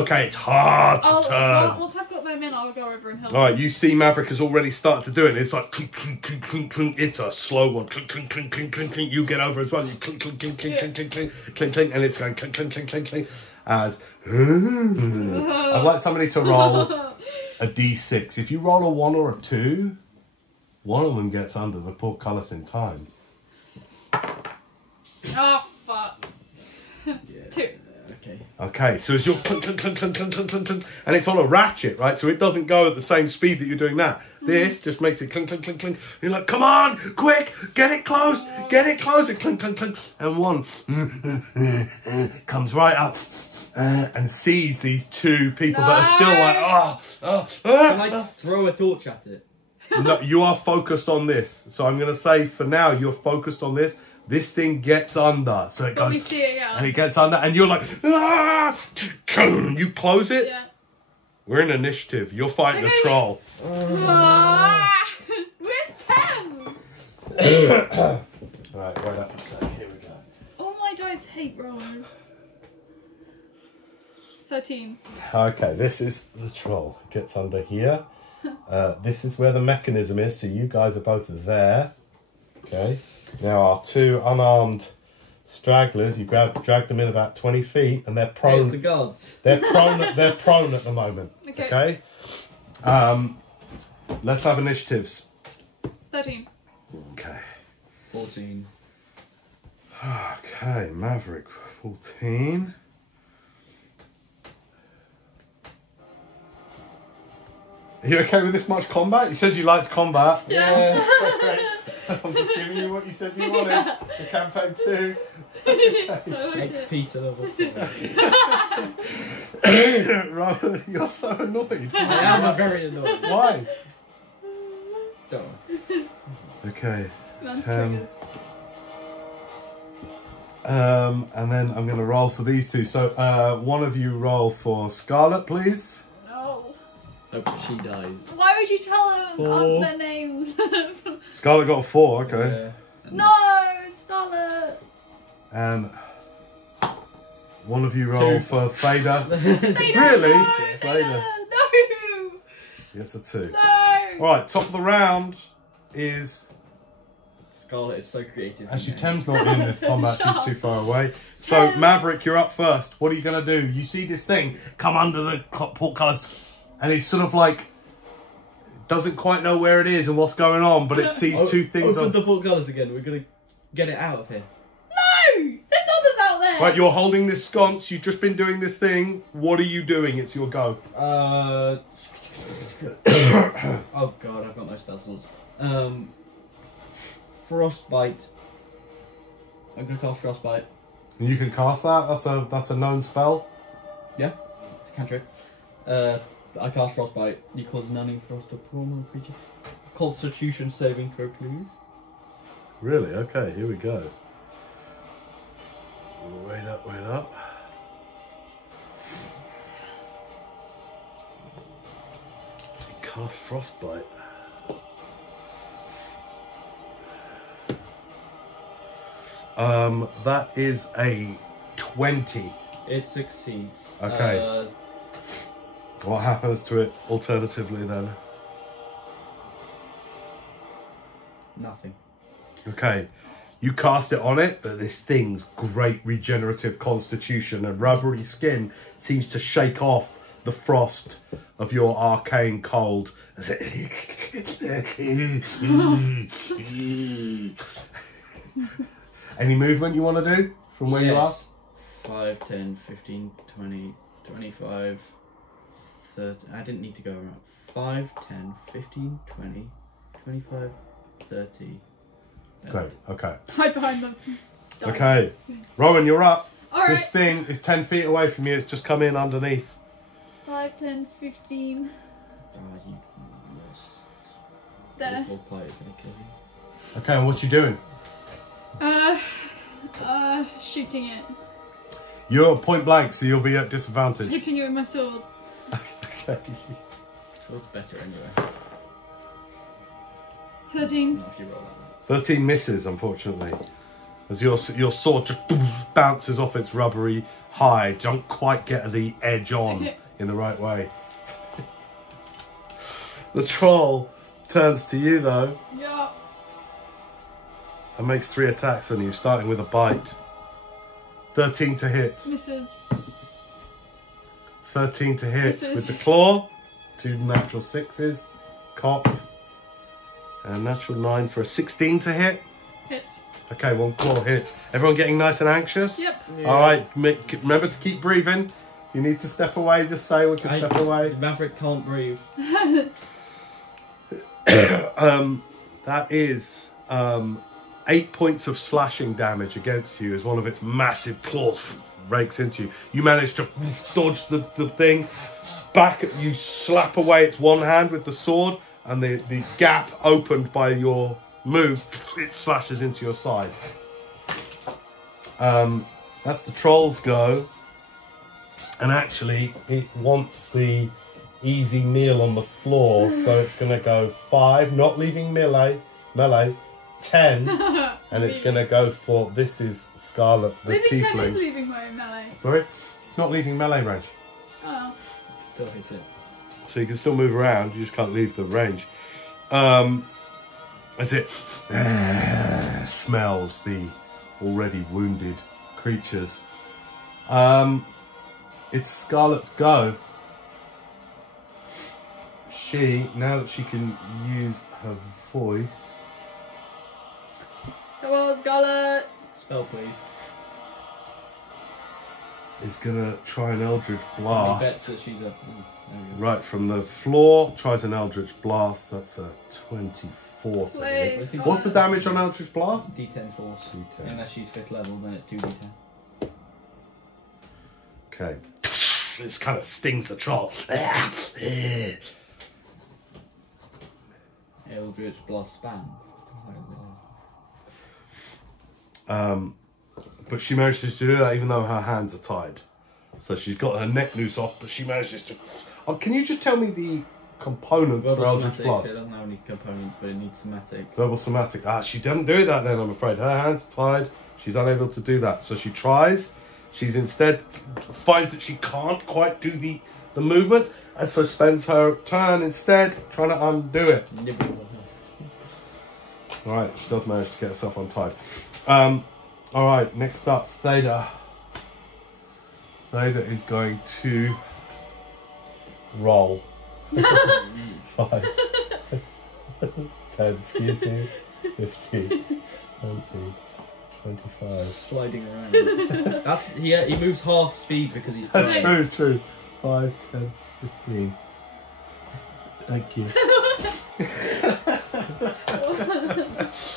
Okay, it's hard to turn. Once I've got them in, I'll go over and help. All right, you see Maverick has already started to do it. It's like clink, clink, clink, clink, clink. It's a slow one. Clink, clink, clink, clink, clink, clink. You get over as well. You clink, clink, clink, clink, clink, clink, clink, clink, clink, and it's going clink, clink, clink, clink, clink. As I'd like somebody to roll a d6. If you roll a 1 or a 2, one of them gets under the portcullis in time. Oh fuck. Yeah. 2. Okay. Okay, so as you're clunk, clunk, clunk, clunk, clunk, clunk, clunk, and it's on a ratchet, right? So it doesn't go at the same speed that you're doing that. This just makes it clink, clink, clink, clink. You're like, come on, quick, get it close, get it closer, clink, clink, clink. And one comes right up and sees these two people that are still like, Can I throw a torch at it? No, you are focused on this. So I'm going to say for now, you're focused on this. This thing gets under. So it But we goes, see it, yeah. and it gets under, and you're like, ah! You close it. Yeah. We're in initiative. You're fighting Okay. a troll. Ah! Where's Tem? Right, wait up a sec. Here we go. All my dice hate Rowan. 13. Okay, this is the troll. Gets under here. This is where the mechanism is. So you guys are both there. Okay. Now our two unarmed stragglers, you drag them in about 20 feet, and they're Hey, prone. it's the guards. They're prone. They're prone at the moment. Okay. Let's have initiatives. 13. Okay. 14. Okay, Maverick 14. Are you okay with this much combat? You said you liked combat. Yeah. I'm just giving you what you said you wanted. The campaign 2. XP to level 4. Right, you're so annoyed. I am very annoyed. Why? Don't worry. Okay. Man's 10. triggered. And then I'm going to roll for these two. So one of you roll for Scarlet, please. No. Hope she dies. Why would you tell them 4. their names? Scarlet got a 4, okay. Yeah. No, Scarlet. And one of you roll 2. for Fader. They don't Really? know. They Later. don't. No. Gets a 2. No. Alright, top of the round is... Scarlet is so creative. Actually, Okay. Tem's not in this combat, Shut she's too far away. So, Tem. Maverick, you're up first. What are you going to do? You see this thing come under the portcullis, and it's sort of like, doesn't quite know where it is and what's going on, but it sees two things Open on... the portcullis again. We're gonna get it out of here. No. There's others out there. Right, you're holding this sconce, you've just been doing this thing. What are you doing? It's your go. Oh god, I've got no spell slots. Frostbite. I'm gonna cast Frostbite. And you can cast that? That's a known spell? Yeah, it's a cantrip. I cast Frostbite. You cause numbing frost to poor more creature. Constitution saving throw, please. Really? Okay, here we go. Wait up, wait up. Cast Frostbite. That is a 20. It succeeds. Okay. What happens to it alternatively then? Nothing. Okay, you cast it on it, but this thing's great regenerative constitution and rubbery skin seems to shake off the frost of your arcane cold. Any movement you want to do from where you are? 5, 10, 15, 20, 25, 30. I didn't need to go around. 5, 10, 15, 20, 25, 30. Great, okay. Hide behind them. Okay, Rowan, you're up. All This right. thing is 10 feet away from you. It's just come in underneath. 5, 10, 15. You lost. There. Your pie is going to kill you. Okay, and what you doing? Shooting it. You're point blank, so you'll be at disadvantage. Hitting it with my sword. Okay. Sword's better anyway. 13. Not if you roll like that. 13 misses, unfortunately. As your sword just bounces off its rubbery hide. Don't quite get the edge on in the right way. The troll turns to you, though, Yeah. and makes 3 attacks on you, starting with a bite. 13 to hit. Misses. 13 to hit Misses. with the claw. 2 natural 6s. Cocked. And natural 9 for a 16 to hit. Hits. Okay, 1 claw hits. Everyone getting nice and anxious? Yep. Yeah. All right, remember to keep breathing. You need to step away, just say we can step away. Maverick can't breathe. That is 8 points of slashing damage against you as one of its massive claws rakes into you. You manage to dodge the thing. Back, you slap away its one hand with the sword, and the gap opened by your move, it slashes into your side. That's the troll's go. And actually, it wants the easy meal on the floor, so it's going to go 5, not leaving melee, 10, and it's going to go for, this is Scarlet, the Leaving 10 is tiefling. leaving my melee. Sorry? It's not leaving melee range. Oh. Still hits it. So you can still move around, you just can't leave the range. As it smells the already wounded creatures. It's Scarlet's go. She, now that she can use her voice... Come on, Scarlet. Spell, please. is going to try an Eldritch He bets Blast. that she's a... there we go. Right from the floor, tries an Eldritch Blast. That's a 24. to hit. Slay, What's the damage on Eldritch Blast? D10 force. D10. Unless she's 5th level, then it's 2d10. Okay. This kind of stings the troll. Eldritch Blast spam. But she manages to do that even though her hands are tied. So she's got her neck loose off, but she manages to... Oh, can you just tell me the components for Eldritch Blast? It doesn't have any components, but it needs somatics. Verbal somatic. Ah, she doesn't do that then, I'm afraid. Her hands are tied. She's unable to do that. So she tries. She's instead finds that she can't quite do the movement, and so spends her turn instead trying to undo it. Alright, she does manage to get herself untied. Alright, next up, Theda. Theda is going to roll. 5, 10, excuse me, 15, 20, 25. Sliding around. That's he moves half speed because he's True, true. 5, 10, 15. Thank you.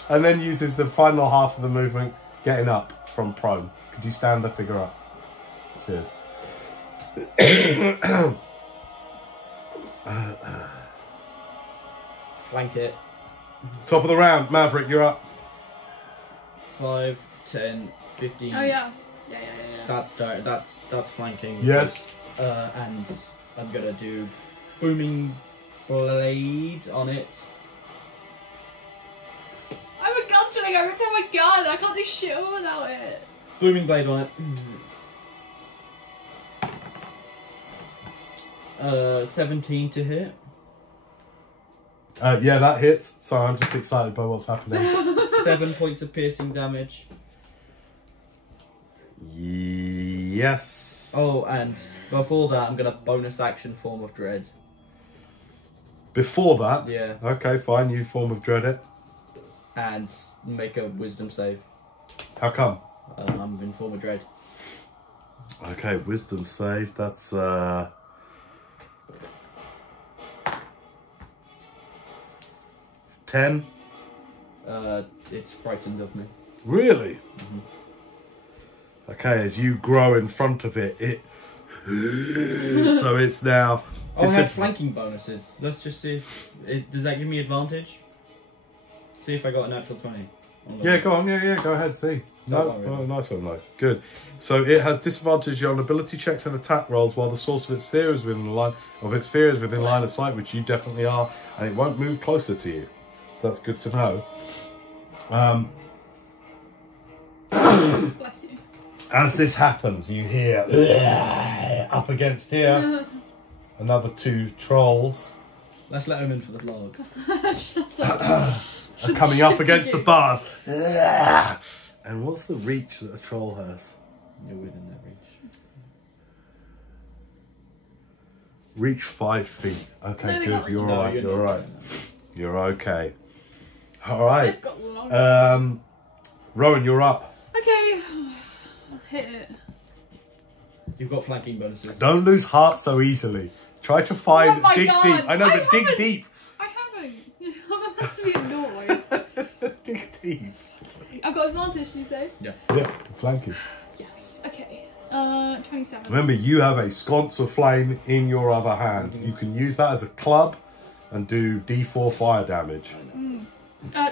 And then uses the final half of the movement getting up from prone. Could you stand the figure up? Cheers. flank it. Top of the round, Maverick, you're up. 5, 10, 15. Oh yeah. That's flanking. Yes. And I'm gonna do booming blade on it. I'm a gunslinger. Every time I gun, I can't do shit without it. Booming blade on it. 17 to hit. Yeah, that hits. Sorry, I'm just excited by what's happening. 7 points of piercing damage. Yes. Oh, and before that, I'm going to bonus action Form of Dread. Before that? Yeah. Okay, fine. You Form of Dread it. And make a Wisdom save. How come? I'm in Form of Dread. Okay, Wisdom save. That's 10. It's frightened of me. Really? Mm-hmm. Okay, as you grow in front of it, so it's now. Oh, I have flanking bonuses. Let's just see if does that give me advantage? See if I got a natural 20. Yeah, go on. Yeah, go ahead. See. No, oh, nice one, though. Good. So it has disadvantage on ability checks and attack rolls while the source of its fear is within line of sight, which you definitely are, and it won't move closer to you. So that's good to know. Bless you. As this happens, you hear up against here another 2 trolls. Let's let him in for the vlog. Shut up. Are coming up against the bars. And what's the reach that a troll has? You're within their reach. Reach 5 feet. Okay, No, good. You're alright. You're alright. You're okay. Alright. They've got long. Rowan, you're up. Okay. I'll hit it. You've got flanking bonuses. Don't lose heart so easily. Try to find, Oh my dig God. deep. I know, but dig haven't. deep. I haven't. I'm meant to be annoyed. Dig deep. I've got advantage, you say? Yeah. Yeah, flanking. Yes. Okay. 27. Remember, you have a sconce of flame in your other hand. You can use that as a club and do D4 fire damage.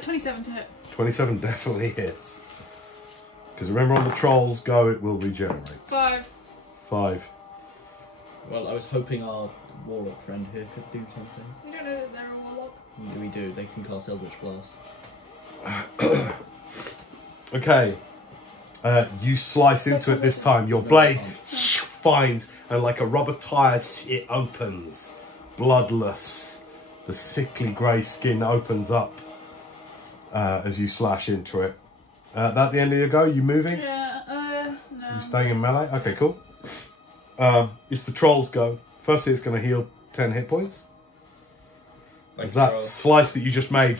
27 to hit. 27 definitely hits. Because remember, on the trolls go, it will regenerate. 5. 5. Well, I was hoping our warlock friend here could do something. You don't know that they're a warlock. Yeah, we do. They can cast Eldritch Blast. Okay. You slice into it this time. Your blade finds, and like a rubber tire, it opens. Bloodless. The sickly grey skin opens up as you slash into it. That the end of your go? You moving? Yeah, no. You staying in melee? Okay, cool. It's the troll's go. Firstly, it's going to heal 10 hit points. Like That slice that you just made.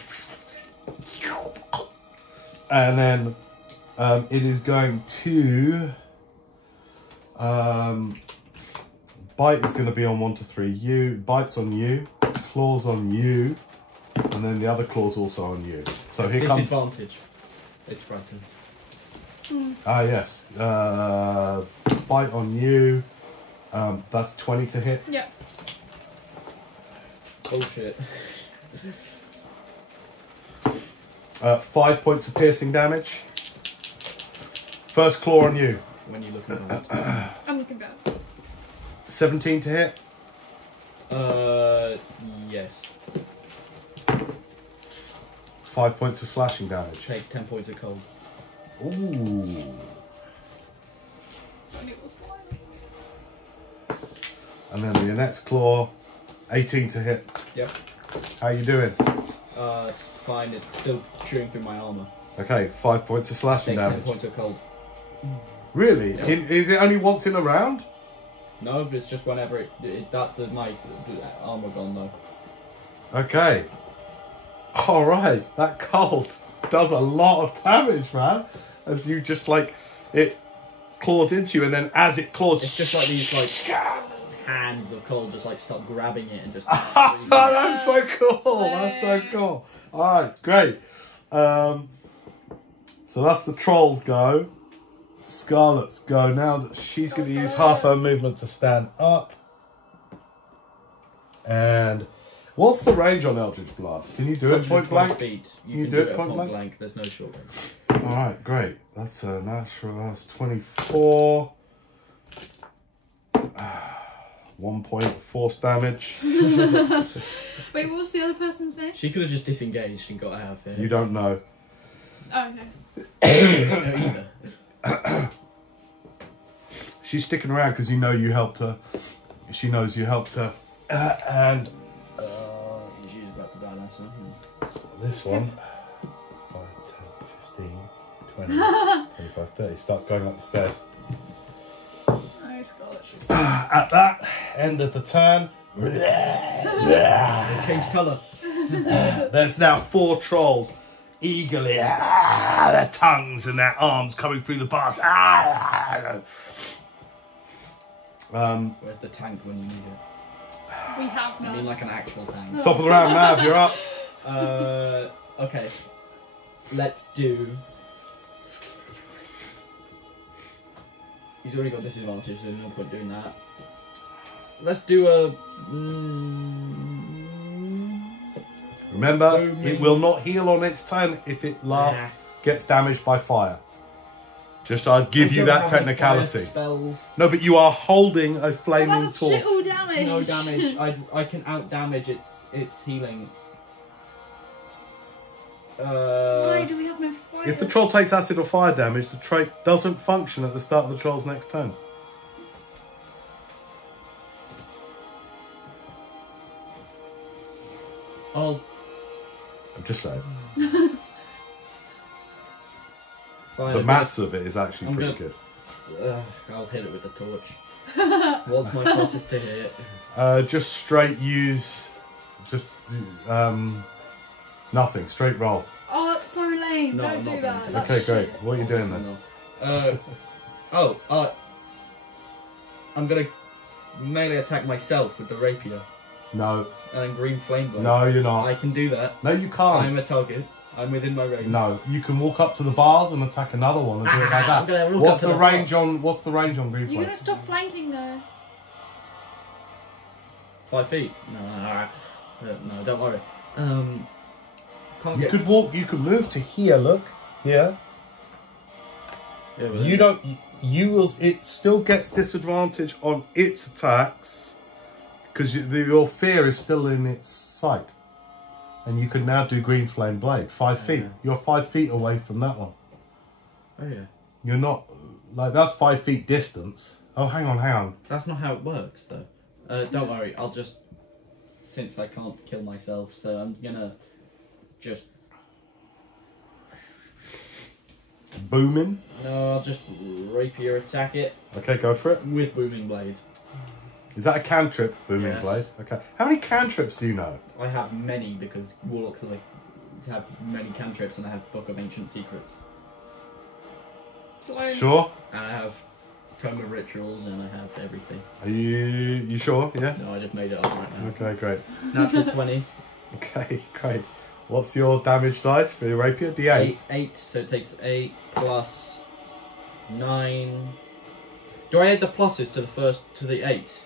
And then it is going to... bite is going to be on 1 to 3. You Bite's on you. Claws on you. And then the other claw's also on you. So here comes... Disadvantage. It's frightened. Ah, yes. Bite on you. That's 20 to hit. Yeah. Bullshit. 5 points of piercing damage. First claw on you. When you look at I'm looking bad. 17 to hit. Yes. 5 points of slashing damage. Takes 10 points of cold. Ooh. And it was 1. And then the next claw. 18 to hit. Yep. How you doing? Fine. It's still chewing through my armour. Okay, 5 points of slashing Takes 10 damage. points of cold. Really? Yep. Is it only once in a round? No, but it's just whenever that's my armour gone though. Okay. Alright, that cold does a lot of damage, man. As you just it claws into you, and then as it claws... It's just like these hands of cold just start grabbing it and just... That's so cool. That's so cool. Alright, great. So that's the troll's go. Scarlet's go. Now that she's going to use half her movement to stand up. And what's the range on Eldritch Blast? Can you do it point blank? Feet. You can do it point blank. There's no short range. Alright, great. That's a natural. That's 24. 1 point force damage. Wait, what was the other person's name? She could have just disengaged and got out of here. You don't know. Oh, okay. You don't know either. She's sticking around because you know you helped her. she knows you helped her. And She's about to die now, so. this one, 5, 10, 15, 20, 25, 30, starts going up the stairs. Nice, gosh. At that end of the turn, They change colour. there's now 4 trolls eagerly, their tongues and their arms coming through the bars. Where's the tank when you need it? We have I mean none. like an actual tank. Top of the round, Mav, you're up. Okay. Let's do... He's already got disadvantage, so there's no point doing that. Let's do a... Remember, Booming. it will not heal on its turn if it gets damaged by fire. Just I'll give you that technicality. Spells. No, but you are holding a Well, flaming that's torch. shit all damage. No damage. I can out damage its healing. Why do we have no fire? If the troll takes acid or fire damage, the trait doesn't function at the start of the troll's next turn. I'll I'm just saying. fine, The maths of it is actually I'm pretty gonna- good. I'll hit it with the torch. What's my closest to hit? Just straight use... Just... nothing. Straight roll. Oh, that's so lame. No, Don't I'm do not that. going to. That's Okay, great. shit. What are you doing then? I'm gonna melee attack myself with the rapier No. and green flame blade. No, you're not. I can do that. No, you I'm can't. a target. I'm within my range. No, you can walk up to the bars and attack another one and do it like I'm that. gonna walk What's up to the the range on? What's the range on green You're flame? gonna stop flanking though. 5 feet. No, don't worry. Can't You get. could walk. You could move to here. Look here. Yeah, but You don't. You will. It still gets disadvantage on its attacks because your fear is still in its sight, and you can now do green flame blade. 5 feet. Yeah. You're 5 feet away from that one. Oh yeah. You're not. Like that's 5 feet distance. Oh, hang on. That's not how it works, though. Don't worry. I'll just. Since I can't kill myself, so I'm gonna just. Booming. No, I'll just rapier attack it Okay, go for it. with booming blade. Is that a cantrip, booming Yeah. blade? Okay. How many cantrips do you know? I have many because warlocks have many cantrips, and I have Book of Ancient Secrets, Slow. Sure. and I have Tome of Rituals, and I have everything. Are you sure? Yeah. No, I just made it up right now. Okay, great. Natural 20. Okay, great. What's your damage dice for your rapier? D8. 8, so it takes 8 plus 9. Do I add the pluses to the 8?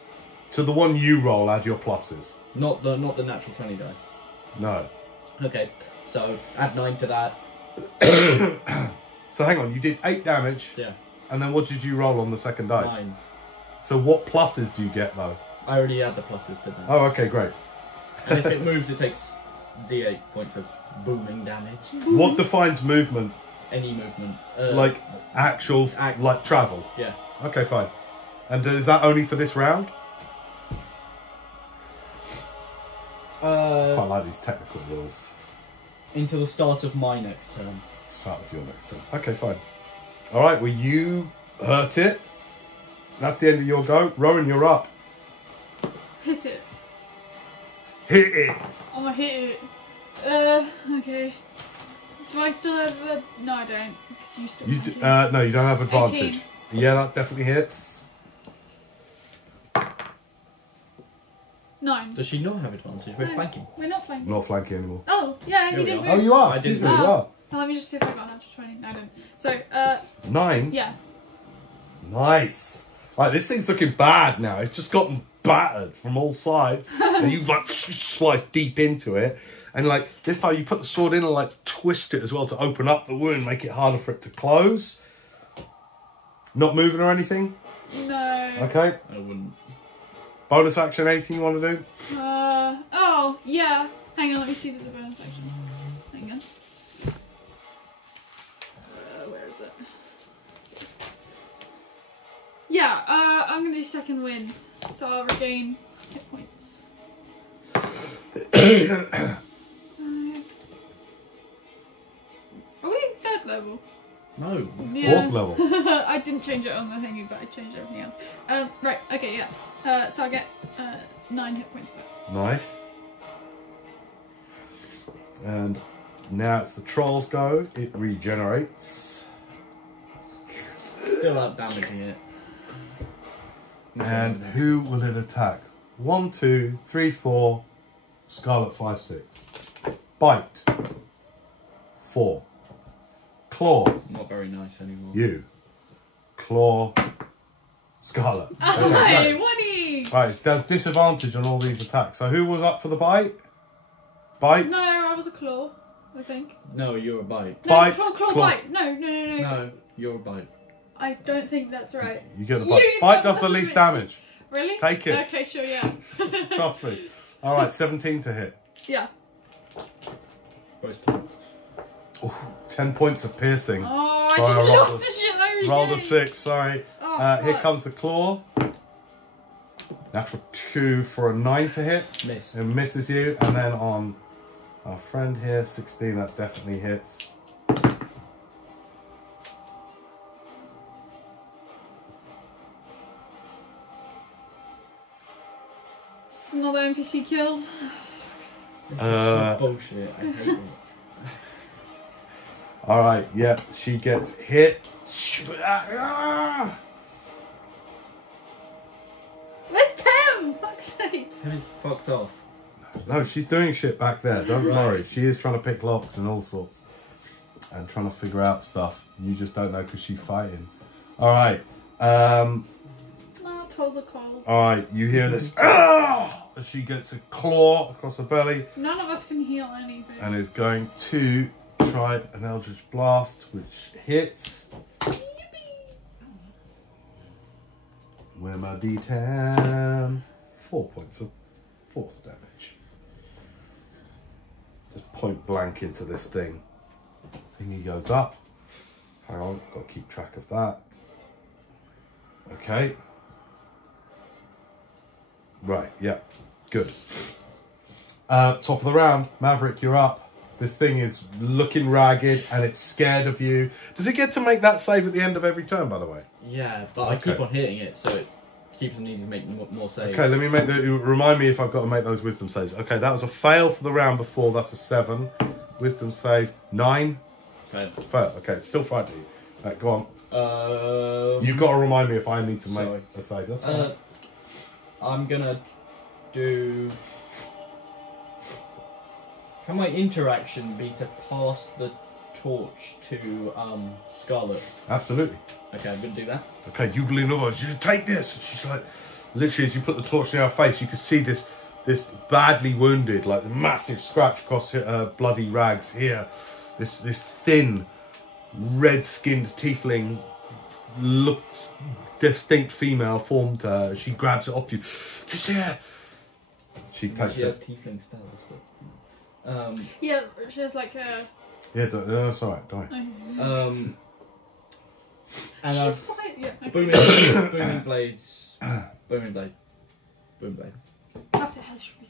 To the one you roll, add your pluses. Not the natural 20 dice. No. Okay, so add 9 to that. So hang on, you did 8 damage, Yeah, and then what did you roll on the second dice? 9. So what pluses do you get though? I already add the pluses to that. Oh, okay, great. And if it moves, it takes D8 points of booming damage. What defines movement? Any movement. Like actual, like travel? Yeah. Okay, fine. And is that only for this round? I like these technical rules. Into the start of my next turn. Start with your next turn. Okay, fine. All right, well, you hurt it. That's the end of your go. Rowan, you're up. Hit it. Hit it. I'm gonna hit it. Okay. Do I still have a... No, I don't. Because you still have it. No, you don't have advantage. 18. Yeah, that definitely hits. 9. Does she not have advantage? We're No. flanking. We're not flanking. Not flanking anymore. Oh, yeah, Yeah, you we did are. move. Oh, you are. I Excuse did me. move. You are. Now, let me just see if I got an natural 20. No, I didn't. So, 9. yeah. Nice. Right, this thing's looking bad now. It's just gotten battered from all sides, and you like slice deep into it. And like this time, you put the sword in and like twist it as well to open up the wound, make it harder for it to close. Not moving or anything. No. Okay. I wouldn't. Bonus action. Anything you want to do? Oh, yeah. Hang on, let me see if there's a bonus action. Hang on. Where is it? Yeah, I'm gonna do second wind. So I'll regain hit points. Are we third level? No. Yeah. Fourth level. I didn't change it on the thingy, but I changed everything else. Right, okay, yeah. So I get 9 hit points back. Nice. And now it's the troll's go. It regenerates. Still out damaging it. And who will it attack? 1, 2, 3, 4. Scarlet 5, 6. Bite. 4. Claw. Not very nice anymore. You. Claw. Scarlet. Hey, nice. Wonny! Right, there's disadvantage on all these attacks. So who was up for the bite? Bite? No, I was a claw, I think. No, you're a bite. No, Bite, claw, claw. bite. No. No, you're a bite. I don't think that's right. You get the bite. You Bite got does the one least bit. damage. Really? Take it. Okay, sure, yeah. Trust me. Alright, 17 to hit. Yeah. Both points. Ooh, 10 points of piercing. Oh, I Sorry, just I rolled lost the shit every Rolled a game. 6, sorry. Oh, Here fuck. comes the claw. Natural 2 for a 9 to hit. Miss. It misses you. And then on our friend here, 16, that definitely hits. It's another NPC killed. This is so bullshit. I hate it. Alright, yeah, she gets hit. Where's Tem? Fuck's sake. Who is fucked off? No, she's doing shit back there. Don't Right. worry. She is trying to pick locks and all sorts. And trying to figure out stuff. You just don't know because she's fighting. Alright. No, toes are cold. Alright, you hear this. Ah! As she gets a claw across her belly. None of us can heal anything. And is going to try an Eldritch Blast, which hits. Where my D10? 4 points of force damage. Just point blank into this thing. Thingy goes up. Hang on, got to keep track of that. Okay. Right, yeah, good. Top of the round, Maverick, you're up. This thing is looking ragged and it's scared of you. Does it get to make that save at the end of every turn, by the way? Yeah, but Okay. I keep on hitting it, so it keeps on needing to make more saves. Okay, let me make remind me if I've got to make those wisdom saves. Okay, that was a fail for the round before. That's a 7. Wisdom save 9. Fail. Fail. Okay, it's still fighting you. Right, go on. Um, You've got to remind me if I need to make sorry. a save. That's fine. I'm gonna do. Can my interaction be to pass the torch to Scarlet? Absolutely. Okay, I'm gonna do that. Okay, you lean over. You take this. And she's like, literally, as you put the torch in her face, you can see this badly wounded, like the massive scratch across her bloody rags here. This thin, red-skinned tiefling looks distinct female form to her. She grabs it off you. Just here. She takes She has it. tiefling spells, but Yeah, she has like a. Yeah, no, that's all right. Don't worry. and She's I've fine. Yeah. Okay. booming blades, boom blade. That's it. How it should be.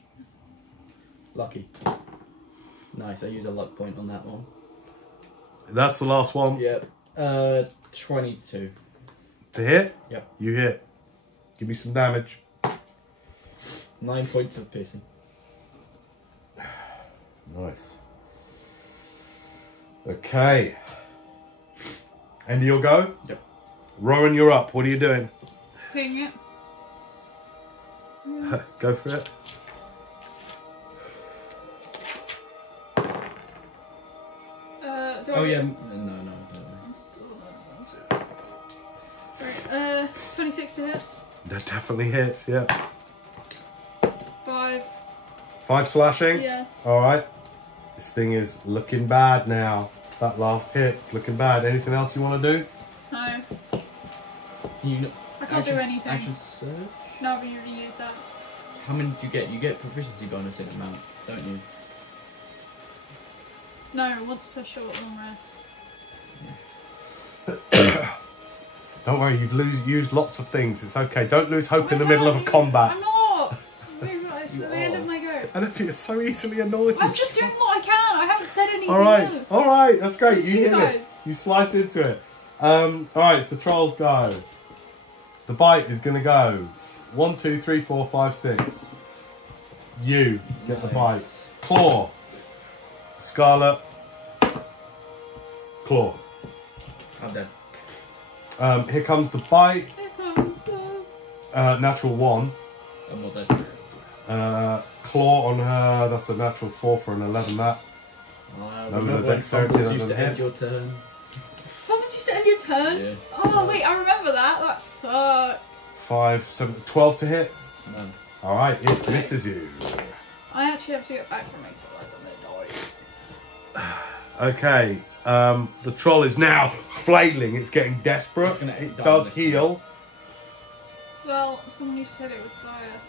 Lucky. Nice. I use a luck point on that one. That's the last one. Yep. 22. To hit? Yep. You hit. Give me some damage. 9 points of piercing. Nice. Okay. End of your go? Yep. Rowan, you're up. What are you doing? Ping it. Go for it. Do I Oh get- yeah. No. I'm still on that. Right, 26 to hit. That definitely hits, yeah. 5. 5 slashing? Yeah. Alright. This thing is looking bad now. That last hit's looking bad. Anything else you want to do? No. You I can't do anything. Action search. No, but you already used that. How many did you get? You get proficiency bonus in amount, don't you? No, once per short long rest. Don't worry, you've used lots of things. It's okay. Don't lose hope in the middle of a combat. I'm not. It's at the end of my go. I don't feel so easily annoyed. I'm just doing what I can. I haven't said anything. All right, that's great. You hit guys. it. You slice into it. All right, it's the trolls go. The bite is gonna go. 1, 2, 3, 4, 5, 6. You get the bite. Claw. Scarlet. Claw. I'm dead. Here comes the bite. Here comes the... Natural 1. I'm not dead. Claw on her. That's a natural 4 for an 11. That. Remember when fumbles used to end your turn? Fumbles used to end your turn? Yeah. Oh, wait, I remember that. That sucked. 5, 7, 12 to hit. No. All right, it misses you. I actually have to get back from next to I'm gonna die. Okay, the troll is now flailing. It's getting desperate. It does heal. Well, someone used to hit it with fire.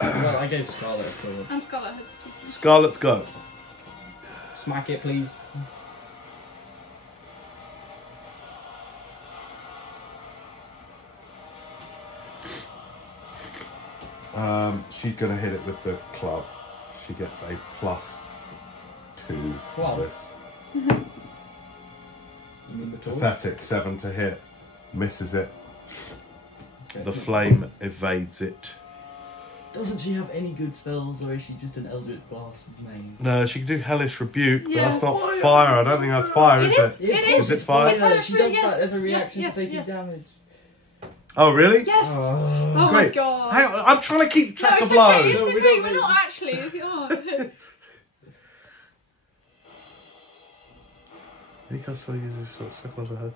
Well, I gave Scarlet a sword. And Scarlet has to. Scarlet's go. Smack it, please. She's going to hit it with the club. She gets a +2 for this. Pathetic 7 to hit. Misses it. The flame evades it. Doesn't she have any good spells, or is she just an Eldritch Blast main? No, she can do Hellish Rebuke, but Yeah. that's not fire. I don't think that's fire, is it? It is. Is it fire? It's Hellish She does Rebuke, that as a yes, reaction yes, to taking yes. damage. Oh, really? Yes! Oh my Great. god. Hang on, I'm trying to keep track No, of it's okay, blows. it's okay, we're not actually. Oh. Any customer uses sort of circle over her.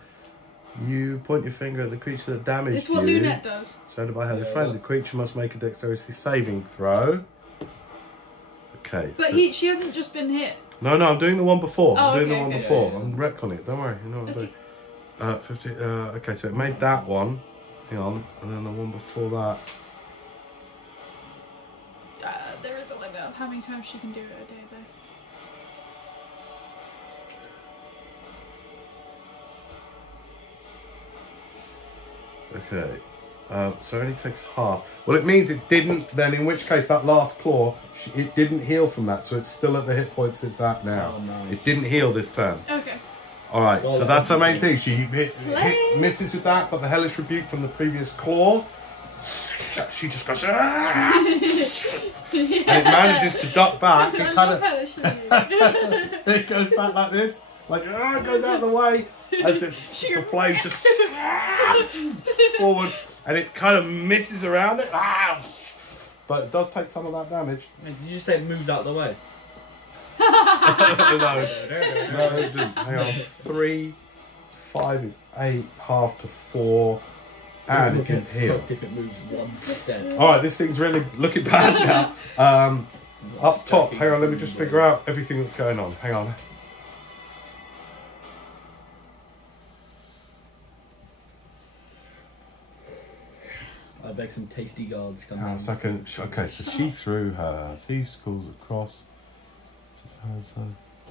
You point your finger at the creature that damaged It's what you. Lunette does. Surrounded by her Yeah, friend, the creature must make a dexterity saving throw. Okay. But so- she hasn't just been hit. No, I'm doing the one before. Oh, I'm doing okay, the one okay. before. Yeah. I'm retconning it. Don't worry. You know what I'm Okay. doing. 50. Okay, so it made that one. Hang on, and then the one before that. There is a limit of how many times she can do it a day, though. Okay. So it only takes half. Well, it means it didn't. Then, in which case, that last claw, it didn't heal from that, so it's still at the hit points it's at now. Oh, nice. It didn't heal this turn. Okay. All right, so that's her main thing. She Slay. misses with that, but the Hellish Rebuke from the previous claw, she just goes, "Ah!" and it manages to duck back. It I kind love of Hellish Rebuke. it goes back like this, like it goes out of the way as if the flames just forward, and it kind of misses around it. But it does take some of that damage. Wait, did you say it moves out the way? No, it didn't. Hang on. 3, 5 is 8, half to 4, and it can heal. If it moves one step. All right, this thing's really looking bad now. Up top, hang on, let me just figure out everything that's going on. Hang on. I beg some tasty guards come Hang on a in. second. Okay, so she threw her thieves' schools across.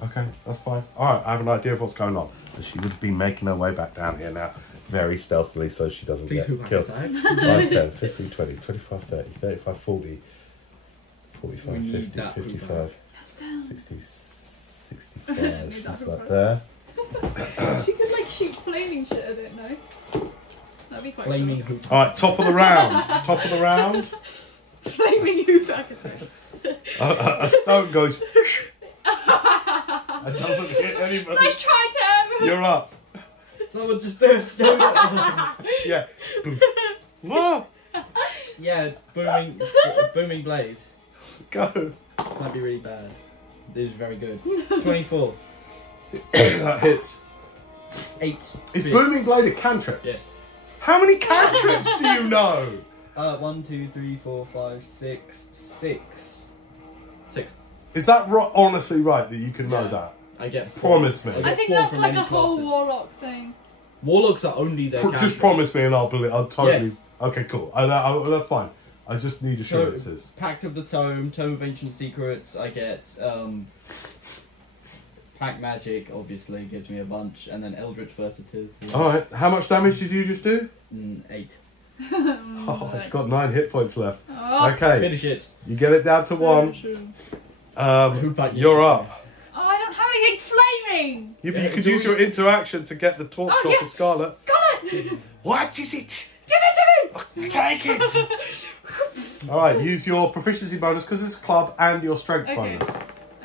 Okay, that's fine. Alright, I have an idea of what's going on. So she would have been making her way back down here now, very stealthily, so she doesn't Please, who get killed. attack? 5, 10, 15, 20, 25, 30, 35, 40, 45, We need 50, that 55, That's down. 60, 65. Need She's that like hoover. there. She could like shoot flaming shit at it, no? That'd be quite Flaming cool. hoop. Alright, top of the round. Top of the round. Flaming hoop attack. A stone goes. It doesn't hit anybody. Nice try, Tem! You're up. Someone just threw a stone at them. Yeah. Boom. Whoa! Yeah, booming blade. Go. This might be really bad. This is very good. 24. That hits. 8. Is Booming Blade a cantrip? Yes. How many cantrips do you know? 1, 2, 3, 4, 5, 6. 6. Is that honestly right that you can know Yeah. that? I get 4. Promise me. I get I think 4 that's from like any a whole classes. warlock thing. Warlocks are only their Just cantrip. promise me and I'll believe. I'll totally. Yes. Okay, cool. That's fine. I just need assurances. Pact of the Tome, Tome of Ancient Secrets. I get Pack magic obviously gives me a bunch, and then eldritch versatility. Alright, how much damage did you just do? 8. Oh, it's got 9 hit points left. Oh. Okay, Finish it. you get it down to 1. You're up. Oh, I don't have anything flaming. You could use your interaction to get the torch off of Scarlet. Scarlet! What is it? Give it to me! Take it! Alright, use your proficiency bonus because it's a club and your strength Okay. bonus.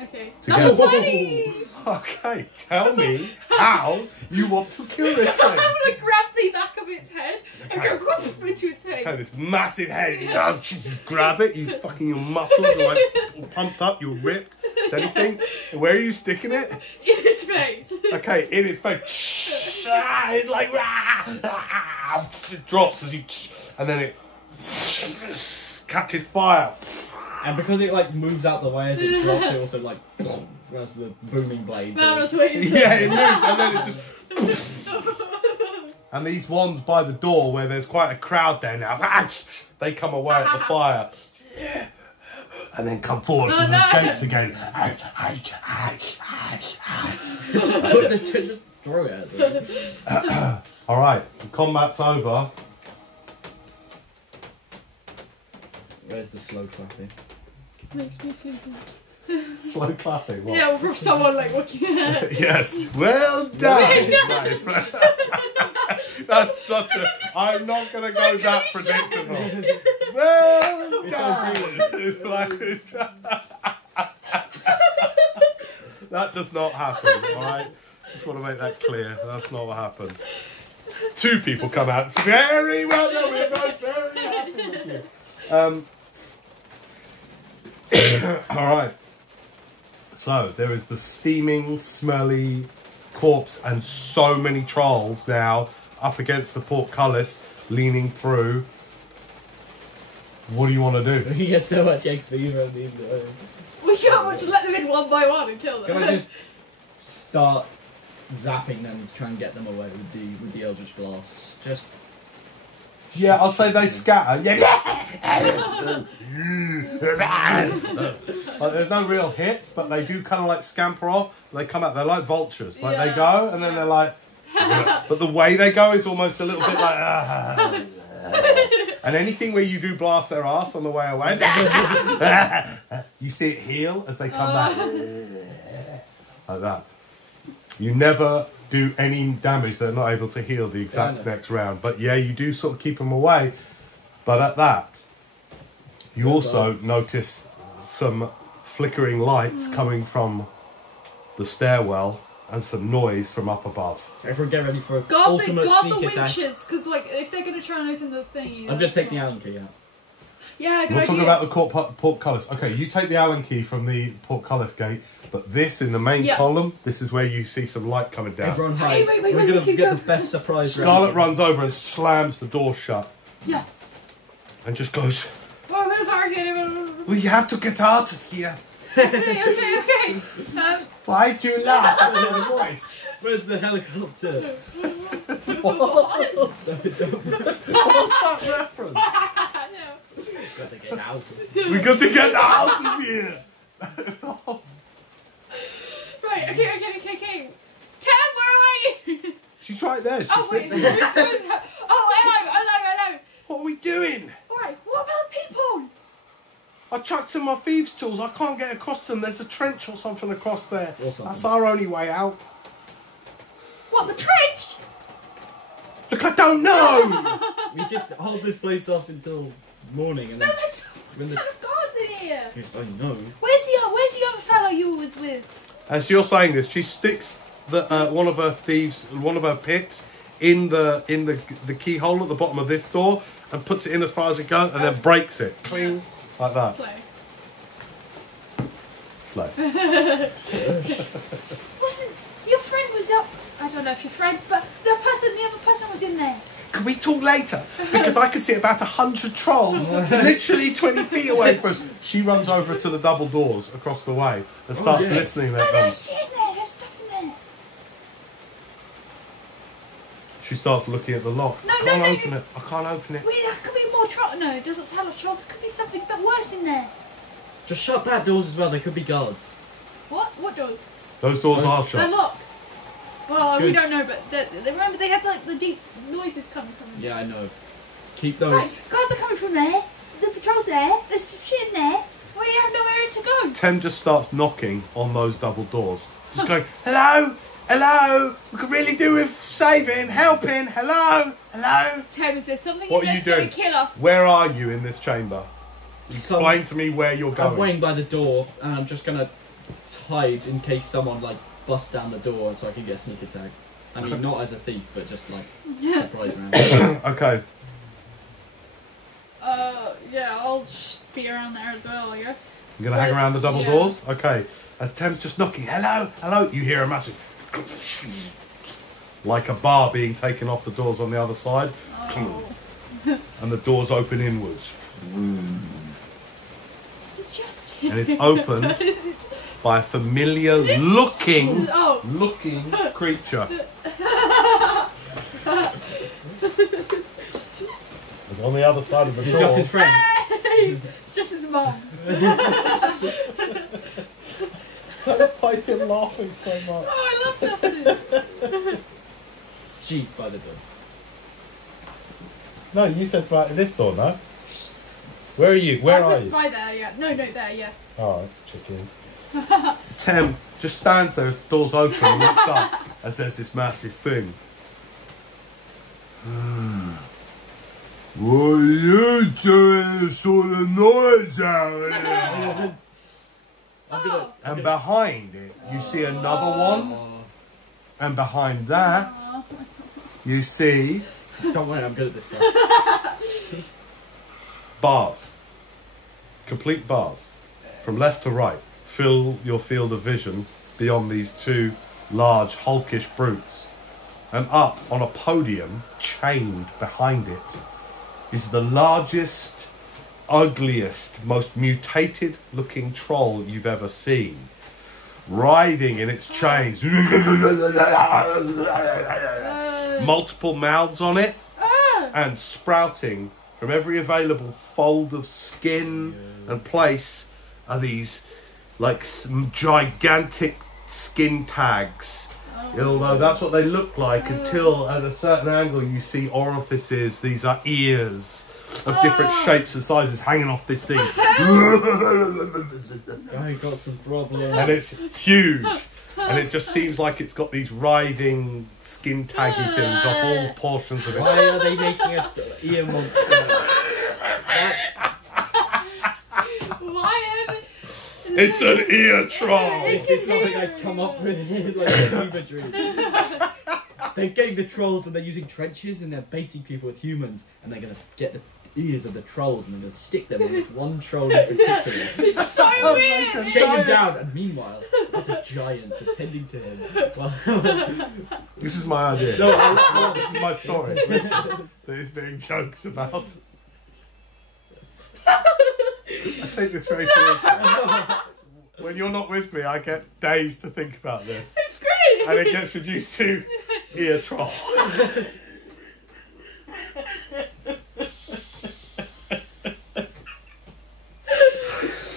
Okay. Together. Not tiny! Okay, tell me how you want to kill this thing. I'm gonna grab the back of its head and Okay. go whoosh into its face. Okay, this massive head, you grab it, you fucking, your muscles are like pumped up, you're ripped. Is anything? Where are you sticking it? In its face. Okay, in its face. It's like, it drops as you, and then it catches fire. And because it like moves out the way as it drops, it also like has the booming blades. That was weird. Yeah, it moves, and then it just. And these ones by the door, where there's quite a crowd there now, they come away at the fire. And then come forward to the gates again. Just throw it at them. Alright, the combat's over. Where's the slow clapping? Makes me sleepy. Slow clapping. What? Yeah, from someone like looking at it. Yes, well done, my friend. That's such a. I'm not going to go that predictable. Well done. That does not happen, alright? Just want to make that clear. That's not what happens. 2 people come out. It's very well done. We're both very happy with you. Alright. So, there is the steaming, smelly corpse and so many trolls now up against the portcullis, leaning through. What do you want to do? You get so much XP from these guys. We can't just let them in one by one and kill them. Can I just start zapping them, try and get them away with the Eldritch Blasts? Just. Yeah, I'll say they scatter. There's no real hits, but they do kind of like scamper off. They come out, they're like vultures. Like they go and then they're like, but the way they go is almost a little bit like, and anything where you do blast their ass on the way away, you see it heal as they come back. Like that. You never do any damage, they're not able to heal the exact next round. But yeah, you do sort of keep them away. But at that, you also notice some flickering lights coming from the stairwell and some noise from up above. Everyone get ready for an God ultimate the sneak attack. winches, because like if they're gonna try and open the thingy. I'm going to take the Allen key out. Yeah, good We're idea. talking about the portcullis. Okay, you take the Allen key from the portcullis gate, but this in the main column, this is where you see some light coming down. Everyone hides. Wait, We're going to get the best surprise. Scarlet runs over and slams the door shut Yes. and just goes, Okay. "We have to get out of here. Okay. Why do you laugh at my voice?" Where's the helicopter? What? What's that reference? Got to get out. We got to get out of here. Right. Okay. Tem, where are we? She's right there. She's Oh wait. Oh, hello. What are we doing? All right. What about the people? I chucked some of my thieves' tools. I can't get across them. There's a trench or something across there. Or something. That's our only way out. What, the trench? Look, I don't know. We could hold this place off until morning and No, then. there's when the- kind of guards in here. Yes, I know. Where's the other fellow you was with? As you're saying this, she sticks the one of her picks in the keyhole at the bottom of this door and puts it in as far as it goes and then breaks it. Cling, like that. Slow. Slow. Wasn't your friend was up? I don't know if you're friends, but the other person was in there. Can we talk later? Because I can see about 100 trolls literally 20 feet away from us. She runs over to the double doors across the way and starts listening No, there. there's shit in there. There's stuff in there. She starts looking at the lock. No, I can't no, open it. I can't open it. Wait, there could be more trolls. No, it doesn't sound like trolls. There could be something a bit worse in there. Just shut that doors as well. There could be guards. What? What doors? Those doors are They're shut. locked. Well, we Good. don't know, but remember they had like the deep noises coming from them. Yeah, I know. Keep those. Right, guys are coming from there. The patrol's there. There's some shit in there. We have nowhere to go. Tem just starts knocking on those double doors. Just going, hello, hello. We could really do with saving, helping. Hello, hello. Tem, if there's something What in are there you that's going doing? to kill us. Where are you in this chamber? Explain to me where you're I'm going. waiting by the door, and I'm just gonna hide in case someone like busts down the door, so I can get a sneak attack. I mean, not as a thief, but just like surprise round. Okay. Yeah, I'll just be around there as well, I guess. You're going to hang around the double Yeah. doors? Okay. As Tem's just knocking, hello, hello, you hear a massive... like a bar being taken off the doors on the other side. Oh. And the doors open inwards. Suggestion. And it's opened by a familiar looking Oh. creature. It's on the other side of the door. Just his friend. Hey! Just his mum. Why are you laughing so much? Oh, I love Justin. She's by the door. No, you said by this door, no? Where are you? Where are you? By there, yeah. No, there, yes. Alright, chickens. Tem just stands there as the door's open and looks up as there's this massive thing. What are you doing this sort of noise out here? Oh. And behind it, you see another one. And behind that, you see Don't worry, I'm good at this stuff. bars. Complete bars. From left to right. Fill your field of vision beyond these two large, hulkish brutes. And up on a podium, chained behind it, is the largest, ugliest, most mutated looking troll you've ever seen. Writhing in its chains. Multiple mouths on it. And sprouting from every available fold of skin and place are these like some gigantic skin tags. Although that's what they look like until at a certain angle you see orifices. These are ears of different shapes and sizes hanging off this thing. Guy got some problems. And it's huge. And it just seems like it's got these writhing skin taggy things off all portions of it. Why are they making an ear monster? Why am It's an ear troll. This is something I'd come up with like a fever dream. They're getting the trolls and they're using trenches and they're baiting people with humans and they're going to get the ears of the trolls and they're going to stick them on this one troll in particular. It's so weird. Shake him down, and meanwhile, what a giant's attending to him. This is my idea. No, This is my story. That is being joked about. I take this very seriously. When you're not with me, I get days to think about this. It's great. And it gets reduced to ear troll.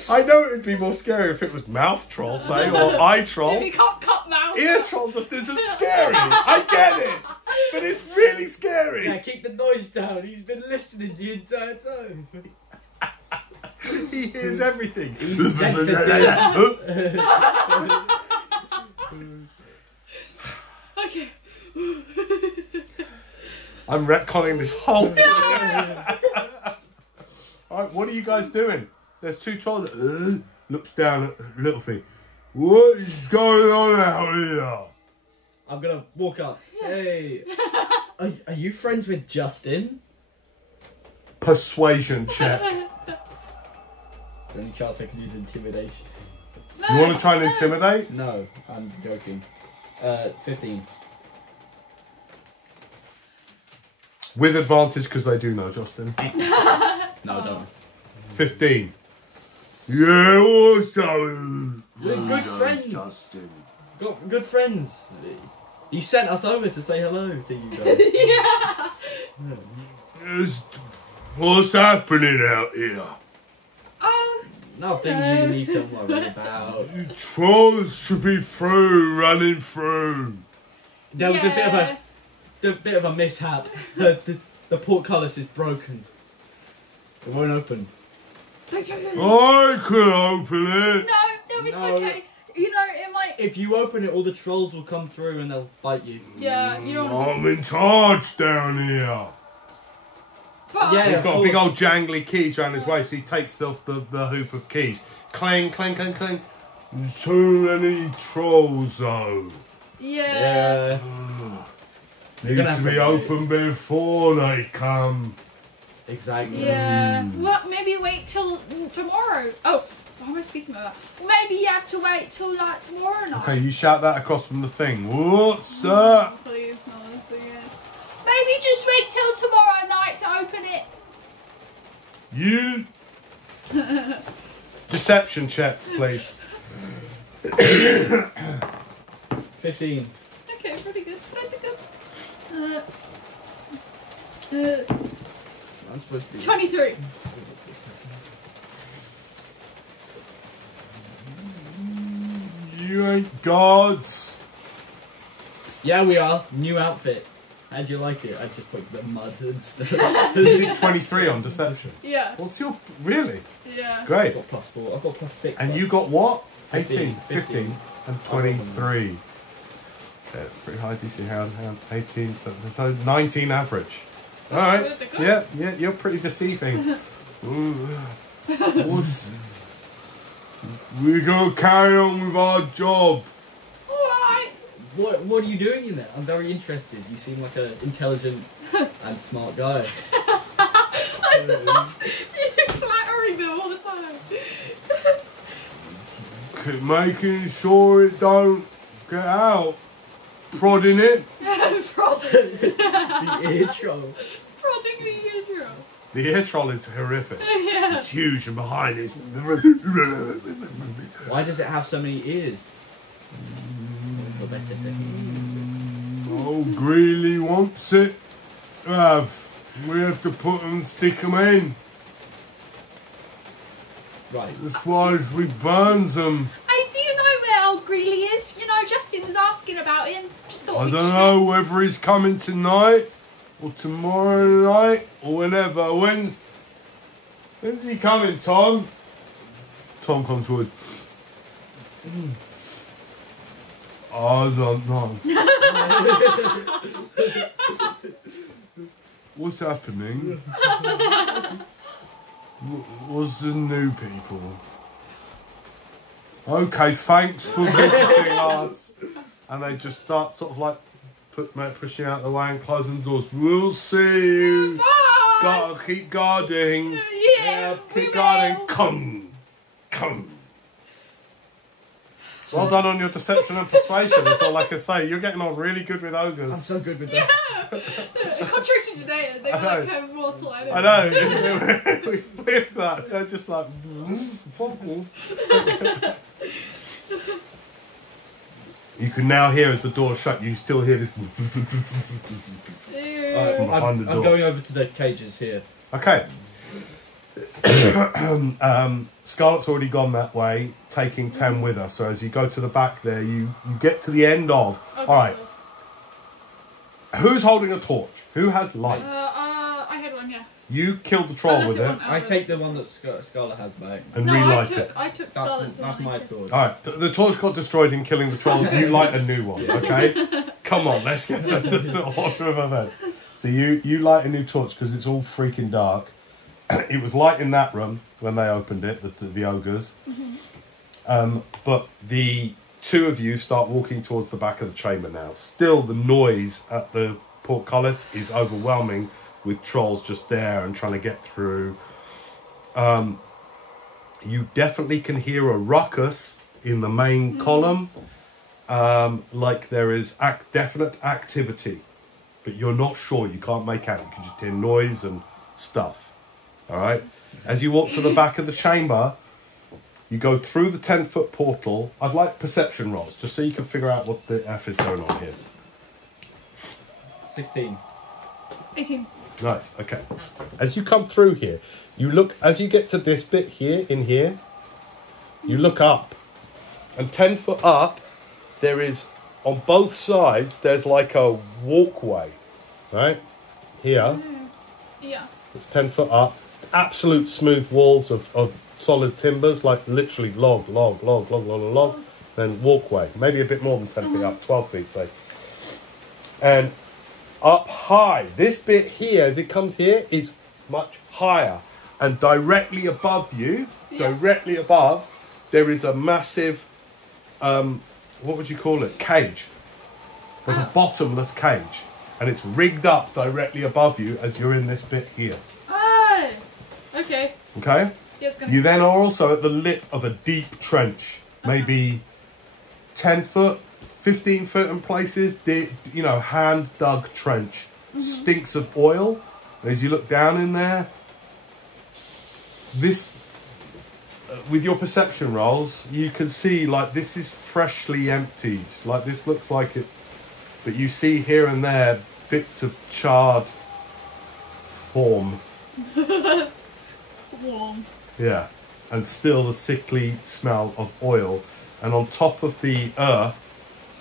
I know it would be more scary if it was mouth troll, say, or eye troll. If you can't cut mouth. Ear troll just isn't scary. I get it. But it's really scary. Yeah, keep the noise down. He's been listening the entire time. He hears everything. He's sensitive. Okay. I'm retconning this whole thing. Alright, what are you guys doing? There's two trolls that looks down at the little thing. What is going on out here? I'm gonna walk up. Hey, are you friends with Justin? Persuasion check. Is there any chance I can use intimidation? No, You want to try and intimidate? No, I'm joking. 15. With advantage because they do know Justin. No, don't. 15. Yeah, what's up? We're good friends. Justin. Good friends. He sent us over to say hello to you guys. Yeah. What's happening out here? Nothing you need to worry about. Trolls should be through, running through. There was a bit of a mishap. The portcullis is broken. It won't open. I can open it. No, it's okay. You know, it might... If you open it, all the trolls will come through and they'll bite you. Yeah, you don't... I'm in charge down here. But Yeah. He's got a big old jangly keys around his waist, so he takes off the hoop of keys. Clang, clang, clang, clang. Too many trolls, though. Yeah. Needs to be open before they come. Exactly. Yeah. Well, maybe wait till tomorrow. Oh, why am I speaking about that? Well, maybe you have to wait till like tomorrow night. Okay, you shout that across from the thing. What's up? Please, no, yeah. Maybe just wait till tomorrow night to open it. You. Deception check, please. 15. Okay, pretty good. Pretty good. I'm supposed to be 23. You ain't gods. Yeah, we are. New outfit. How do you like it? I just put the mud and stuff. You did 23 on deception. Yeah. What's your... Really? Yeah. I've Great. got +4. I've got +6. And you got what? 18, 15, 15 and 23. Yeah, pretty high DC hand, 18, so 19 average. Alright, yeah, you're pretty deceiving. We gotta carry on with our job. Alright. What are you doing in there? I'm very interested. You seem like an intelligent and smart guy. I know. You're flattering them all the time. Keep making sure it don't get out. Prodding it. Prodding. The ear troll. Prodding the ear troll. The ear troll is horrific. Yeah. It's huge and behind it. Why does it have so many ears? For better second. Oh, Greeley wants it. We have to put them, stick them in. Right. That's why we burns them. Hey, do you know where old Greeley is? You know, Justin was asking about him. Just thought I we'd don't check. know whether he's coming tonight or tomorrow night or whenever. When's he coming, Tom? Tom comes forward. I don't know. What's happening? What's the new people? Okay, thanks for visiting us. And they just start sort of like pushing out the way and closing the doors. We'll see you. Bye. Gotta keep guarding. Yeah, keep we guarding. will. Come. Well done on your deception and persuasion. That's all I can say. You're getting on really good with ogres. I'm so good with that. Contrary to today, they I know. like have mortal enemies. I know. With that, they're just like. You can now hear as the door shut. You still hear this. I'm going over to the cages here. Okay. Scarlett's already gone that way, taking Tem with her. So as you go to the back there, you get to the end of. Okay. All right. Who's holding a torch? Who has light? I had one, yeah. You killed the troll Unless with it it went out. I take the one that Scarlet has back. and No, relight it. I took Scarlett's That's one. my torch. All right. The torch got destroyed in killing the troll. You light a new one. Okay. Come on, let's get the order of events. So you light a new torch because it's all freaking dark. It was light in that room when they opened it, the ogres. But the two of you start walking towards the back of the chamber now. Still, the noise at the portcullis is overwhelming with trolls just there and trying to get through. You definitely can hear a ruckus in the main column, like there is definite activity, but you're not sure. You can't make out. You can just hear noise and stuff. All right. As you walk to the back of the chamber, you go through the 10-foot portal. I'd like perception rolls, just so you can figure out what the F is going on here. 16. 18. Nice. Okay. As you come through here, you look. As you get to this bit here, in here, You look up, and 10 foot up, there is, on both sides, there's like a walkway, right? Here, Yeah. it's 10 foot up. Absolute smooth walls of solid timbers, like literally log, then walkway. Maybe a bit more than 10 feet up, 12 feet, say. And up high, this bit here, as it comes here, is much higher. And directly above you, directly above, there is a massive, what would you call it? Cage. Like a bottomless cage. And it's rigged up directly above you as you're in this bit here. Oh, okay. Okay? Yeah, it's gonna You then are also at the lip of a deep trench. Maybe 10 foot, 15 foot in places. Deep, you know, hand dug trench. Stinks of oil. And as you look down in there, this, with your perception rolls, you can see like this is freshly emptied. Like this looks like it, but you see here and there bits of charred form. warm. Yeah, and still the sickly smell of oil. And on top of the earth,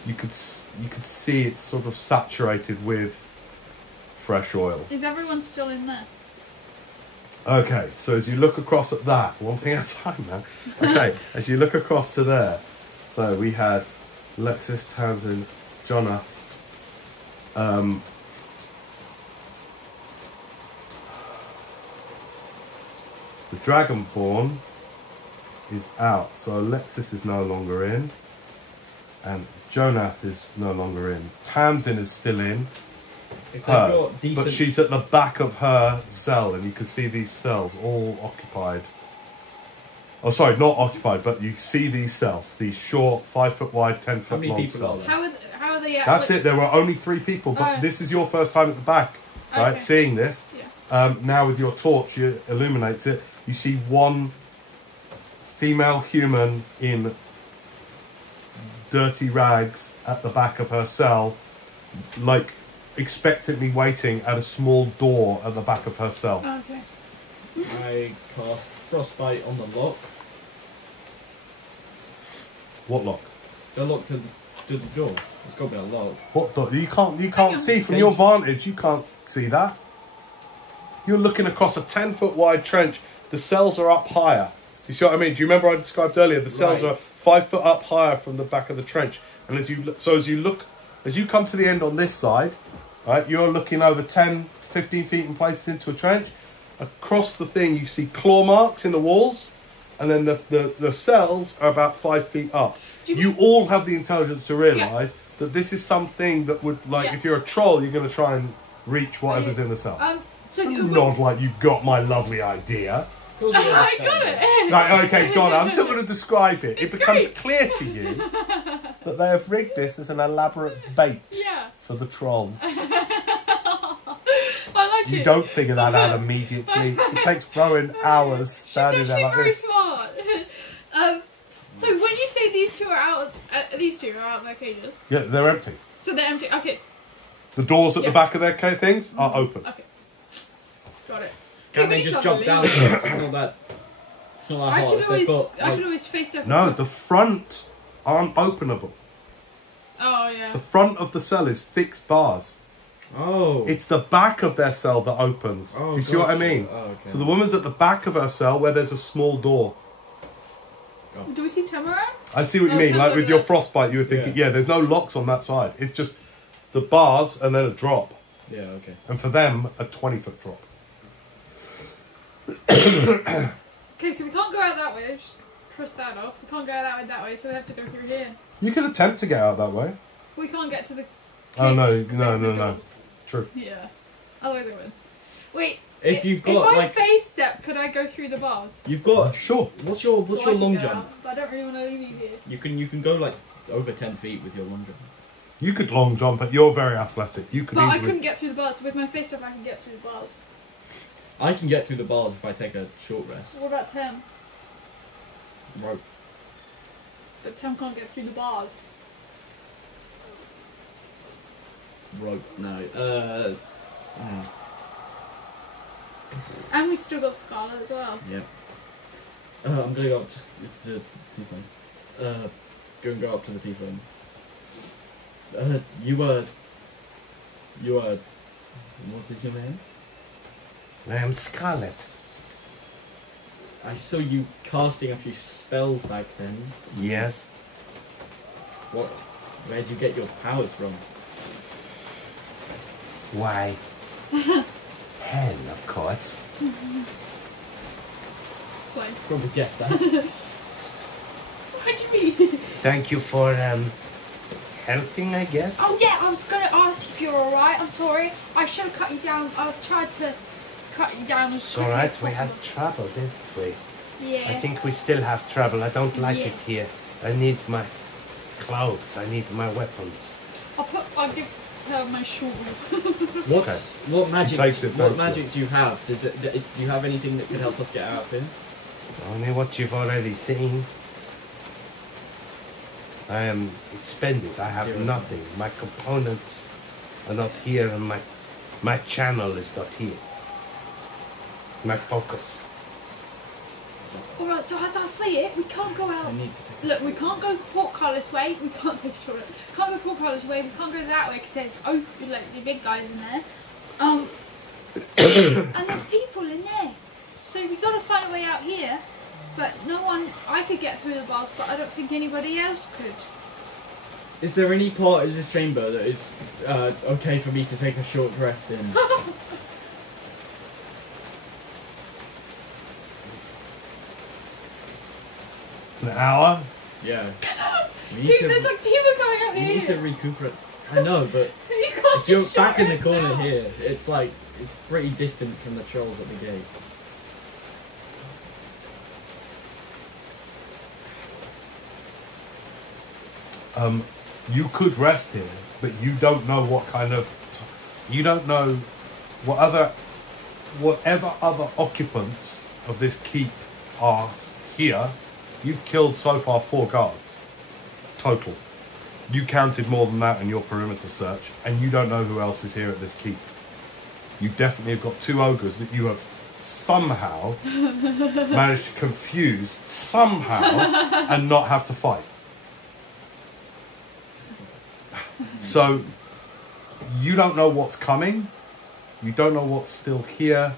you could see it's sort of saturated with fresh oil. Is everyone still in there? Okay, so as you look across at that, one thing at a time, man. Okay, as you look across to there, so we had Lexus, Townsend, Jonath, the Dragonborn is out, so Alexis is no longer in, and Jonath is no longer in. Tamsin is still in, If they've hers, got decent... but she's at the back of her cell, and you can see these cells all occupied. Oh, sorry, not occupied, but you see these cells, these short, 5 foot wide, 10 How foot many long people are cells. there? How are they? That's it. There were only 3 people, but this is your first time at the back, right? Okay. Seeing this. Yeah. Now with your torch, you illuminates it. You see one female human in dirty rags at the back of her cell, like expectantly waiting at a small door at the back of her cell. Okay. I cast Frostbite on the lock. What lock? The lock to the door. It's got to be a lock. What door? You can't on. see from your vantage. You can't see that. You're looking across a 10 foot wide trench. The cells are up higher. Do you see what I mean? Do you remember I described earlier? The cells Right. are 5 foot up higher from the back of the trench. And as you come to the end on this side, right, you're looking over 10, 15 feet in places into a trench. Across the thing, you see claw marks in the walls, and then the cells are about 5 feet up. You all have the intelligence to realise that this is something that would, like, if you're a troll, you're going to try and reach whatever's in the cell. Not like you've got my lovely idea. I got it. Right, okay, go on. I'm still going to describe it. It's it becomes great. clear to you that they have rigged this as an elaborate bait Yeah. for the trolls. I like You it. don't figure that out immediately. It takes Rowan hours standing She's there like very this. smart. So when you say these two are out, these two are out of their cages, Yeah, they're empty. so they're empty. Okay. The doors at the Yeah. back of their things are open. Okay. Got it. Can Okay, they we just need jump someone down? to leave. It's not that I hard. can If always, they've got, I like, can always face stuff. No, the front aren't openable. Oh yeah. The front of the cell is fixed bars. Oh. It's the back of their cell that opens. Oh, Do you see what I gotcha. mean? Oh, okay. So the woman's at the back of her cell where there's a small door. Do we see Tim around? I see what you Oh, mean. Tim's Like over with your there. frostbite, you were thinking, Yeah. yeah, there's no locks on that side. It's just the bars and then a drop. Yeah, okay. And for them, a 20-foot drop. Okay, so we can't go out that way. Just cross that off. We can't go out that way, so we have to go through here. You could attempt to get out that way. We can't get to the. Oh, no, cages 'cause no, they no, have no. doors. True. Yeah. Otherwise, I would. Wait. If you've got, if I like- face step, could I go through the bars? You've got. Sure. What's your So I can long get jump? out, but I don't really want to leave you here. You can go like over 10 feet with your long jump. You could long jump, but you're very athletic. You could But I easily... couldn't get through the bars. So with my face step, I can get through the bars. I can get through the bars if I take a short rest. What about Tim? Rope. But Tim can't get through the bars. Rope. No. And we still got Scarlet as well. Yeah. I'm gonna go up to the Tiefling. Go up to the Tiefling. You are. What is your name? I am Scarlet. I saw you casting a few spells back then. Yes. Where'd you get your powers from? Why? Hen, of course. So, Probably guessed that. what do you mean? Thank you for helping, I guess. Oh yeah, I was gonna ask if you're alright. I'm sorry. I should have cut you down. I tried to cut you down as It's quickly alright, as we had possible. trouble, didn't we? Yeah. I think we still have trouble. I don't like Yeah. it here. I need my clothes. I need my weapons. I'll give her my shawl. Okay. What magic? takes it What back. magic do you have? Do you have anything that could help us get out of here? Only what you've already seen. I am expended. I have Zero. nothing. My components are not here, and my channel is not here. My focus. Alright, so as I see it, we can't go out. I need to take a Look, we can't go portcullis way. We can't take short. Can't go portcullis way. We can't go that way because there's like the big guys in there. And there's people in there. So we got to find a way out here. But no one. I could get through the bars, but I don't think anybody else could. Is there any part of this chamber that is okay for me to take a short rest in? An hour? Yeah. We Dude, there's like people coming out we here. need to recuperate. I know, but You can't if you're just back in the short corner rest now. here, it's like it's pretty distant from the trolls at the gate. You could rest here, but you don't know what kind of. You don't know whatever other occupants of this keep are here. You've killed so far 4 guards total. You counted more than that in your perimeter search, and you don't know who else is here at this keep. You definitely have got 2 ogres that you have somehow managed to confuse somehow and not have to fight. So you don't know what's coming, you don't know what's still here,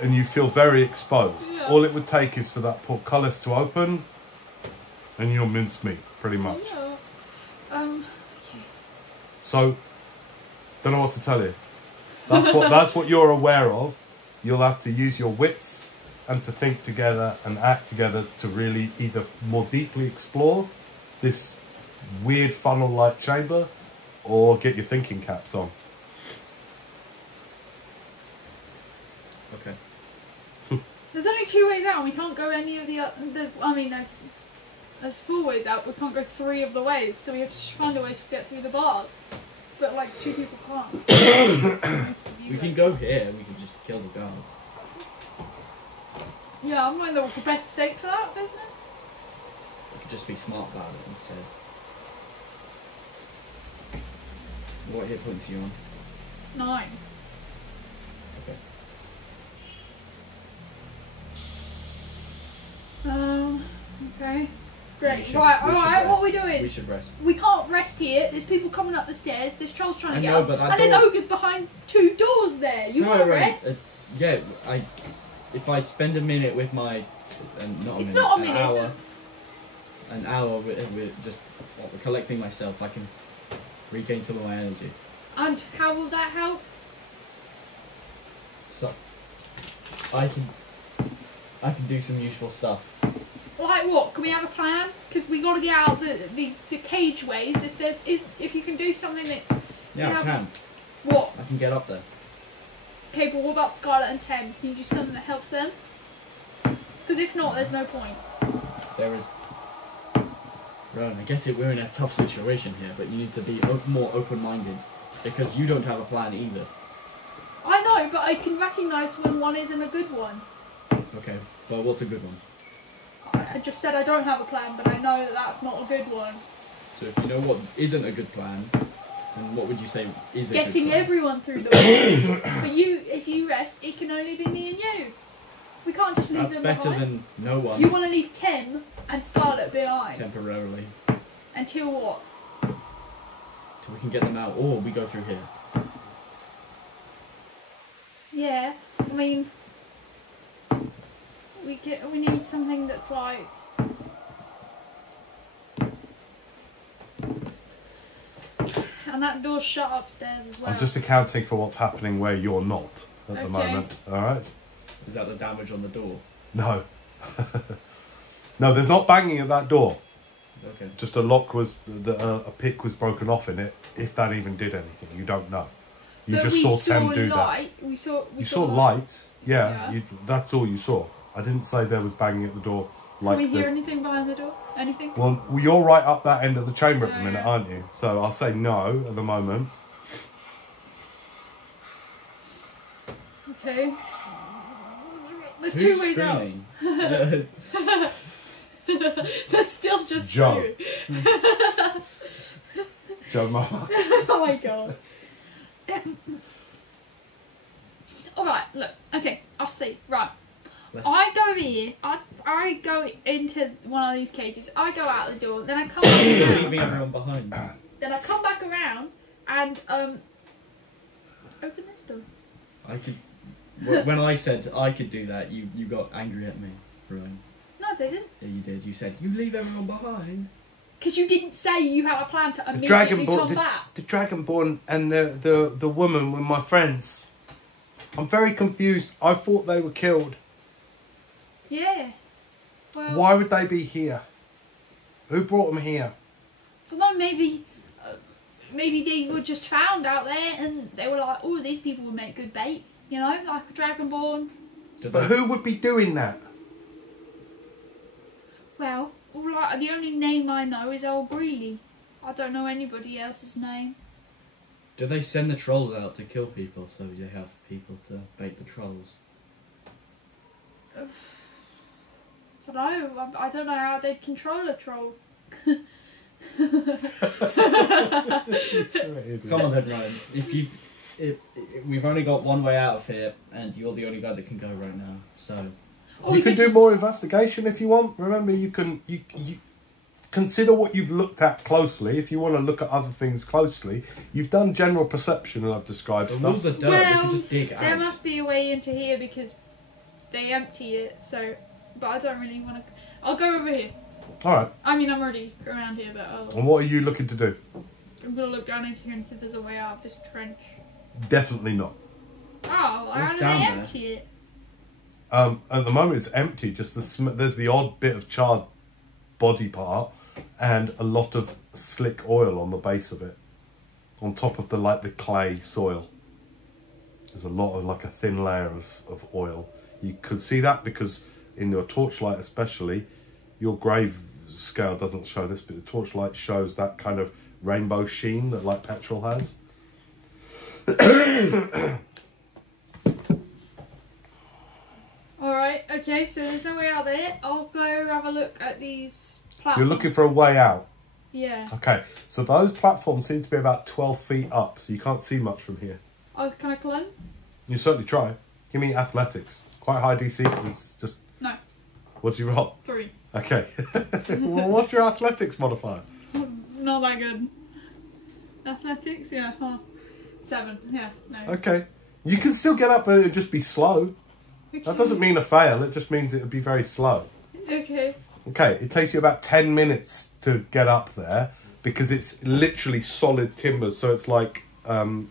and you feel very exposed. Yeah. All it would take is for that portcullis to open, and you're mincemeat, pretty much. Yeah. So, don't know what to tell you. That's what you're aware of. You'll have to use your wits and to think together and act together to really either more deeply explore this weird funnel-like chamber, or get your thinking caps on. Okay. There's only 2 ways out. We can't go any of the other. There's 4 ways out. We can't go 3 of the ways. So we have to find a way to get through the bars. But like 2 people can't. We can go here. We can just kill the guards. Yeah, I'm not in the best state for that, isn't it? We could just be smart about it instead. What hit points are you on? 9. Okay. Okay. Great. We Right, should alright, what are we rest. doing? We should rest. We can't rest here. There's people coming up the stairs. There's trolls trying to I get know, us. but I And there's don't- ogres behind 2 doors there. You No, want to right, rest? yeah, if I spend a minute with my, not a It's minute, not a an minute, hour, an hour with just collecting myself, I can regain some of my energy. And how will that help? So, I can do some useful stuff. Like what? Can we have a plan? Because we got to get out the cage ways. If you can do something that Yeah, I helps- can. What? I can get up there. Okay, but what about Scarlet and Tem? Can you do something that helps them? Because if not, there's no point. There is. Rowan, I get it, we're in a tough situation here, but you need to be more open-minded. Because you don't have a plan either. I know, but I can recognise when one isn't a good one. Okay, well, what's a good one? I just said I don't have a plan, but I know that that's not a good one. So if you know what isn't a good plan, then what would you say is a good Getting plan? everyone through the way. But if you rest, it can only be me and you. We can't just leave That's them better behind. than no one. You want to leave Tim and Scarlet behind Temporarily. until what? Till we can get them out, or we go through here. Yeah, I mean, we need something that's like. And that door's shut upstairs as well. I'm just accounting for what's happening where you're not at the moment. Alright? Is that the damage on the door? No. No, there's not banging at that door. Okay. Just a lock was, a pick was broken off in it. If that even did anything, you don't know. You But just we saw Tem do light. that. We saw lights. Yeah, Yeah. that's all you saw. I didn't say there was banging at the door. Like Can we hear there's- anything behind the door? Anything? Well, you're right up that end of the chamber at the Yeah, minute, yeah. aren't you? So I'll say no at the moment. Okay. There's Who's two ways out. screaming? There's still just Joe. two. Joe Mark. Oh my god. Alright, look. Okay, I'll see. Right. I go here. I go into one of these cages. I go out the door. Then I come back around. Leaving everyone behind. Then I come back around and open this door. I could. When I said I could do that, you got angry at me, Rowan. No, I didn't. Yeah, you did. You said you leave everyone behind. Because you didn't say you had a plan to immediately come the, back. the Dragonborn and the woman were my friends. I'm very confused. I thought they were killed. Yeah. Well, Why would they be here? Who brought them here? So no, maybe they were just found out there and they were like, oh, these people would make good bait. You know, like a Dragonborn. But who would be doing that? Well, like, the only name I know is Old Greeley. I don't know anybody else's name. Do they send the trolls out to kill people so they have people to bait the trolls? So no, I don't know how they'd control a troll. Come on then, Ryan. If we've only got one way out of here, and you're the only guy that can go right now, so. Or You we can do just- more investigation if you want. Remember, you consider what you've looked at closely. If you want to look at other things closely, you've done general perception, and I've described The stuff. walls are dirt. We Well, can just dig there out. must be a way into here because they empty it. So, but I don't really want to. I'll go over here. All right. I mean, I'm already around here, but And what are you looking to do? I'm gonna look down into here and see if there's a way out of this trench. Definitely not. Oh, how What's do down they there? empty it? At the moment, it's empty. Just there's the odd bit of charred body part, and a lot of slick oil on the base of it, on top of the clay soil. There's a lot of a thin layer of oil. You could see that because in your torchlight, especially, your grave scale doesn't show this, but the torchlight shows that kind of rainbow sheen that petrol has. Alright, okay, so there's no way out there. I'll go have a look at these So platforms. you're looking for a way out. Yeah. Okay, so those platforms seem to be about 12 feet up, so you can't see much from here. Oh, can I climb? You certainly try. Give me athletics. Quite high DC because it's just... No. What do you roll? 3. Okay. Well, what's your athletics modifier? Not that good. Athletics? Yeah. 7. Yeah, no. Okay. You can still get up, but it'll just be slow. Okay. That doesn't mean a fail, it just means it'll be very slow. Okay. Okay, it takes you about 10 minutes to get up there because it's literally solid timber, so it's like you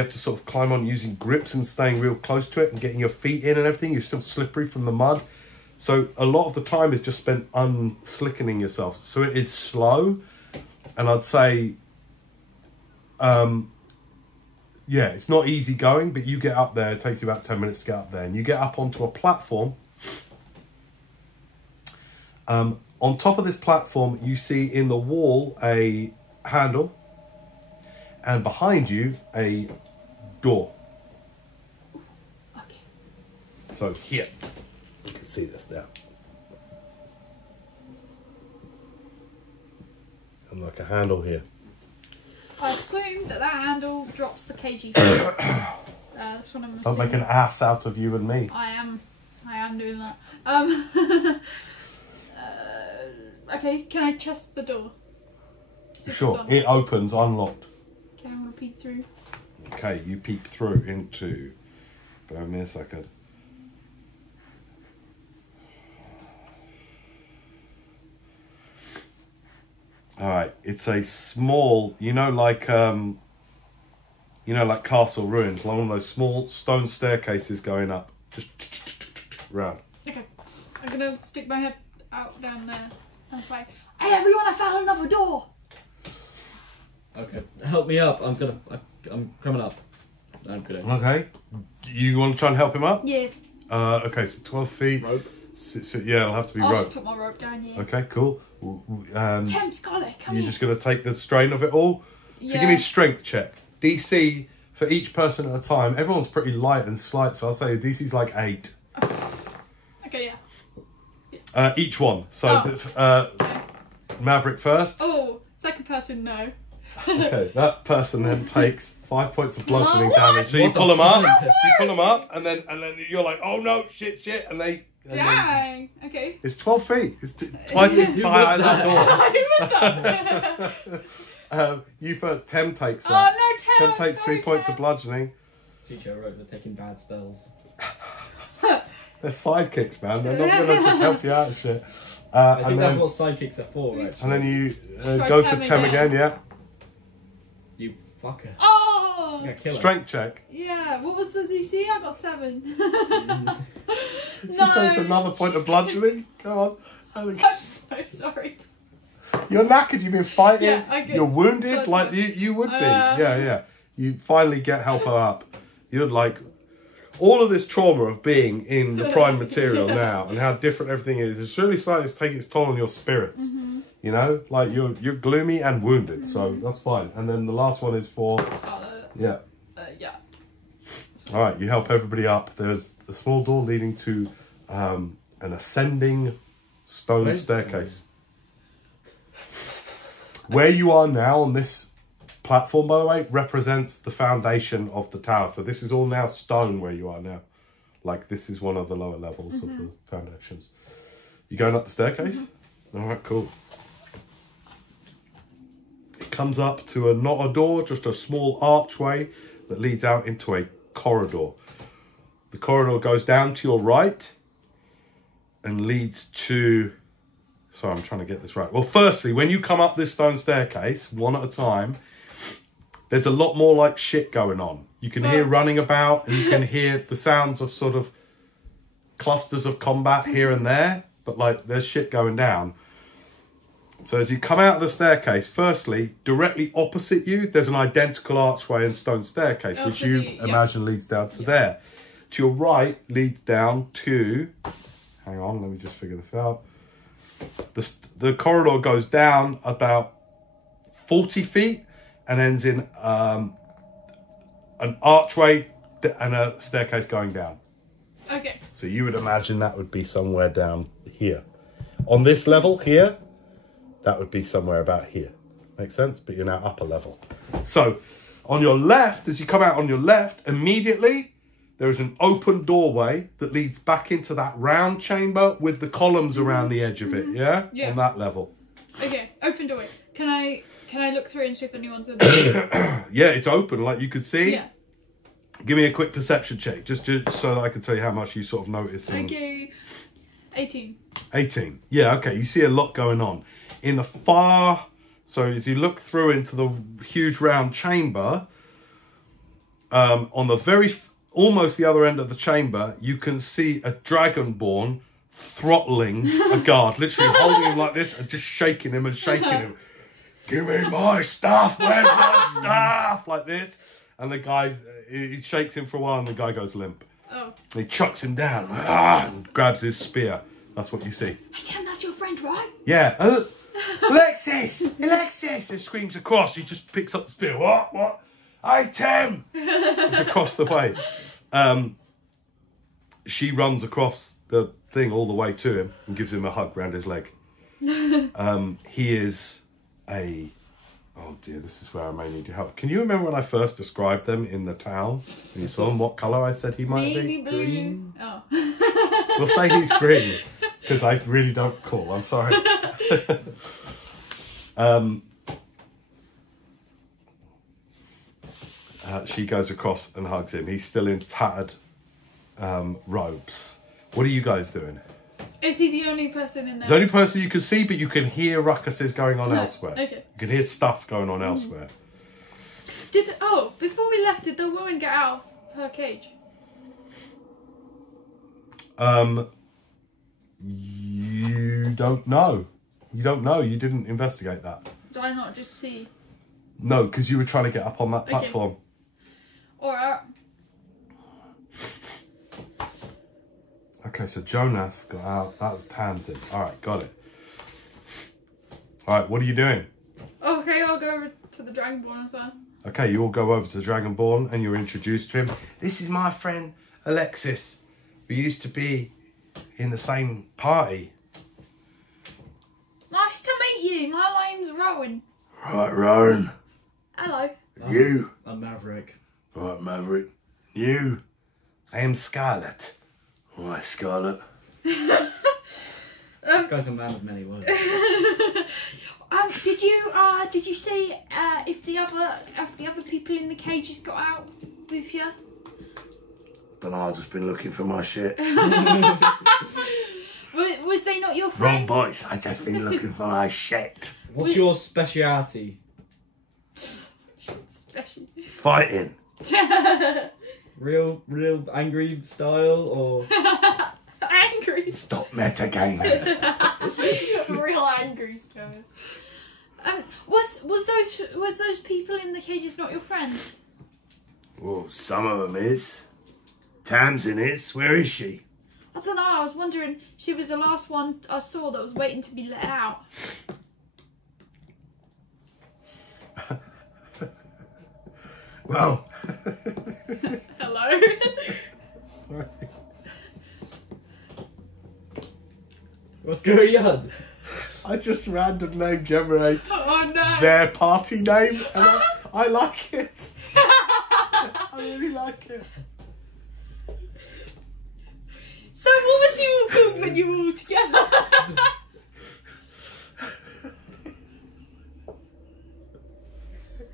have to sort of climb on using grips and staying real close to it and getting your feet in and everything. You're still slippery from the mud. So a lot of the time is just spent unslickening yourself. So it is slow, and I'd say, yeah, it's not easy going, but you get up there, it takes you about 10 minutes to get up there, and you get up onto a platform. On top of this platform, you see in the wall a handle, and behind you, a door. Okay. So here, you can see this now. And like a handle here. I assume that handle drops the KG. That's what I'm Don't make an assuming. ass out of you and me. I am. am doing that. Okay, can I trust the door? See if Sure, it's on. it opens unlocked. Okay, I'm gonna peek through. Okay, you peek through into. Bear with me a second. Alright, it's a small, like castle ruins, along those small stone staircases going up. Just round. Okay, I'm gonna stick my head out down there and say, "Hey everyone, I found another door!" Okay, help me up. I'm coming up. I'm good. Okay. You want to try and help him up? Yeah. Okay, so 12 feet. Rope. 6 feet. Yeah, it'll have to be I'll rope. just put my rope down here. Okay, cool. Tem's got it, come You're here. just going to take the strain of it all? So give me a strength check. DC for each person at a time. Everyone's pretty light and slight, so I'll say DC's like 8. Okay, yeah. Each one. So Okay. Maverick first. Oh, second person, no. Okay, that person then takes 5 points of bludgeoning What? damage. So you What pull the them up, fuck? you pull them up, and then you're like, oh no, shit, and they. And then, Dang. Okay. it's 12 feet. It's twice the Who high as was that door. Who was that? You first. Tem takes Oh that. no, Tem! Tem takes 3 points of bludgeoning. Teacher wrote they're taking bad spells. They're sidekicks, man. They're not going to just help you out of shit. I And think then, that's what sidekicks are for, actually. and then you Try go Tem for Tem again. again, yeah. You fucker. Oh! You're gonna kill her. Strength check. Yeah, what was the DC? I got 7. She No. takes another point of bludgeoning. Come on. I'm so sorry. You're knackered. You've been fighting. Yeah, I get You're wounded. so Like much. you would be. Yeah. You finally get help her up. You're like all of this trauma of being in the prime material now and how different everything is. It's really starting to take its toll on your spirits. You know, like you're gloomy and wounded, so that's fine. And then the last one is for Scarlet. yeah. Yeah. All right, you help everybody up. There's a small door leading to an ascending stone Where? staircase. Where you are now on this platform, by the way, represents the foundation of the tower. So this is all now stone where you are now. Like this is one of the lower levels of the foundations. You going up the staircase? All right, cool. It comes up to not a door, just a small archway that leads out into a corridor. The corridor goes down to your right and leads to... Sorry, I'm trying to get this right. Well, firstly, when you come up this stone staircase, one at a time, there's a lot more like shit going on. You can hear running about and you can hear the sounds of sort of clusters of combat here and there, but like there's shit going down. So as you come out of the staircase, firstly, directly opposite you, there's an identical archway and stone staircase, which you imagine leads down to there. To your right leads down to... Hang on, let me just figure this out. The corridor goes down about 40 feet and ends in an archway and a staircase going down. Okay. So you would imagine that would be somewhere down here. On this level here, that would be somewhere about here. Makes sense? But you're now upper level. So on your left, as you come out on your left, immediately there is an open doorway that leads back into that round chamber with the columns around the edge of it, yeah? Yeah. On that level. Okay, open doorway. Can I look through and see if anyone's in there? Yeah, it's open, like you could see. Yeah. Give me a quick perception check, just so that I can tell you how much you sort of notice. Okay. 18. 18. Yeah, okay. You see a lot going on. In the far... So as you look through into the huge round chamber, on the very... almost the other end of the chamber, you can see a dragonborn throttling a guard. Literally holding him like this and just shaking him and shaking him. Give me my stuff! Where's my stuff? Like this. And the guy... He shakes him for a while and the guy goes limp. Oh. And he chucks him down and grabs his spear. That's what you see. Hey, Tim, that's your friend, right? Yeah. Alexis! Alexis! And screams across. He just picks up the spear. What? Hey, Tim! It's across the way. She runs across the thing all the way to him and gives him a hug round his leg. He is a... Oh dear, this is where I may need your help. Can you remember when I first described them in the town? When you saw them, what colour I said he might Navy be? blue. Green. Oh. We'll say he's green because I really don't call. I'm sorry. She goes across and hugs him. He's still in tattered robes. What are you guys doing? Is he the only person in there? He's the only person you can see, but you can hear ruckuses going on elsewhere. Okay. You can hear stuff going on elsewhere. Before we left, did the woman get out of her cage? You don't know. You don't know. You didn't investigate that. Did I not just see? No, because you were trying to get up on that platform. Alright. Okay, so Jonas got out. That was Tamsin. Alright, got it. Alright, what are you doing? Okay, I'll go over to the Dragonborn as well. Okay, you all go over to the Dragonborn and you're introduced to him. This is my friend Alexis. We used to be in the same party. Nice to meet you. My name's Rowan. Right, Rowan. Hello. You. I'm Maverick. Right, Maverick. You. I am Scarlet. Right, Scarlet. This guy's a man of many words. Did you see if the other people in the cages got out with you? Don't know, I've just been looking for my shit. Was they not your Wrong friends? voice, I've just been looking for my shit. What's your speciality? Special. Fighting. Real angry style or Angry. Stop metagaming. Real angry stuff. Was those people in the cages not your friends? Well, some of them is. Tamsin is. Where is she? I don't know. I was wondering. She was the last one I saw that was waiting to be let out. Well. Hello. Sorry. what's going on? I just random name generate Oh no. their party name and I like it. I really like it. So what was you all called when you were all together?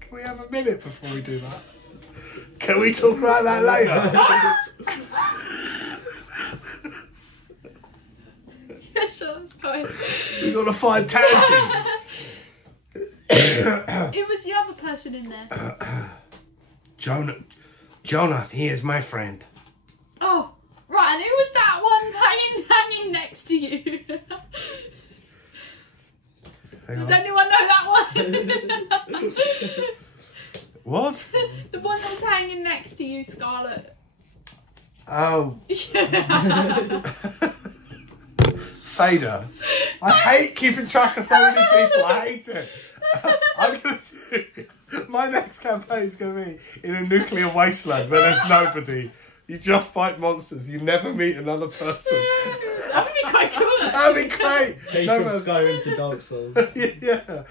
Can we have a minute before we do that? Can we talk about that later? Yeah, sure, that's fine. We've got to find Tamsin. Who was the other person in there? Jonah, he is my friend. Oh, right, and who was that one hanging next to you? Does anyone know that one? What? The one that was hanging next to you, Scarlet. Oh. Fader. I hate keeping track of so many people. I hate it. I'm gonna do. My next campaign is gonna be in a nuclear wasteland where there's nobody. You just fight monsters. You never meet another person. That would be quite cool. That'd be great. Change No, from man. Skyrim to Dark Souls. Yeah.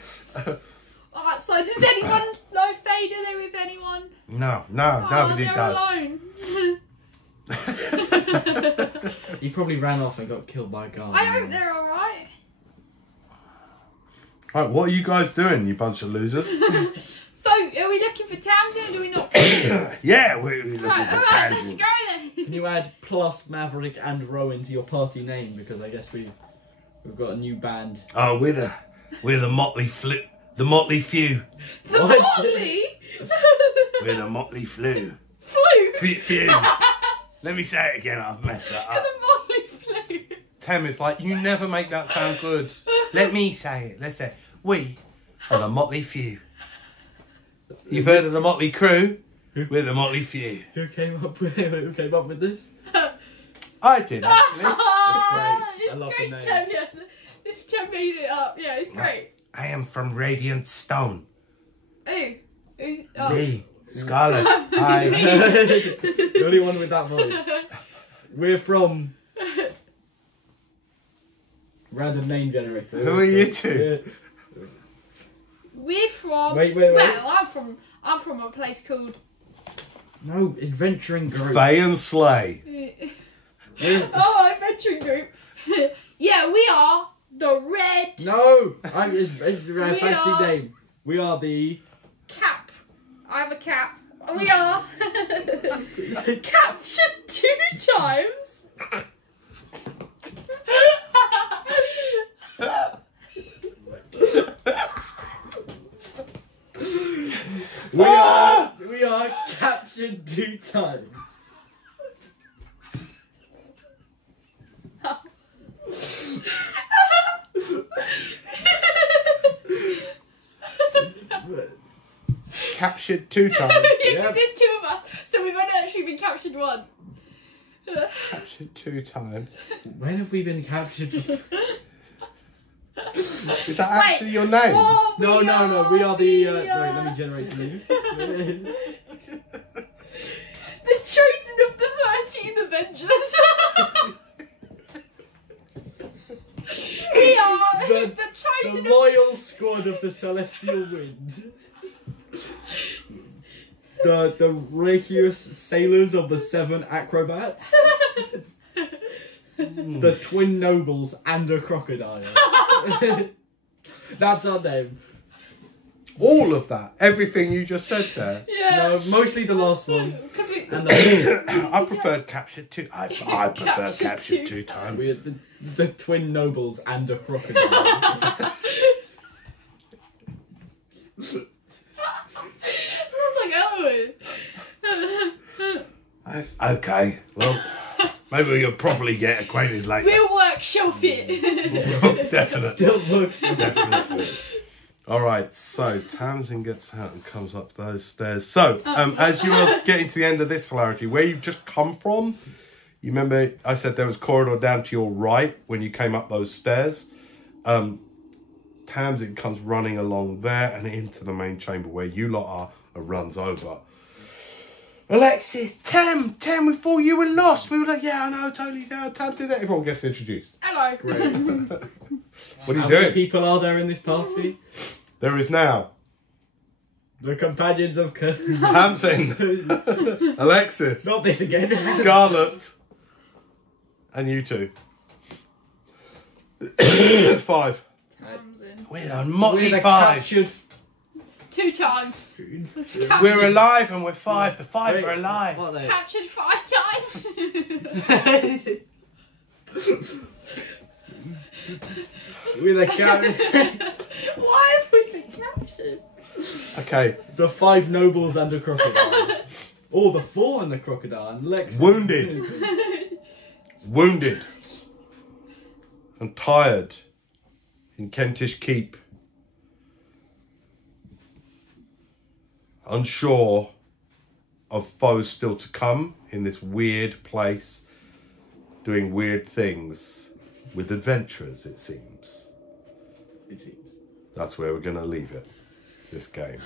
Alright, so does anyone know Fade? Are they with anyone? No, nobody they're does. alone. He probably ran off and got killed by a guard. I hope they're alright. Right, what are you guys doing, you bunch of losers? So, are we looking for Tamsin or do we not? Yeah, we're looking Right, for alright, let's Tamsin. go then. Can you add plus Maverick and Rowan to your party name? Because I guess we've got a new band. Oh, we're the Motley Few. The What? Motley? We're the Motley Flu. Flu? Few. Let me say it again, I've messed that up. The Motley Flu. Tem, it's like, you never make that sound good. Let me say it. Let's say, we are the Motley Few. You've heard of the Motley Crew? We're the Motley Few. Who came up with this? I did, actually. great. I It's love great, the name. Tem. Yeah, this Tem made it up. Yeah, it's great. I am from Radiant Stone. Ooh. Oh. Me, Scarlet. I... The only one with that voice. We're from random name generator. Who are you two? We're from. Wait. Well, I'm from a place called. No, adventuring group. Faye and Slay. Oh, adventuring group. Yeah, we are the red. No, it's a We fancy are- name. We are the Cap. I have a cap. We are captured 2 times. we are captured 2 times. Captured 2 times. Because there's 2 of us, so we've only actually been captured 1. Captured 2 times. When have we been captured? Is that actually your name? Oh, No. We are the. Wait, let me generate something. The chosen of the 13 Avengers. We are the chosen The loyal squad of the Celestial Wind. The rigorous sailors of the 7 acrobats. The twin nobles and a crocodile. That's our name. All of that. Everything you just said there. Yeah. No, mostly the last one. Because we. And the, I preferred captured 2. I prefer captured 2 times. we had the twin nobles and a crocodile. I was like, oh. Okay, well, maybe we'll properly get acquainted later. We'll workshop it. Definitely. Still looks. Definitely. All right, so Tamsin gets out and comes up those stairs. So, as you are getting to the end of this hilarity, where you've just come from, you remember I said there was a corridor down to your right when you came up those stairs. Tamsin comes running along there and into the main chamber where you lot are and runs over. Alexis, Tem, we thought you were lost. We were like, yeah, I know, totally. Yeah, Tamsin. Everyone gets introduced. Hello. What are you How many doing? people are there in this party? There is now The companions of Tamsin, Alexis, Not this again. Scarlet, and you 2. 5. Tamsin. We're a motley We're the 5. captured 2 times. We're alive and we're 5. The 5 Wait, are alive. What are they? Captured 5 times. We're the Why have we been captured? Okay. the 5 nobles and a crocodile. Or the 4 and the crocodile. And Lex. Wounded. Wounded. And tired. In Kentish Keep. Unsure of foes still to come in this weird place. Doing weird things. With adventurers, it seems. It seems. That's where we're going to leave it. This game.